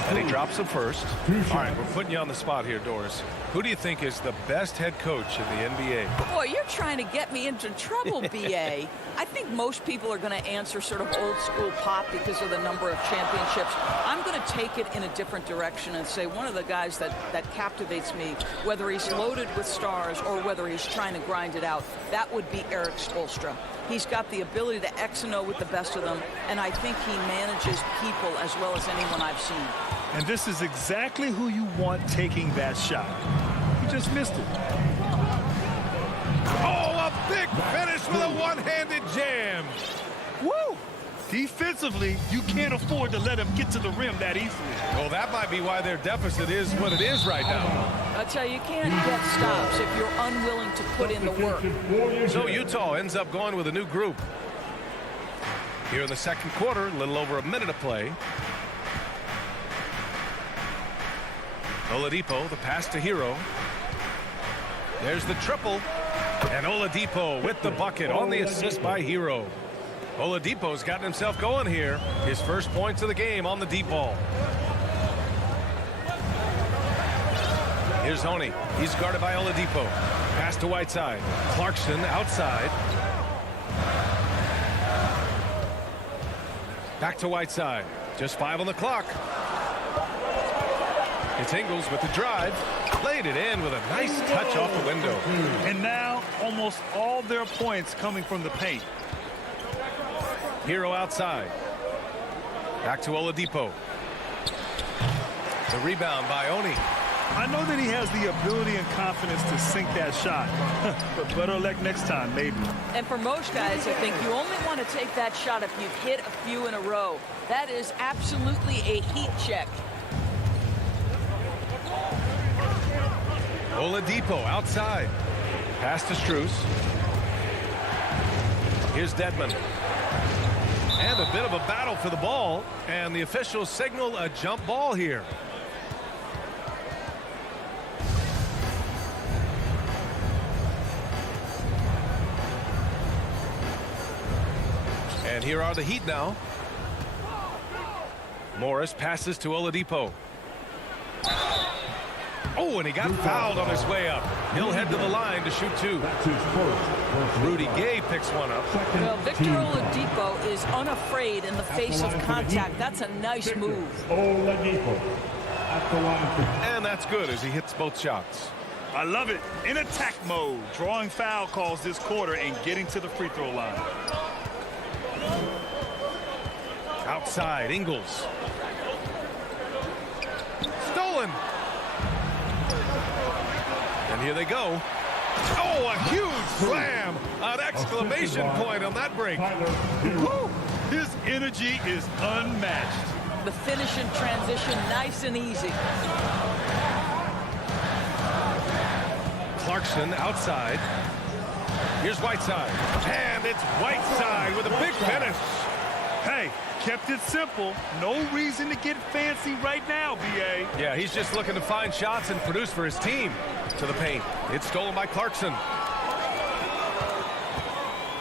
And he drops him first. All right, we're putting you on the spot here, Doris. Who do you think is the best head coach in the NBA? Boy, you're trying to get me into trouble, B.A. I think most people are going to answer sort of old school Pop because of the number of championships. I'm going to take it in a different direction and say one of the guys that captivates me, whether he's loaded with stars or whether he's trying to grind it out, that would be Eric Spoelstra. He's got the ability to X and O with the best of them, and I think he manages people as well as anyone I've seen. And this is exactly who you want taking that shot. He just missed it. Oh, a big finish with a one-handed jam. Woo! Defensively, you can't afford to let him get to the rim that easily. Well, that might be why their deficit is what it is right now. I tell you, you can't get stops if you're unwilling to put in the work. So Utah ends up going with a new group. Here in the second quarter, a little over a minute of play. Oladipo, the pass to Hero. There's the triple. And Oladipo with the bucket on the assist by Hero. Oladipo's gotten himself going here. His first points of the game on the deep ball. Here's Honey. He's guarded by Oladipo. Pass to Whiteside. Clarkson outside. Back to Whiteside. Just 5 on the clock. It's Ingles with the drive. Laid it in with a nice touch off the window. And now almost all their points coming from the paint. Hero outside. Back to Oladipo. The rebound by Oni. I know that he has the ability and confidence to sink that shot. But better luck next time, maybe. And for most guys, I think you only want to take that shot if you've hit a few in a row. That is absolutely a heat check. Oladipo outside. Pass to Strus. Here's Dedmon. And a bit of a battle for the ball. And the officials signal a jump ball here. And here are the Heat now. Morris passes to Oladipo. Oh, and he got fouled on his way up. He'll head to the line to shoot 2. Rudy Gay picks one up. Well, Victor Oladipo is unafraid in the face of contact. That's a nice move. And that's good as he hits both shots. I love it. In attack mode, drawing foul calls this quarter and getting to the free throw line. Outside, Ingles. Stolen. And here they go. Oh, a huge slam. An exclamation point on that break. Woo! His energy is unmatched. The finish in transition, nice and easy. Clarkson outside. Here's Whiteside. And it's Whiteside with a big finish. Hey, kept it simple. No reason to get fancy right now, B.A. Yeah, he's just looking to find shots and produce for his team. To the paint. It's stolen by Clarkson.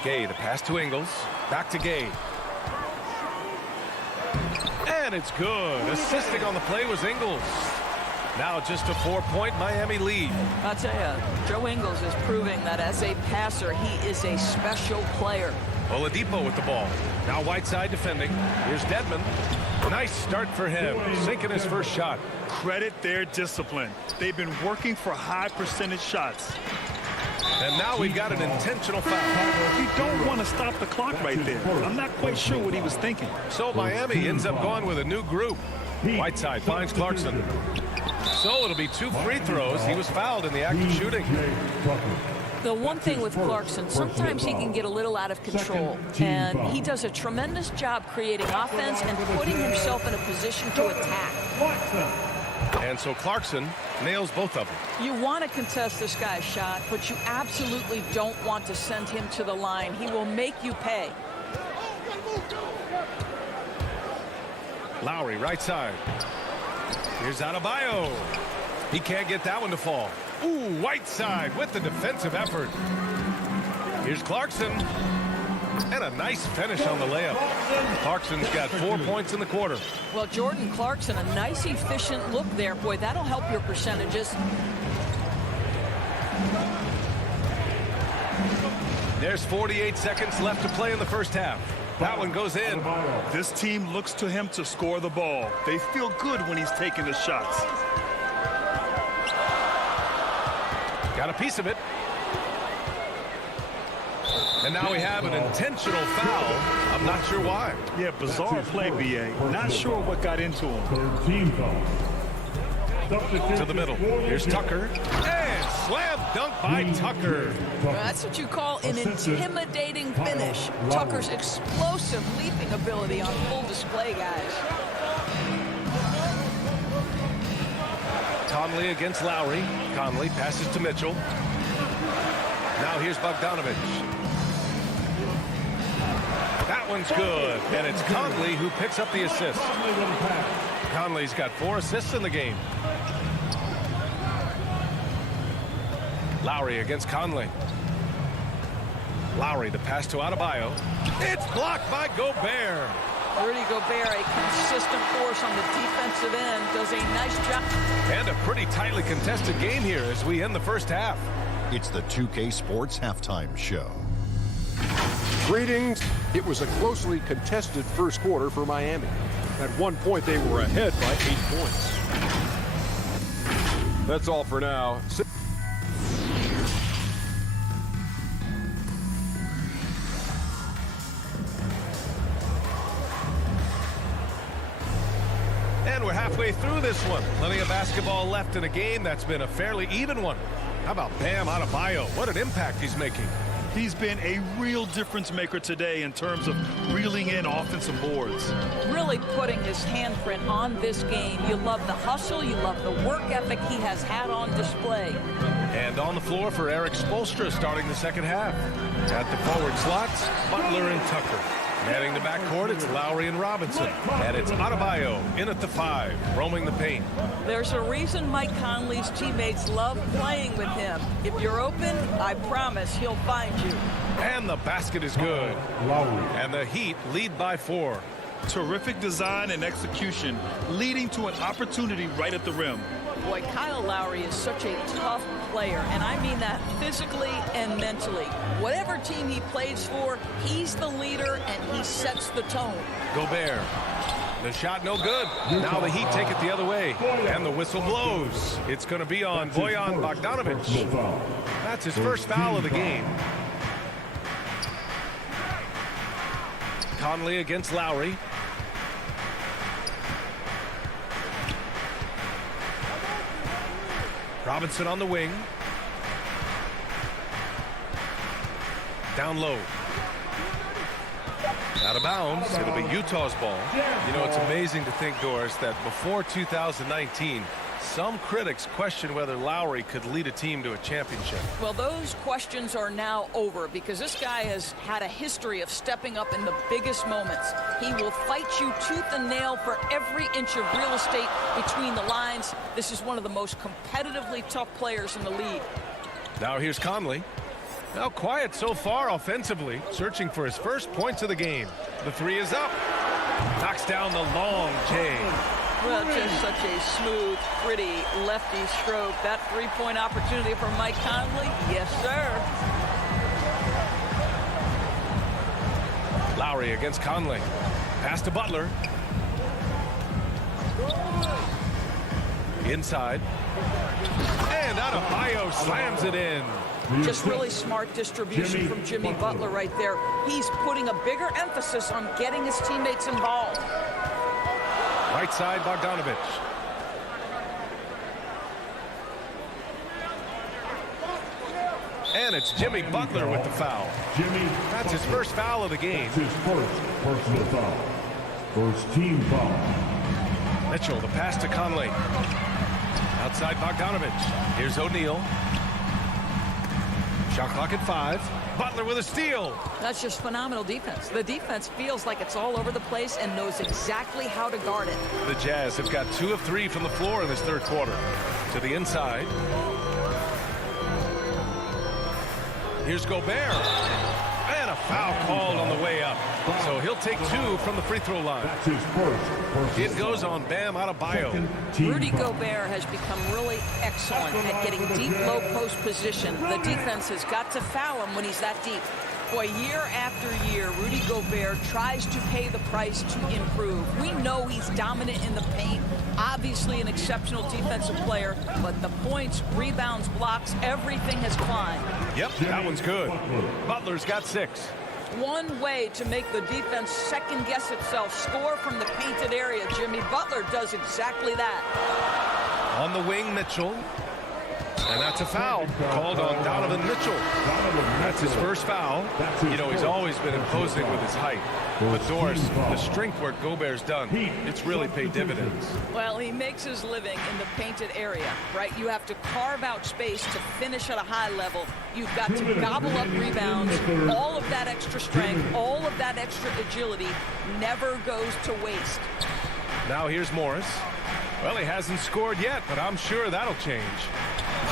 Gay, the pass to Ingles. Back to Gay. And it's good. Assisting on the play was Ingles. Now just a 4-point Miami lead. I'll tell you, Joe Ingles is proving that as a passer, he is a special player. Oladipo with the ball. Now Whiteside defending. Here's Dedmon. Nice start for him. Sinking his first shot. Credit their discipline. They've been working for high percentage shots. And now we've got an intentional foul. You don't want to stop the clock right there. I'm not quite sure what he was thinking. So Miami ends up going with a new group. Whiteside finds Clarkson. So it'll be 2 free throws. He was fouled in the act of shooting. The one thing with Clarkson, sometimes he can get a little out of control, and he does a tremendous job creating offense and putting himself in a position to attack. And so Clarkson nails both of them. You want to contest this guy's shot, but you absolutely don't want to send him to the line. He will make you pay. Lowry, right side. Here's Adebayo. He can't get that one to fall. Ooh, Whiteside with the defensive effort. Here's Clarkson. And a nice finish on the layup. Clarkson's got 4 points in the quarter. Well, Jordan Clarkson, a nice, efficient look there. Boy, that'll help your percentages. There's 48 seconds left to play in the first half. That one goes in. This team looks to him to score the ball. They feel good when he's taking the shots. Got a piece of it. And now we have an intentional foul. I'm not sure why. Yeah, bizarre play, B.A. Not sure what got into him. To the middle. Here's Tucker. And slam dunk by Tucker. Well, that's what you call an intimidating finish. Tucker's explosive leaping ability on full display, guys. Conley against Lowry. Conley passes to Mitchell. Now here's Bogdanovich. That one's good. And it's Conley who picks up the assist. Conley's got 4 assists in the game. Lowry against Conley. Lowry, the pass to Adebayo. It's blocked by Gobert. Rudy Gobert, a consistent force on the defensive end, does a nice job. And a pretty tightly contested game here as we end the first half. It's the 2K Sports Halftime Show. Greetings. It was a closely contested first quarter for Miami. At one point, they were ahead by 8 points. That's all for now. And we're halfway through this one. Plenty of basketball left in a game that's been a fairly even one. How about Bam Adebayo? What an impact he's making. He's been a real difference maker today in terms of reeling in offensive boards. Really putting his handprint on this game. You love the hustle. You love the work ethic he has had on display. And on the floor for Eric Spoelstra starting the second half. At the forward slots, Butler and Tucker. Manning the backcourt, it's Lowry and Robinson. And it's Adebayo in at the 5, roaming the paint. There's a reason Mike Conley's teammates love playing with him. If you're open, I promise he'll find you. And the basket is good. And the Heat lead by 4. Terrific design and execution, leading to an opportunity right at the rim. Boy, Kyle Lowry is such a tough player, and I mean that physically and mentally. Whatever team he plays for, he's the leader, and he sets the tone. Gobert. The shot no good. Now the Heat take it the other way, and the whistle blows. It's going to be on Bojan Bogdanovich. That's his first foul of the game. Conley against Lowry. Robinson on the wing. Down low. Out of bounds. It'll be Utah's ball. You know, it's amazing to think, Doris, that before 2019, some critics question whether Lowry could lead a team to a championship. Well, those questions are now over because this guy has had a history of stepping up in the biggest moments. He will fight you tooth and nail for every inch of real estate between the lines. This is one of the most competitively tough players in the league. Now here's Conley. Well, quiet so far offensively, searching for his first points of the game. The three is up. Knocks down the long J. Well, just such a smooth, pretty lefty stroke. That three-point opportunity for Mike Conley. Yes, sir. Lowry against Conley. Pass to Butler. Inside. And Adebayo slams it in. Just really smart distribution from Jimmy Butler right there. He's putting a bigger emphasis on getting his teammates involved. Right side, Bogdanovich. And it's Jimmy Butler with the foul. That's his first foul of the game. That's his first personal foul. First team foul. Mitchell, the pass to Conley. Outside Bogdanovich. Here's O'Neal. Shot clock at 5. Butler with a steal. That's just phenomenal defense. The defense feels like it's all over the place and knows exactly how to guard it. The Jazz have got 2 of 3 from the floor in this third quarter. To the inside. Here's Gobert. And a foul called on the way up. So he'll take 2 from the free throw line. That's his first. It goes on Bam Adebayo. Rudy Gobert has become really excellent at getting deep low post position. The defense has got to foul him when he's that deep. Boy, year after year, Rudy Gobert tries to pay the price to improve. We know he's dominant in the paint, obviously an exceptional defensive player, but the points, rebounds, blocks, everything has climbed. Yep, that one's good. Butler's got 6. One way to make the defense second-guess itself, score from the painted area. Jimmy Butler does exactly that. On the wing, Mitchell. And that's a foul called on Donovan Mitchell. That's his first foul. You know, he's always been imposing with his height. But Doris, the strength work Gobert's done, it's really paid dividends. Well, he makes his living in the painted area, right? You have to carve out space to finish at a high level. You've got to gobble up rebounds. All of that extra strength, all of that extra agility never goes to waste. Now here's Morris. Well, he hasn't scored yet, but I'm sure that'll change.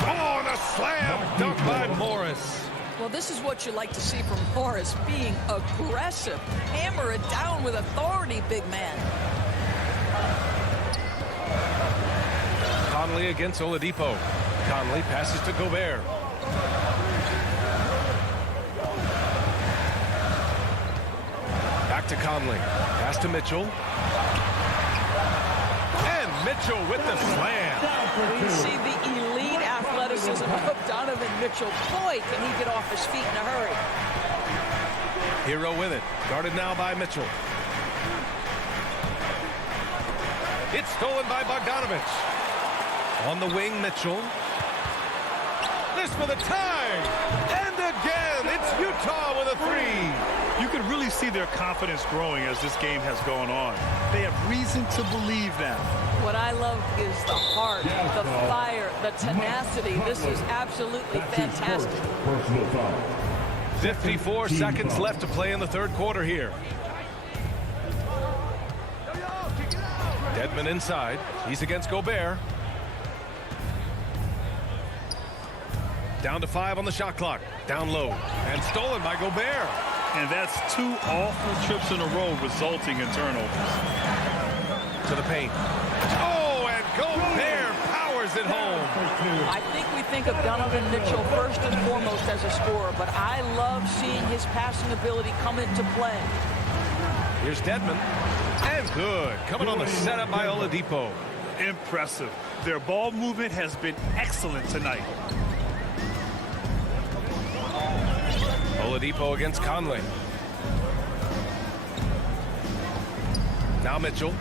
Oh, and a slam dunk by Morris. Well, this is what you like to see from Morris, being aggressive. Hammer it down with authority, big man. Conley against Oladipo. Conley passes to Gobert. Back to Conley. Pass to Mitchell. And Mitchell with the slam. We see the elite athleticism of Donovan Mitchell. Boy, can he get off his feet in a hurry. Hero with it. Guarded now by Mitchell. It's stolen by Bogdanovich. On the wing, Mitchell. This for the tie. And again, it's Utah with a 3. You can really see their confidence growing as this game has gone on. They have reason to believe now. What I love is the heart, the fire, the tenacity. This is absolutely fantastic. 54 seconds left to play in the third quarter here. Dedmon inside. He's against Gobert. Down to 5 on the shot clock. Down low. And stolen by Gobert. And that's 2 awful trips in a row resulting in turnovers. To the paint. Oh, and Gobert powers it home. I think we think of Donovan Mitchell first and foremost as a scorer, but I love seeing his passing ability come into play. Here's Dedmon. And good. Coming on the setup by Oladipo. Impressive. Their ball movement has been excellent tonight. Oladipo against Conley. Now Mitchell.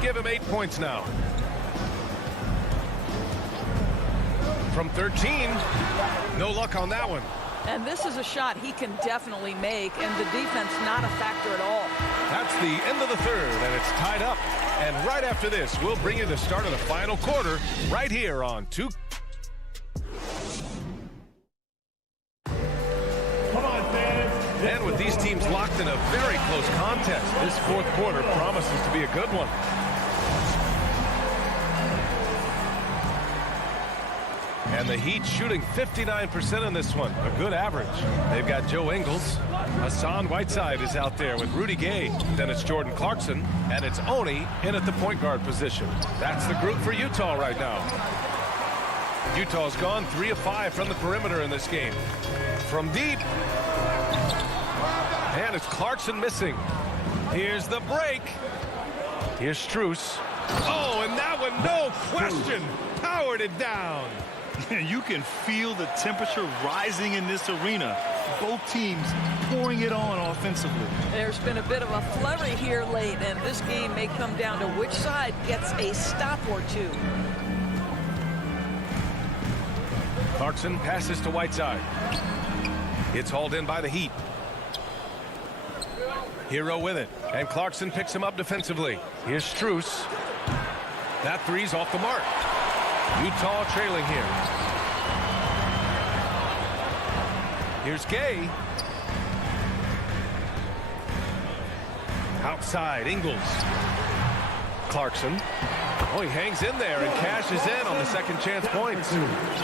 Give him 8 points now. From 13. No luck on that one. And this is a shot he can definitely make, and the defense not a factor at all. That's the end of the third, and it's tied up. And right after this, we'll bring you the start of the final quarter right here on 2. And with these teams locked in a very close contest, this fourth quarter promises to be a good one. And the Heat shooting 59% in this one. A good average. They've got Joe Ingles. Hassan Whiteside is out there with Rudy Gay. Then it's Jordan Clarkson. And it's Oni in at the point guard position. That's the group for Utah right now. Utah's gone 3 of 5 from the perimeter in this game. From deep. And it's Clarkson missing. Here's the break. Here's Strus. Oh, and that one, no question, powered it down. You can feel the temperature rising in this arena. Both teams pouring it on offensively. There's been a bit of a flurry here late, and this game may come down to which side gets a stop or two. Clarkson passes to Whiteside. It's hauled in by the Heat. Hero with it, and Clarkson picks him up defensively. Here's Strus. That three's off the mark. Utah trailing here. Here's Gay. Outside, Ingles. Clarkson. Oh, he hangs in there and cashes in on the second chance points.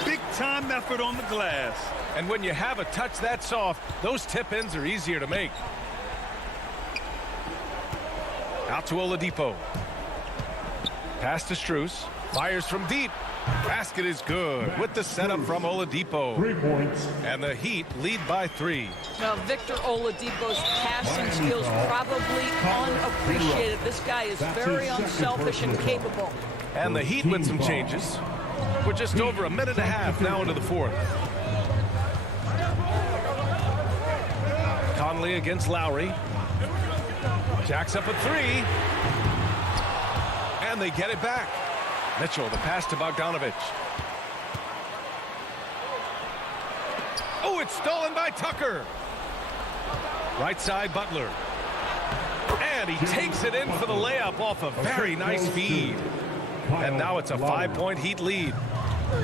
Big time effort on the glass. And when you have a touch that soft, those tip-ins are easier to make. Out to Oladipo. Pass to Strus. Fires from deep. Basket is good with the setup from Oladipo. 3 points. And the Heat lead by 3. Now, Victor Oladipo's passing skills probably unappreciated. This guy is very unselfish and capable. And the Heat with some changes. We're just over a minute and a half now into the fourth. Conley against Lowry. Jacks up a 3. And they get it back. Mitchell, the pass to Bogdanovic. Oh, it's stolen by Tucker. Right side, Butler. And he takes it in for the layup off a very nice feed. And now it's a 5-point Heat lead.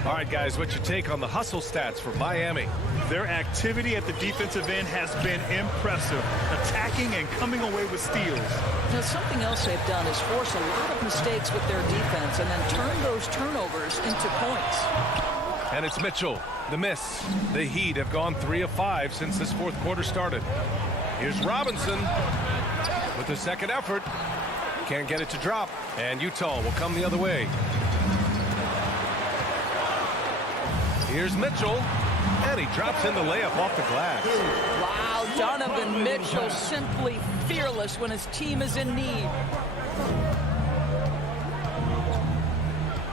All right, guys, what's your take on the hustle stats for Miami? Their activity at the defensive end has been impressive, attacking and coming away with steals. Now, something else they've done is force a lot of mistakes with their defense and then turn those turnovers into points. And it's Mitchell, the miss. The Heat have gone 3 of 5 since this fourth quarter started. Here's Robinson with the second effort. Can't get it to drop, and Utah will come the other way. Here's Mitchell, and he drops in the layup off the glass. Wow, Donovan Mitchell simply fearless when his team is in need.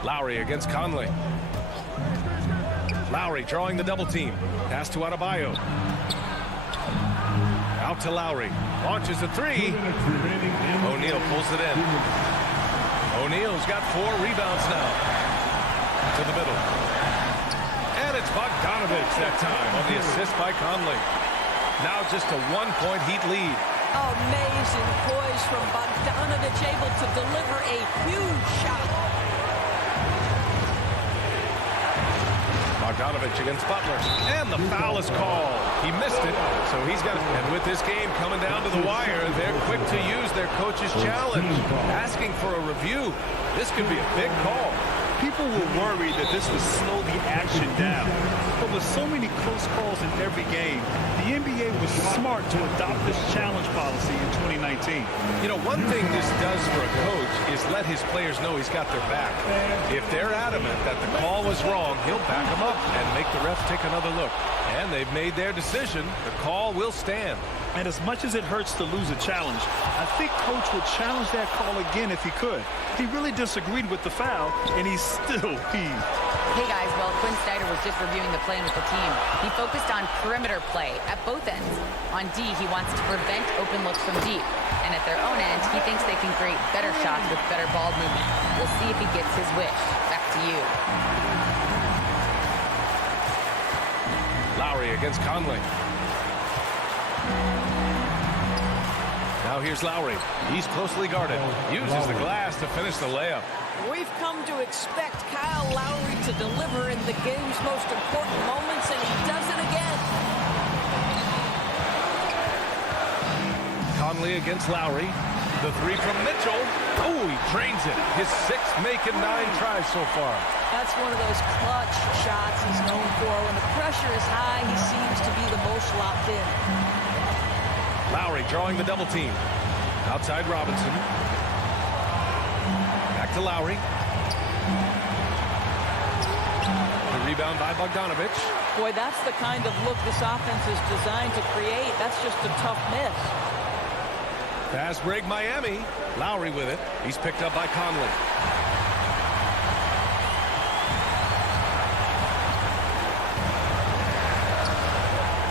Lowry against Conley. Lowry drawing the double team. Pass to Adebayo. Out to Lowry. Launches a 3. O'Neal pulls it in. O'Neal's got 4 rebounds now. To the middle. And it's Bogdanovic that time on the assist by Conley. Now just a 1-point Heat lead. Amazing poise from Bogdanovic, able to deliver a huge shot. Bogdanovic against Butler. And the foul is called. He missed it, so he's got it. And with this game coming down to the wire, they're quick to use their coach's challenge, asking for a review. This could be a big call. People were worried that this would slow the action down. But with so many close calls in every game, the NBA was smart to adopt this challenge policy in 2019. You know, one thing this does for a coach is let his players know he's got their back. If they're adamant that the call was wrong, he'll back them up and make the refs take another look. And they've made their decision. The call will stand. And as much as it hurts to lose a challenge, I think Coach would challenge that call again if he could. He really disagreed with the foul, and he's still peeved. Hey guys, well, Quinn Snyder was just reviewing the plan with the team. He focused on perimeter play at both ends. On D, he wants to prevent open looks from deep. And at their own end, he thinks they can create better shots with better ball movement. We'll see if he gets his wish. Back to you. Lowry against Conley. Now here's Lowry. He's closely guarded. Uses the glass to finish the layup. We've come to expect Kyle Lowry to deliver in the game's most important moments, and he does it again. Conley against Lowry. The 3 from Mitchell. Oh, he drains it. His 6th make in 9 tries so far. That's one of those clutch shots he's known for. When the pressure is high, he seems to be the most locked in. Lowry drawing the double team. Outside Robinson. Back to Lowry. The rebound by Bogdanovich. Boy, that's the kind of look this offense is designed to create. That's just a tough miss. Fast break Miami. Lowry with it. He's picked up by Conley.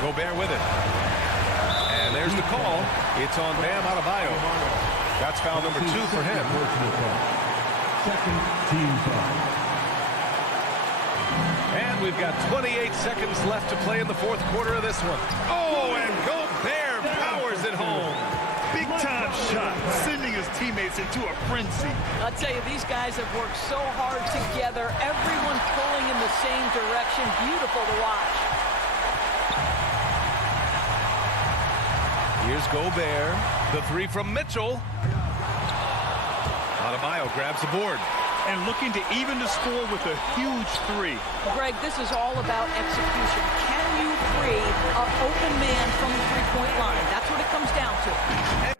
Gobert with it. And there's the call. It's on Bam Adebayo. That's foul number 2 for him. Second team foul. And we've got 28 seconds left to play in the 4th quarter of this one. Oh, and Gobert powers it home. Big-time shot, sending his teammates into a frenzy. I'll tell you, these guys have worked so hard together. Everyone pulling in the same direction. Beautiful to watch. Here's Gobert. The 3 from Mitchell. Adebayo grabs the board. And looking to even the score with a huge 3. Greg, this is all about execution. Can you free an open man from the three-point line? That's what it comes down to.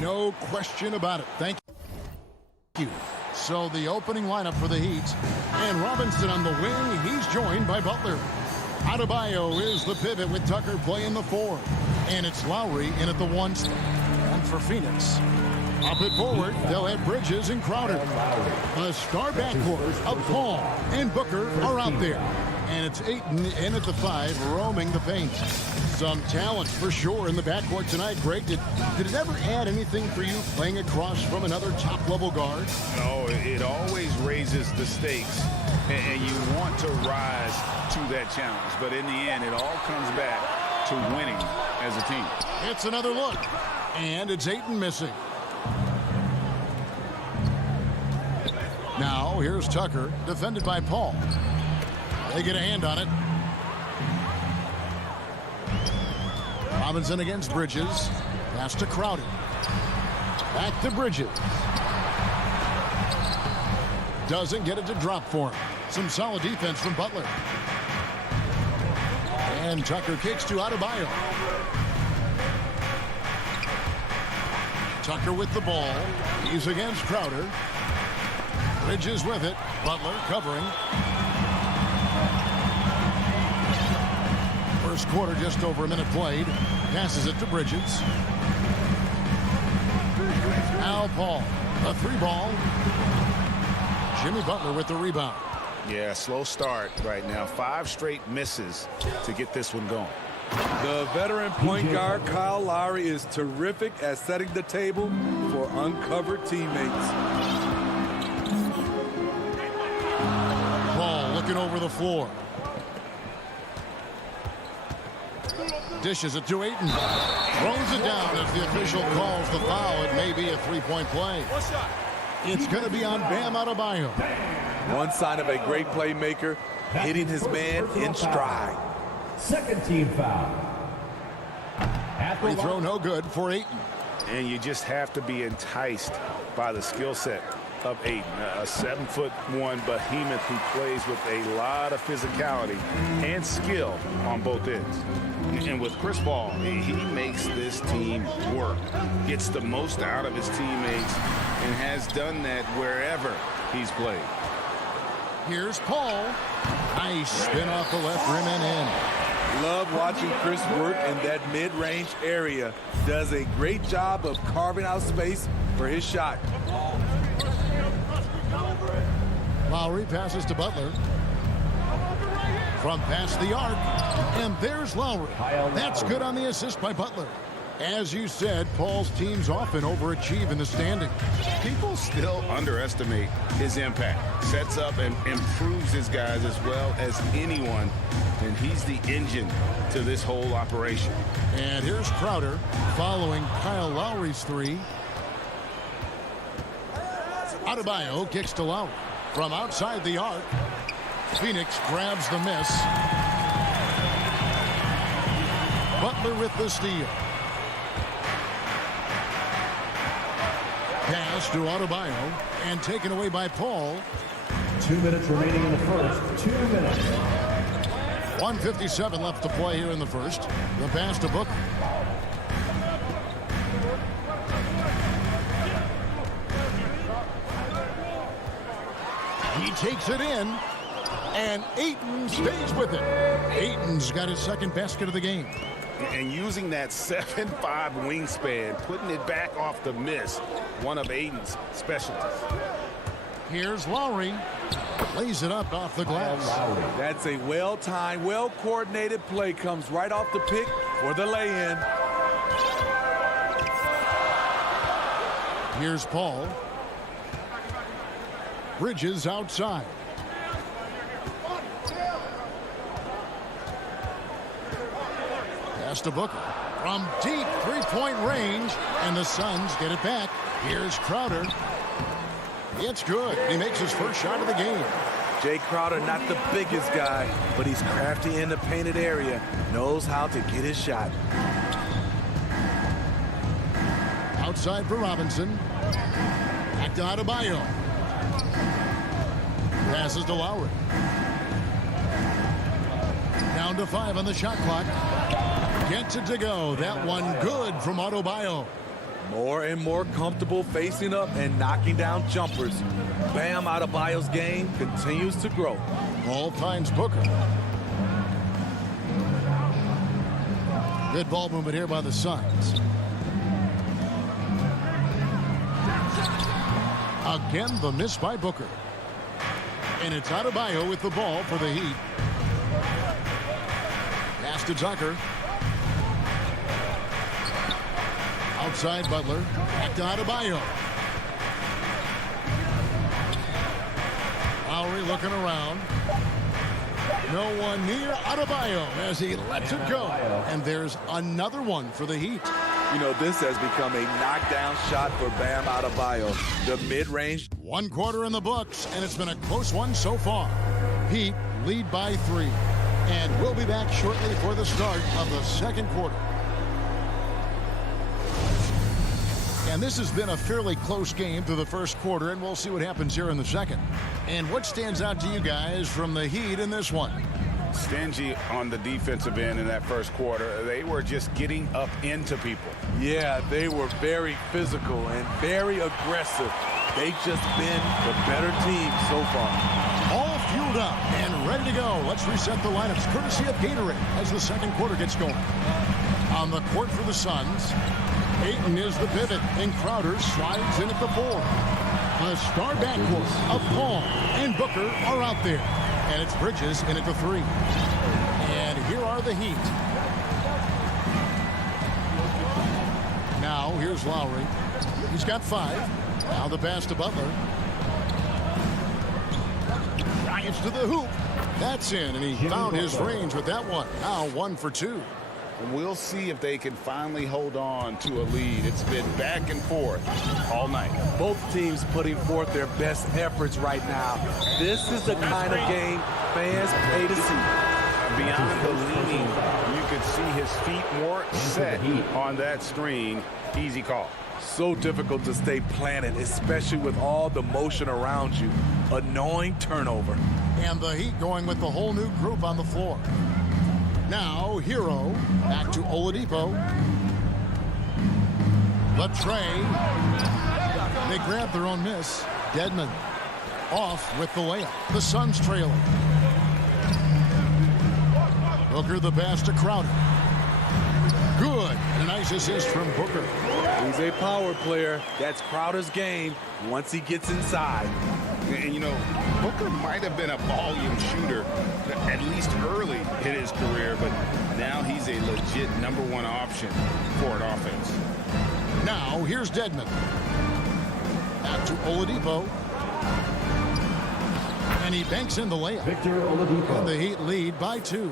No question about it. Thank you. So the opening lineup for the Heat. And Robinson on the wing. He's joined by Butler. Adebayo is the pivot with Tucker playing the 4. And it's Lowry in at the 1. And for Phoenix, up at forward, they'll have Bridges and Crowder. A star backcourt of Paul and Booker are out there. And it's Ayton in at the 5, roaming the paint. Some talent for sure in the backcourt tonight. Greg, did it ever add anything for you playing across from another top-level guard? No, it always raises the stakes, and you want to rise to that challenge. But in the end, it all comes back to winning as a team. It's another look, and it's Ayton missing. Now, here's Tucker, defended by Paul. They get a hand on it. Robinson against Bridges. Pass to Crowder. Back to Bridges. Doesn't get it to drop for him. Some solid defense from Butler. And Tucker kicks to Adebayo. Tucker with the ball. He's against Crowder. Bridges with it. Butler covering. First quarter, just over a minute played. Passes it to Bridges. Al Paul, a 3-ball. Jimmy Butler with the rebound. Yeah, slow start right now. 5 straight misses to get this one going. The veteran point guard Kyle Lowry is terrific at setting the table for uncovered teammates. Paul looking over the floor. Dishes it to Ayton. Throws it down as the official calls the foul. It may be a three-point play. It's going to be on Bam Adebayo. One sign of a great playmaker, hitting his man in stride. Second team foul. Free throw no good for Ayton. And you just have to be enticed by the skill set of Ayton, a 7'1" behemoth who plays with a lot of physicality and skill on both ends. And with Chris Paul, he makes this team work, gets the most out of his teammates, and has done that wherever he's played. Here's Paul. Nice spin off the left rim and in. Love watching Chris work in that mid-range area. Does a great job of carving out space for his shot. Lowry passes to Butler. From past the arc. And there's Lowry. That's good on the assist by Butler. As you said, Paul's teams often overachieve in the standings. People still underestimate his impact. Sets up and improves his guys as well as anyone. And he's the engine to this whole operation. And here's Crowder following Kyle Lowry's three. Adebayo kicks to Lowry. From outside the arc, Phoenix grabs the miss. Butler with the steal. Pass to Adebayo and taken away by Paul. 2 minutes remaining in the first. 2 minutes. 1:57 left to play here in the first. The pass to Booker. He takes it in, and Ayton stays with it. Ayton's got his second basket of the game. And using that 7'5" wingspan, putting it back off the miss, one of Ayton's specialties. Here's Lowry. Lays it up off the glass. That's a well-timed, well-coordinated play. Comes right off the pick for the lay-in. Here's Paul. Bridges outside. Pass to Booker. From deep three-point range, and the Suns get it back. Here's Crowder. It's good. He makes his first shot of the game. Jay Crowder, not the biggest guy, but he's crafty in the painted area. Knows how to get his shot. Outside for Robinson. Back to Adebayo. Passes to Lowry. Down to 5 on the shot clock. Gets it to go. That one good from Adebayo. More and more comfortable facing up and knocking down jumpers. Bam Adebayo's game continues to grow. Ball finds Booker. Good ball movement here by the Suns. Again, the miss by Booker. And it's Adebayo with the ball for the Heat. Pass to Tucker. Outside Butler. Back to Adebayo. Lowry looking around. No one near Adebayo as he lets it go. And there's another one for the Heat. You know, this has become a knockdown shot for Bam Adebayo. The mid-range. 1 quarter in the books, and it's been a close one so far. Heat lead by 3. And we'll be back shortly for the start of the second quarter. And this has been a fairly close game through the first quarter, and we'll see what happens here in the second. And what stands out to you guys from the Heat in this one? Stingy on the defensive end in that first quarter. They were just getting up into people. Yeah, they were very physical and very aggressive. They've just been the better team so far. All fueled up and ready to go. Let's reset the lineups courtesy of Gatorade as the second quarter gets going. On the court for the Suns, Ayton is the pivot, and Crowder slides in at the 4. A star backcourt of Paul and Booker are out there. And it's Bridges in at the 3. And here are the Heat. Now, here's Lowry. He's got 5. Now the pass to Butler. Drives to the hoop. That's in, and he found his range with that one. Now 1 for 2. And we'll see if they can finally hold on to a lead. It's been back and forth all night. Both teams putting forth their best efforts right now. This is the kind of game fans pay to see. Beyond the leaning, you could see his feet more set on that screen. Easy call. So difficult to stay planted, especially with all the motion around you. Annoying turnover. And the Heat going with the whole new group on the floor. Now, Hero, back to Oladipo. The tray. They grab their own miss. Dedmon off with the layup. The Suns trailing. Booker the pass to Crowder. Good. And a nice assist from Booker. He's a power player. That's Crowder's game once he gets inside. And, you know, Booker might have been a volume shooter, at least early in his career, but now he's a legit #1 option for an offense. Now, here's Dedmon. Back to Oladipo. And he banks in the layup. Victor Oladipo. And the Heat lead by 2.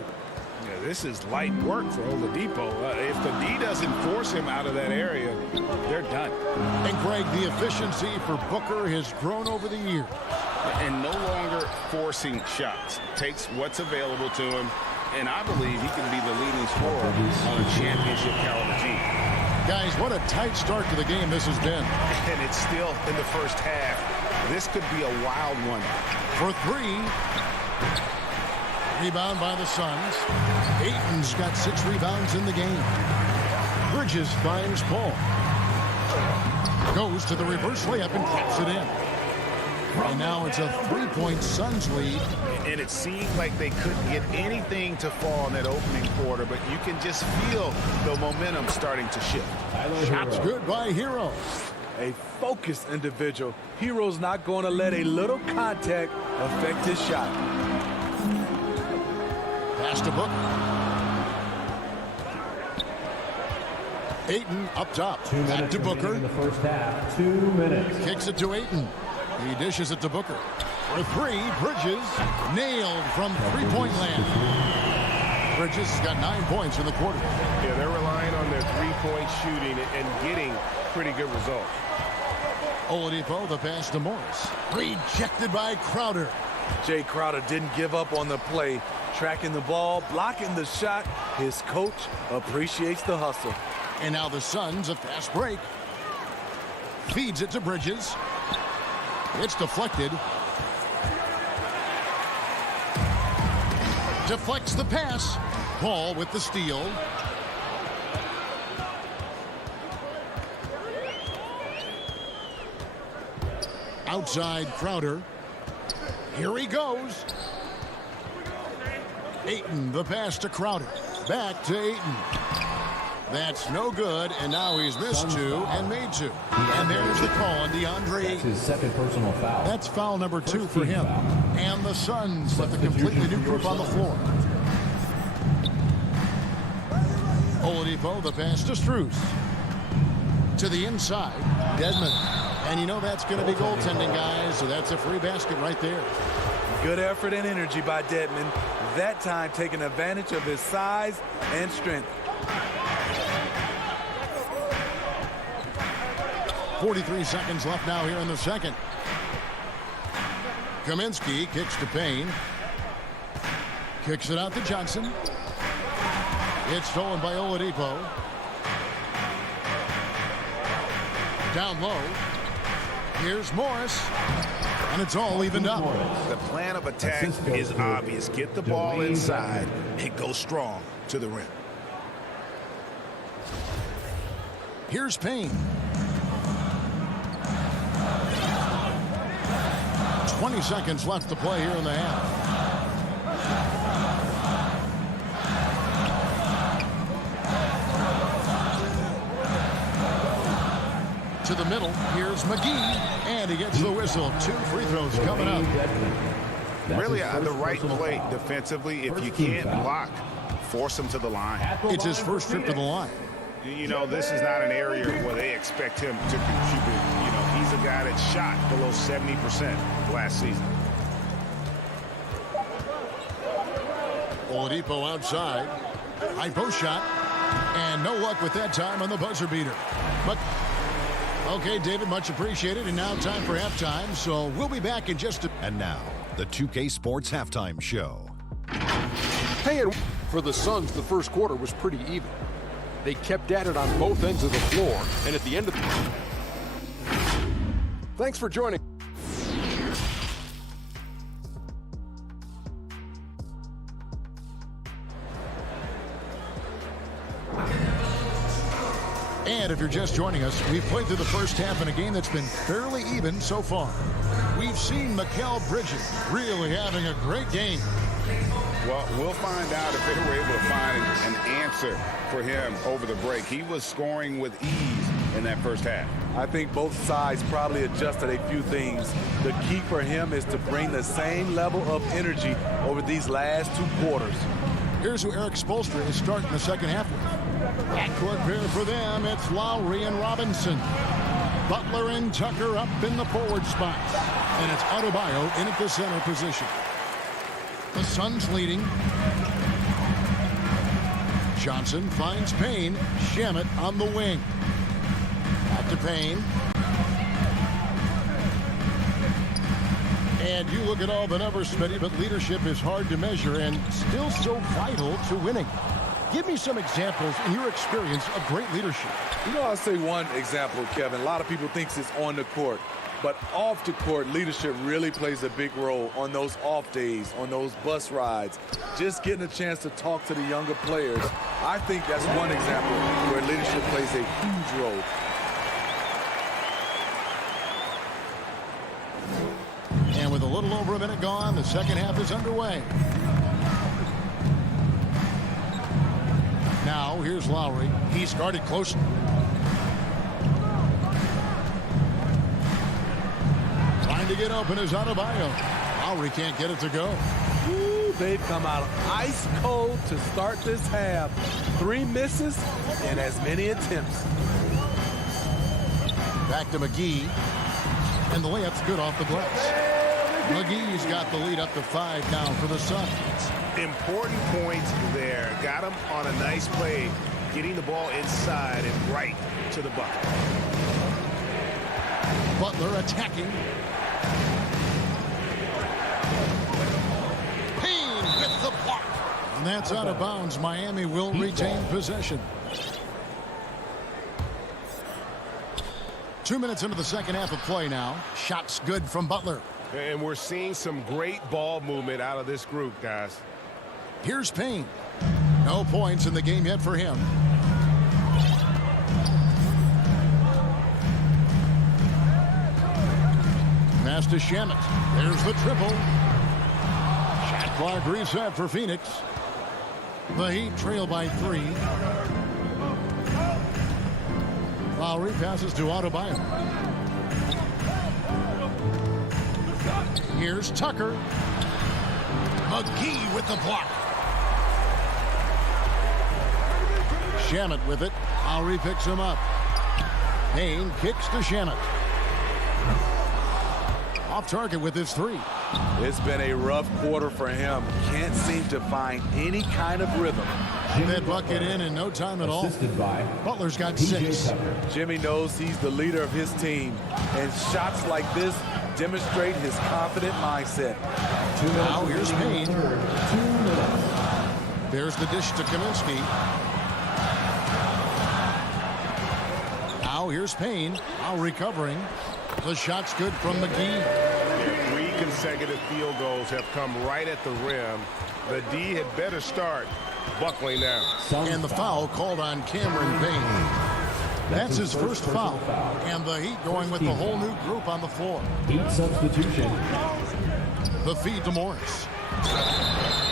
Yeah, this is light work for Oladipo. If the D doesn't force him out of that area, they're done. And Greg, the efficiency for Booker has grown over the years. And no longer forcing shots. Takes what's available to him, and I believe he can be the leading scorer on a championship caliber team. Guys, what a tight start to the game this has been. And it's still in the first half. This could be a wild one. For 3. Rebound by the Suns. Ayton's got 6 rebounds in the game. Bridges finds Paul. Goes to the reverse layup and taps it in. And now it's a 3-point Suns lead. And it seemed like they couldn't get anything to fall in that opening quarter, but you can just feel the momentum starting to shift. Shots good by Hero. A focused individual. Hero's not going to let a little contact affect his shot. Pass to Booker. Ayton up top. 2 minutes back to Booker. In the first half. 2 minutes. Kicks it to Ayton. He dishes it to Booker. For 3, Bridges nailed from 3-point land. Bridges has got 9 points in the quarter. Yeah, they're relying on their 3-point shooting and getting pretty good results. Oladipo, the pass to Morris. Rejected by Crowder. Jay Crowder didn't give up on the play. Tracking the ball, blocking the shot. His coach appreciates the hustle. And now the Suns, a fast break. Feeds it to Bridges. It's deflected. Deflects the pass. Paul with the steal. Outside Crowder. Here he goes. Ayton, the pass to Crowder. Back to Ayton. That's no good, and now he's missed 2 and made 2. And there's the call on DeAndre Ayton. That's his second personal foul. That's foul number 2 for him. And the Suns with a completely new group on the floor. Oladipo, the pass to Strus. To the inside, Dedmon. And you know that's going to be goaltending, guys, so that's a free basket right there. Good effort and energy by Dedmon. That time taking advantage of his size and strength. 43 seconds left now here in the second. Kaminsky kicks to Payne. Kicks it out to Johnson. It's stolen by Oladipo. Down low. Here's Morris. And it's all evened up. The plan of attack is obvious. Get the ball inside and go strong to the rim. Here's Payne. 20 seconds left to play here in the half. To the middle, here's McGee, and he gets the whistle. 2 free throws coming up. Really on the right play defensively. If you can't block, force him to the line. It's his first trip to the line. You know, this is not an area where they expect him to contribute. You know, he's a guy that shot below 70% last season. Oladipo outside. High post shot. And no luck with that time on the buzzer beater. But, okay, David, much appreciated. And now time for halftime, so we'll be back in just a... And now, the 2K Sports Halftime Show. Hey, and for the Suns, the first quarter was pretty even. They kept at it on both ends of the floor, and at the end of the... Thanks for joining. And if you're just joining us, we've played through the first half in a game that's been fairly even so far. We've seen Mikal Bridges really having a great game. Well, we'll find out if they were able to find an answer for him over the break. He was scoring with ease in that first half. I think both sides probably adjusted a few things. The key for him is to bring the same level of energy over these last two quarters. Here's who Eric Spoelstra is starting the second half with. Backcourt pair for them, it's Lowry and Robinson. Butler and Tucker up in the forward spots. And it's Adebayo in at the center position. The Suns leading. Johnson finds Payne. Shamet on the wing. Back to Payne. And you look at all the numbers, Smitty, but leadership is hard to measure and still so vital to winning. Give me some examples in your experience of great leadership. You know, I'll say one example, Kevin. A lot of people think it's on the court. But off the court, leadership really plays a big role on those off days, on those bus rides. Just getting a chance to talk to the younger players. I think that's one example where leadership plays a huge role. And with a little over a minute gone, the second half is underway. Now, here's Lowry. He's guarded closely. Trying to get open is Adebayo. Lowry can't get it to go. Ooh, they've come out ice cold to start this half. 3 misses and as many attempts. Back to McGee. And the layup's good off the glass. McGee's got the lead up to 5 now for the Suns. Important points there. Got him on a nice play, getting the ball inside and right to the bucket. Butler attacking. Payne with the block. And that's out of bounds. Miami will retain possession. 2 minutes into the second half of play now. Shots good from Butler. And we're seeing some great ball movement out of this group, guys. Here's Payne. No points in the game yet for him. Pass to Shamet. There's the triple. Shot clock reset for Phoenix. The Heat trail by 3. Lowry passes to Adebayo. Here's Tucker. McGee with the block. Shamet with it. Lowry picks him up. Payne kicks to Shamet. Off target with his 3. It's been a rough quarter for him. Can't seem to find any kind of rhythm. That bucket in no time at all. Butler's got 6. Jimmy knows he's the leader of his team. And shots like this demonstrate his confident mindset. Now here's Payne. There's the dish to Kaminsky. Now here's Payne. Now recovering. The shot's good from McGee. 3 consecutive field goals have come right at the rim. The D had better start buckling down. And the foul called on Cameron Payne. That's his first foul. And the Heat going with the whole new group on the floor. Heat substitution. The feed to Morris.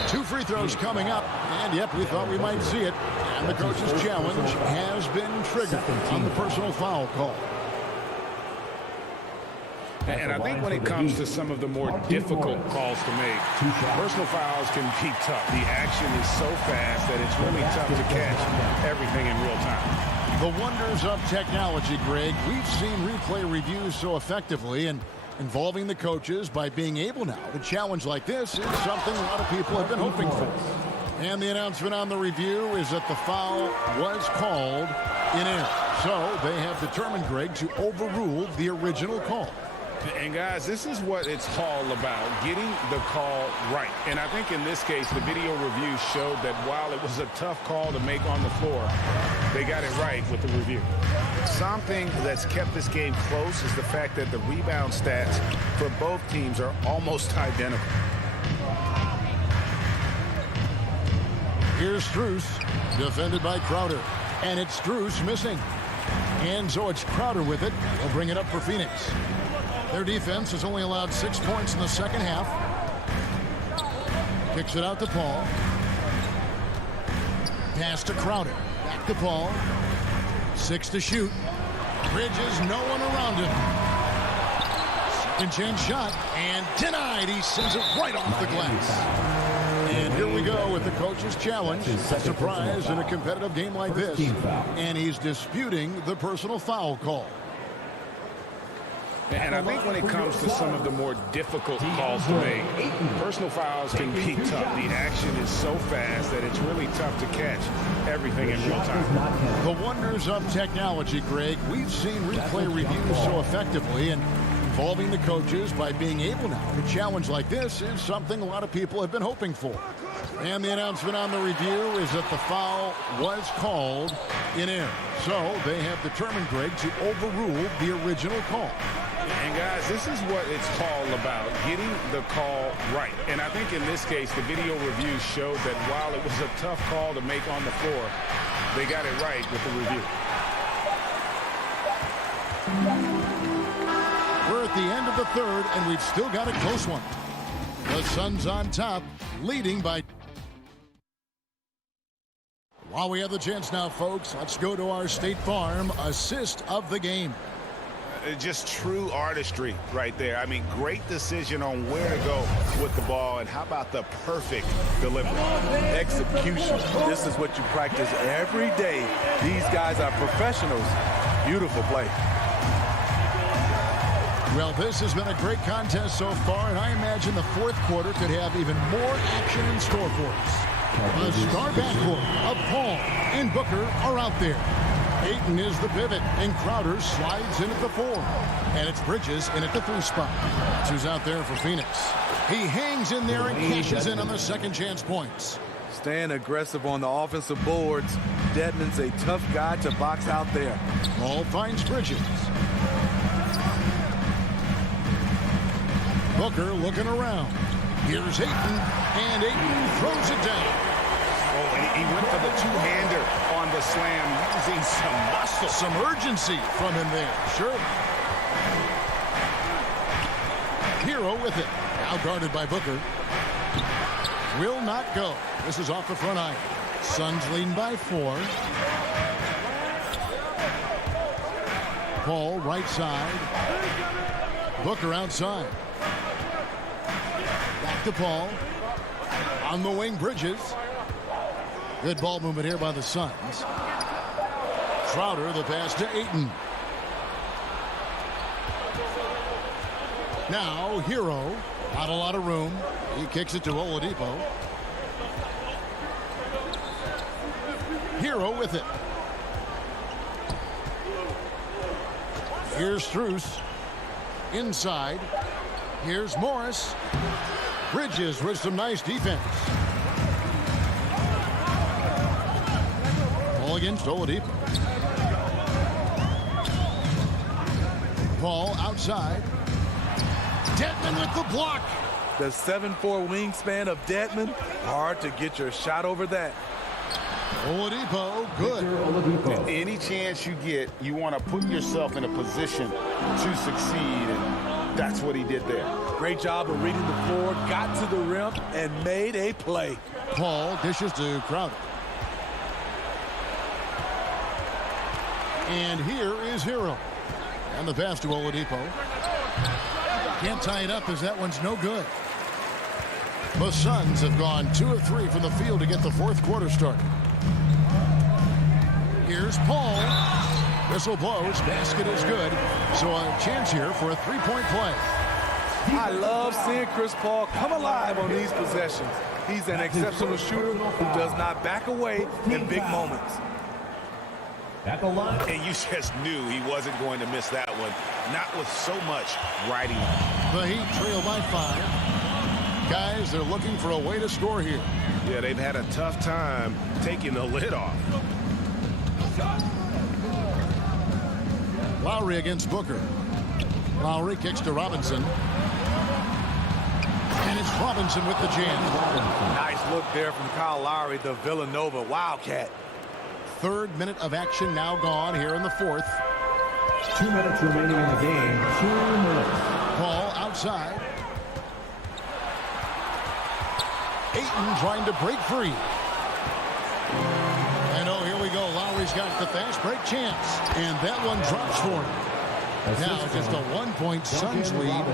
2 free throws coming up. And yep, we thought we might see it. And the coach's challenge has been triggered on the personal foul call. And I think when it comes to some of the more difficult calls to make, personal fouls can be tough. The action is so fast that it's really tough to catch everything in real time. The wonders of technology, Greg. We've seen replay reviews so effectively, and involving the coaches by being able now to challenge like this is something a lot of people have been hoping for. And the announcement on the review is that the foul was called in error. So they have determined, Greg, to overrule the original call. And guys, this is what it's all about, getting the call right. And I think in this case, the video review showed that while it was a tough call to make on the floor, they got it right with the review. Something that's kept this game close is the fact that the rebound stats for both teams are almost identical. Here's Strus, defended by Crowder. And it's Strus missing. And so it's Crowder with it. He'll bring it up for Phoenix. Their defense has only allowed 6 points in the second half. Kicks it out to Paul. Pass to Crowder. Back to Paul. 6 to shoot. Bridges, no one around him. Second chance shot. And denied. He sends it right off the glass. And here we go with the coach's challenge. A surprise in a competitive game like this. And he's disputing the personal foul call. And I think when it comes to some of the more difficult calls to make, personal fouls can be tough. The action is so fast that it's really tough to catch everything in real time. The wonders of technology, Greg. We've seen replay reviews so effectively, and involving the coaches by being able now to challenge like this is something a lot of people have been hoping for. And the announcement on the review is that the foul was called in error. So they have determined, Greg, to overrule the original call. And guys, this is what it's all about, getting the call right. And I think in this case, the video review showed that while it was a tough call to make on the floor, they got it right with the review. We're at the end of the third, and we've still got a close one. The Suns on top, leading by... While we have the chance now, folks, let's go to our State Farm assist of the game. Just true artistry right there. I mean, great decision on where to go with the ball, and how about the perfect delivery? Execution. This is what you practice every day. These guys are professionals. Beautiful play. Well, this has been a great contest so far, and I imagine the fourth quarter could have even more action in store for us. The star backcourt of Paul and Booker are out there. Ayton is the pivot, and Crowder slides in at the 4. And it's Bridges in at the 3 spot. That's who's out there for Phoenix. He hangs in there and cashes in on the second chance points. Staying aggressive on the offensive boards. Dedmon's a tough guy to box out there. Ball finds Bridges. Booker looking around. Here's Ayton, and Ayton throws it down. Oh, and he went for the two-hander on the slam, using some muscle. Some urgency from him there, sure. Hero with it. Now guarded by Booker. Will not go. This is off the front iron. Suns leading by 4. Paul right side. Booker outside. Back to Paul. On the wing, Bridges. Good ball movement here by the Suns. Crowder, the pass to Ayton. Now, Hero. Not a lot of room. He kicks it to Oladipo. Hero with it. Here's Strus. Inside. Here's Morris. Bridges with some nice defense. Ball against Oladipo. Paul outside. Dedmon with the block. The 7'4" wingspan of Dedmon. Hard to get your shot over that. Oladipo, good. Any chance you get, you want to put yourself in a position to succeed, and that's what he did there. Great job of reading the floor, got to the rim, and made a play. Paul dishes to Crowder. And here is Hero. And the pass to Oladipo. Can't tie it up as that one's no good. The Suns have gone 2 of 3 from the field to get the fourth quarter started. Here's Paul. Whistle blows. Basket is good. So a chance here for a 3-point play. I love seeing Chris Paul come alive on these possessions. He's an exceptional shooter who does not back away in big moments. At the line. And you just knew he wasn't going to miss that one. Not with so much riding on. The Heat trail by 5. Guys, they're looking for a way to score here. Yeah, they've had a tough time taking the lid off. Lowry against Booker. Lowry kicks to Robinson. And it's Robinson with the jam. Nice look there from Kyle Lowry, the Villanova Wildcat. 3rd minute of action now gone here in the 4th. 2 minutes remaining in the game. 2 minutes. Ball outside. Ayton trying to break free. And oh, here we go. Lowry's got the fast break chance. And that one drops for him. Now just a 1-point Suns lead.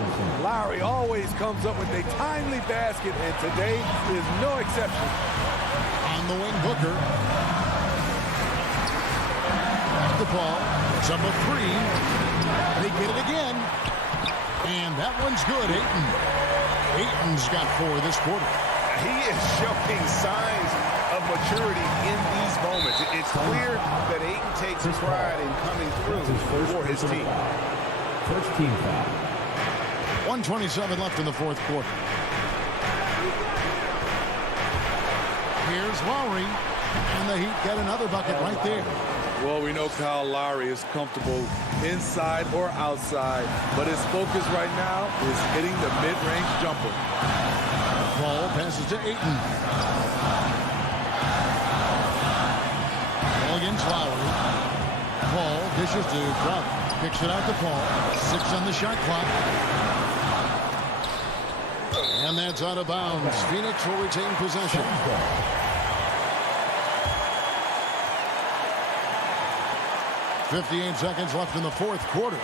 Lowry always comes up with a timely basket, and today is no exception. On the wing, Booker. Back the ball. It's up a 3. They get it again. And that one's good, Ayton. Ayton's got 4 this quarter. He is showing signs of maturity in these moments. It's clear that Ayton takes pride in coming through for his team. First team foul. 1:27 left in the 4th quarter. Here's Lowry. And the Heat get another bucket right there. Well, we know Kyle Lowry is comfortable inside or outside, but his focus right now is hitting the mid-range jumper. Ball passes to Ayton. Ball against Lowry. Paul dishes to Crowder. Kicks it out to Paul. 6 on the shot clock. And that's out of bounds. Phoenix will retain possession. .58 seconds left in the 4th quarter.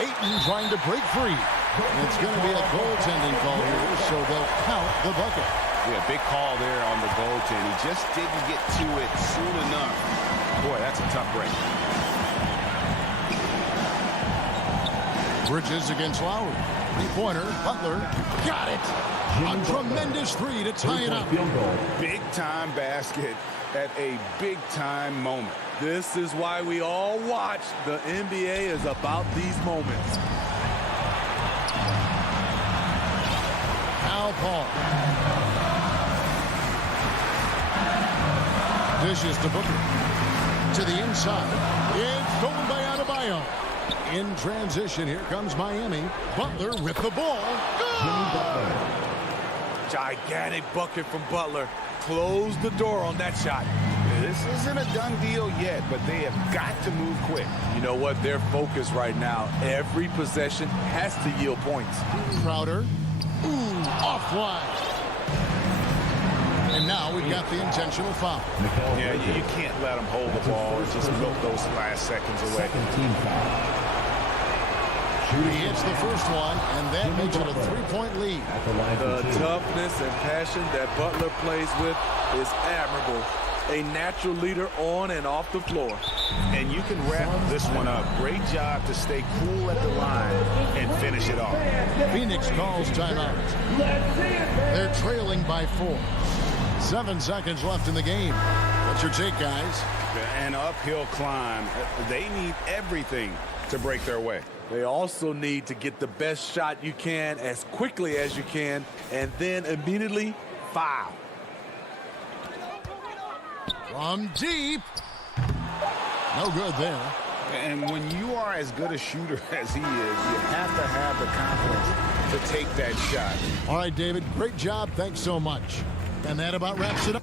Ayton trying to break free. It's going to be a goaltending call here, so they'll count the bucket. Yeah, big call there on the goaltend. He just didn't get to it soon enough. Boy, that's a tough break. Bridges against Lowry. 3-pointer. Butler got it. A tremendous 3 to tie it up. Big-time basket at a big-time moment. This is why we all watch. The NBA is about these moments. Now Paul. Dishes to Booker. To the inside. It's stolen by Adebayo. In transition, here comes Miami. Butler with the ball. Good! Gigantic bucket from Butler. Close the door on that shot. This isn't a done deal yet, but they have got to move quick. You know what? Their focus right now, every possession has to yield points. Crowder. Ooh, offline. And now we've got the intentional foul. Yeah, you can't let them hold the ball and just milk those last seconds away. Second team foul. He hits the first one, and that makes it a 3-point lead. The toughness and passion that Butler plays with is admirable. A natural leader on and off the floor. And you can wrap this one up. Great job to stay cool at the line and finish it off. Phoenix calls timeout. They're trailing by 4. 7 seconds left in the game. What's your take, guys? An uphill climb. They need everything to break their way. They also need to get the best shot you can as quickly as you can, and then immediately foul. From deep. No good there. And when you are as good a shooter as he is, you have to have the confidence to take that shot. All right, David, great job. Thanks so much. And that about wraps it up.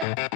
Bye.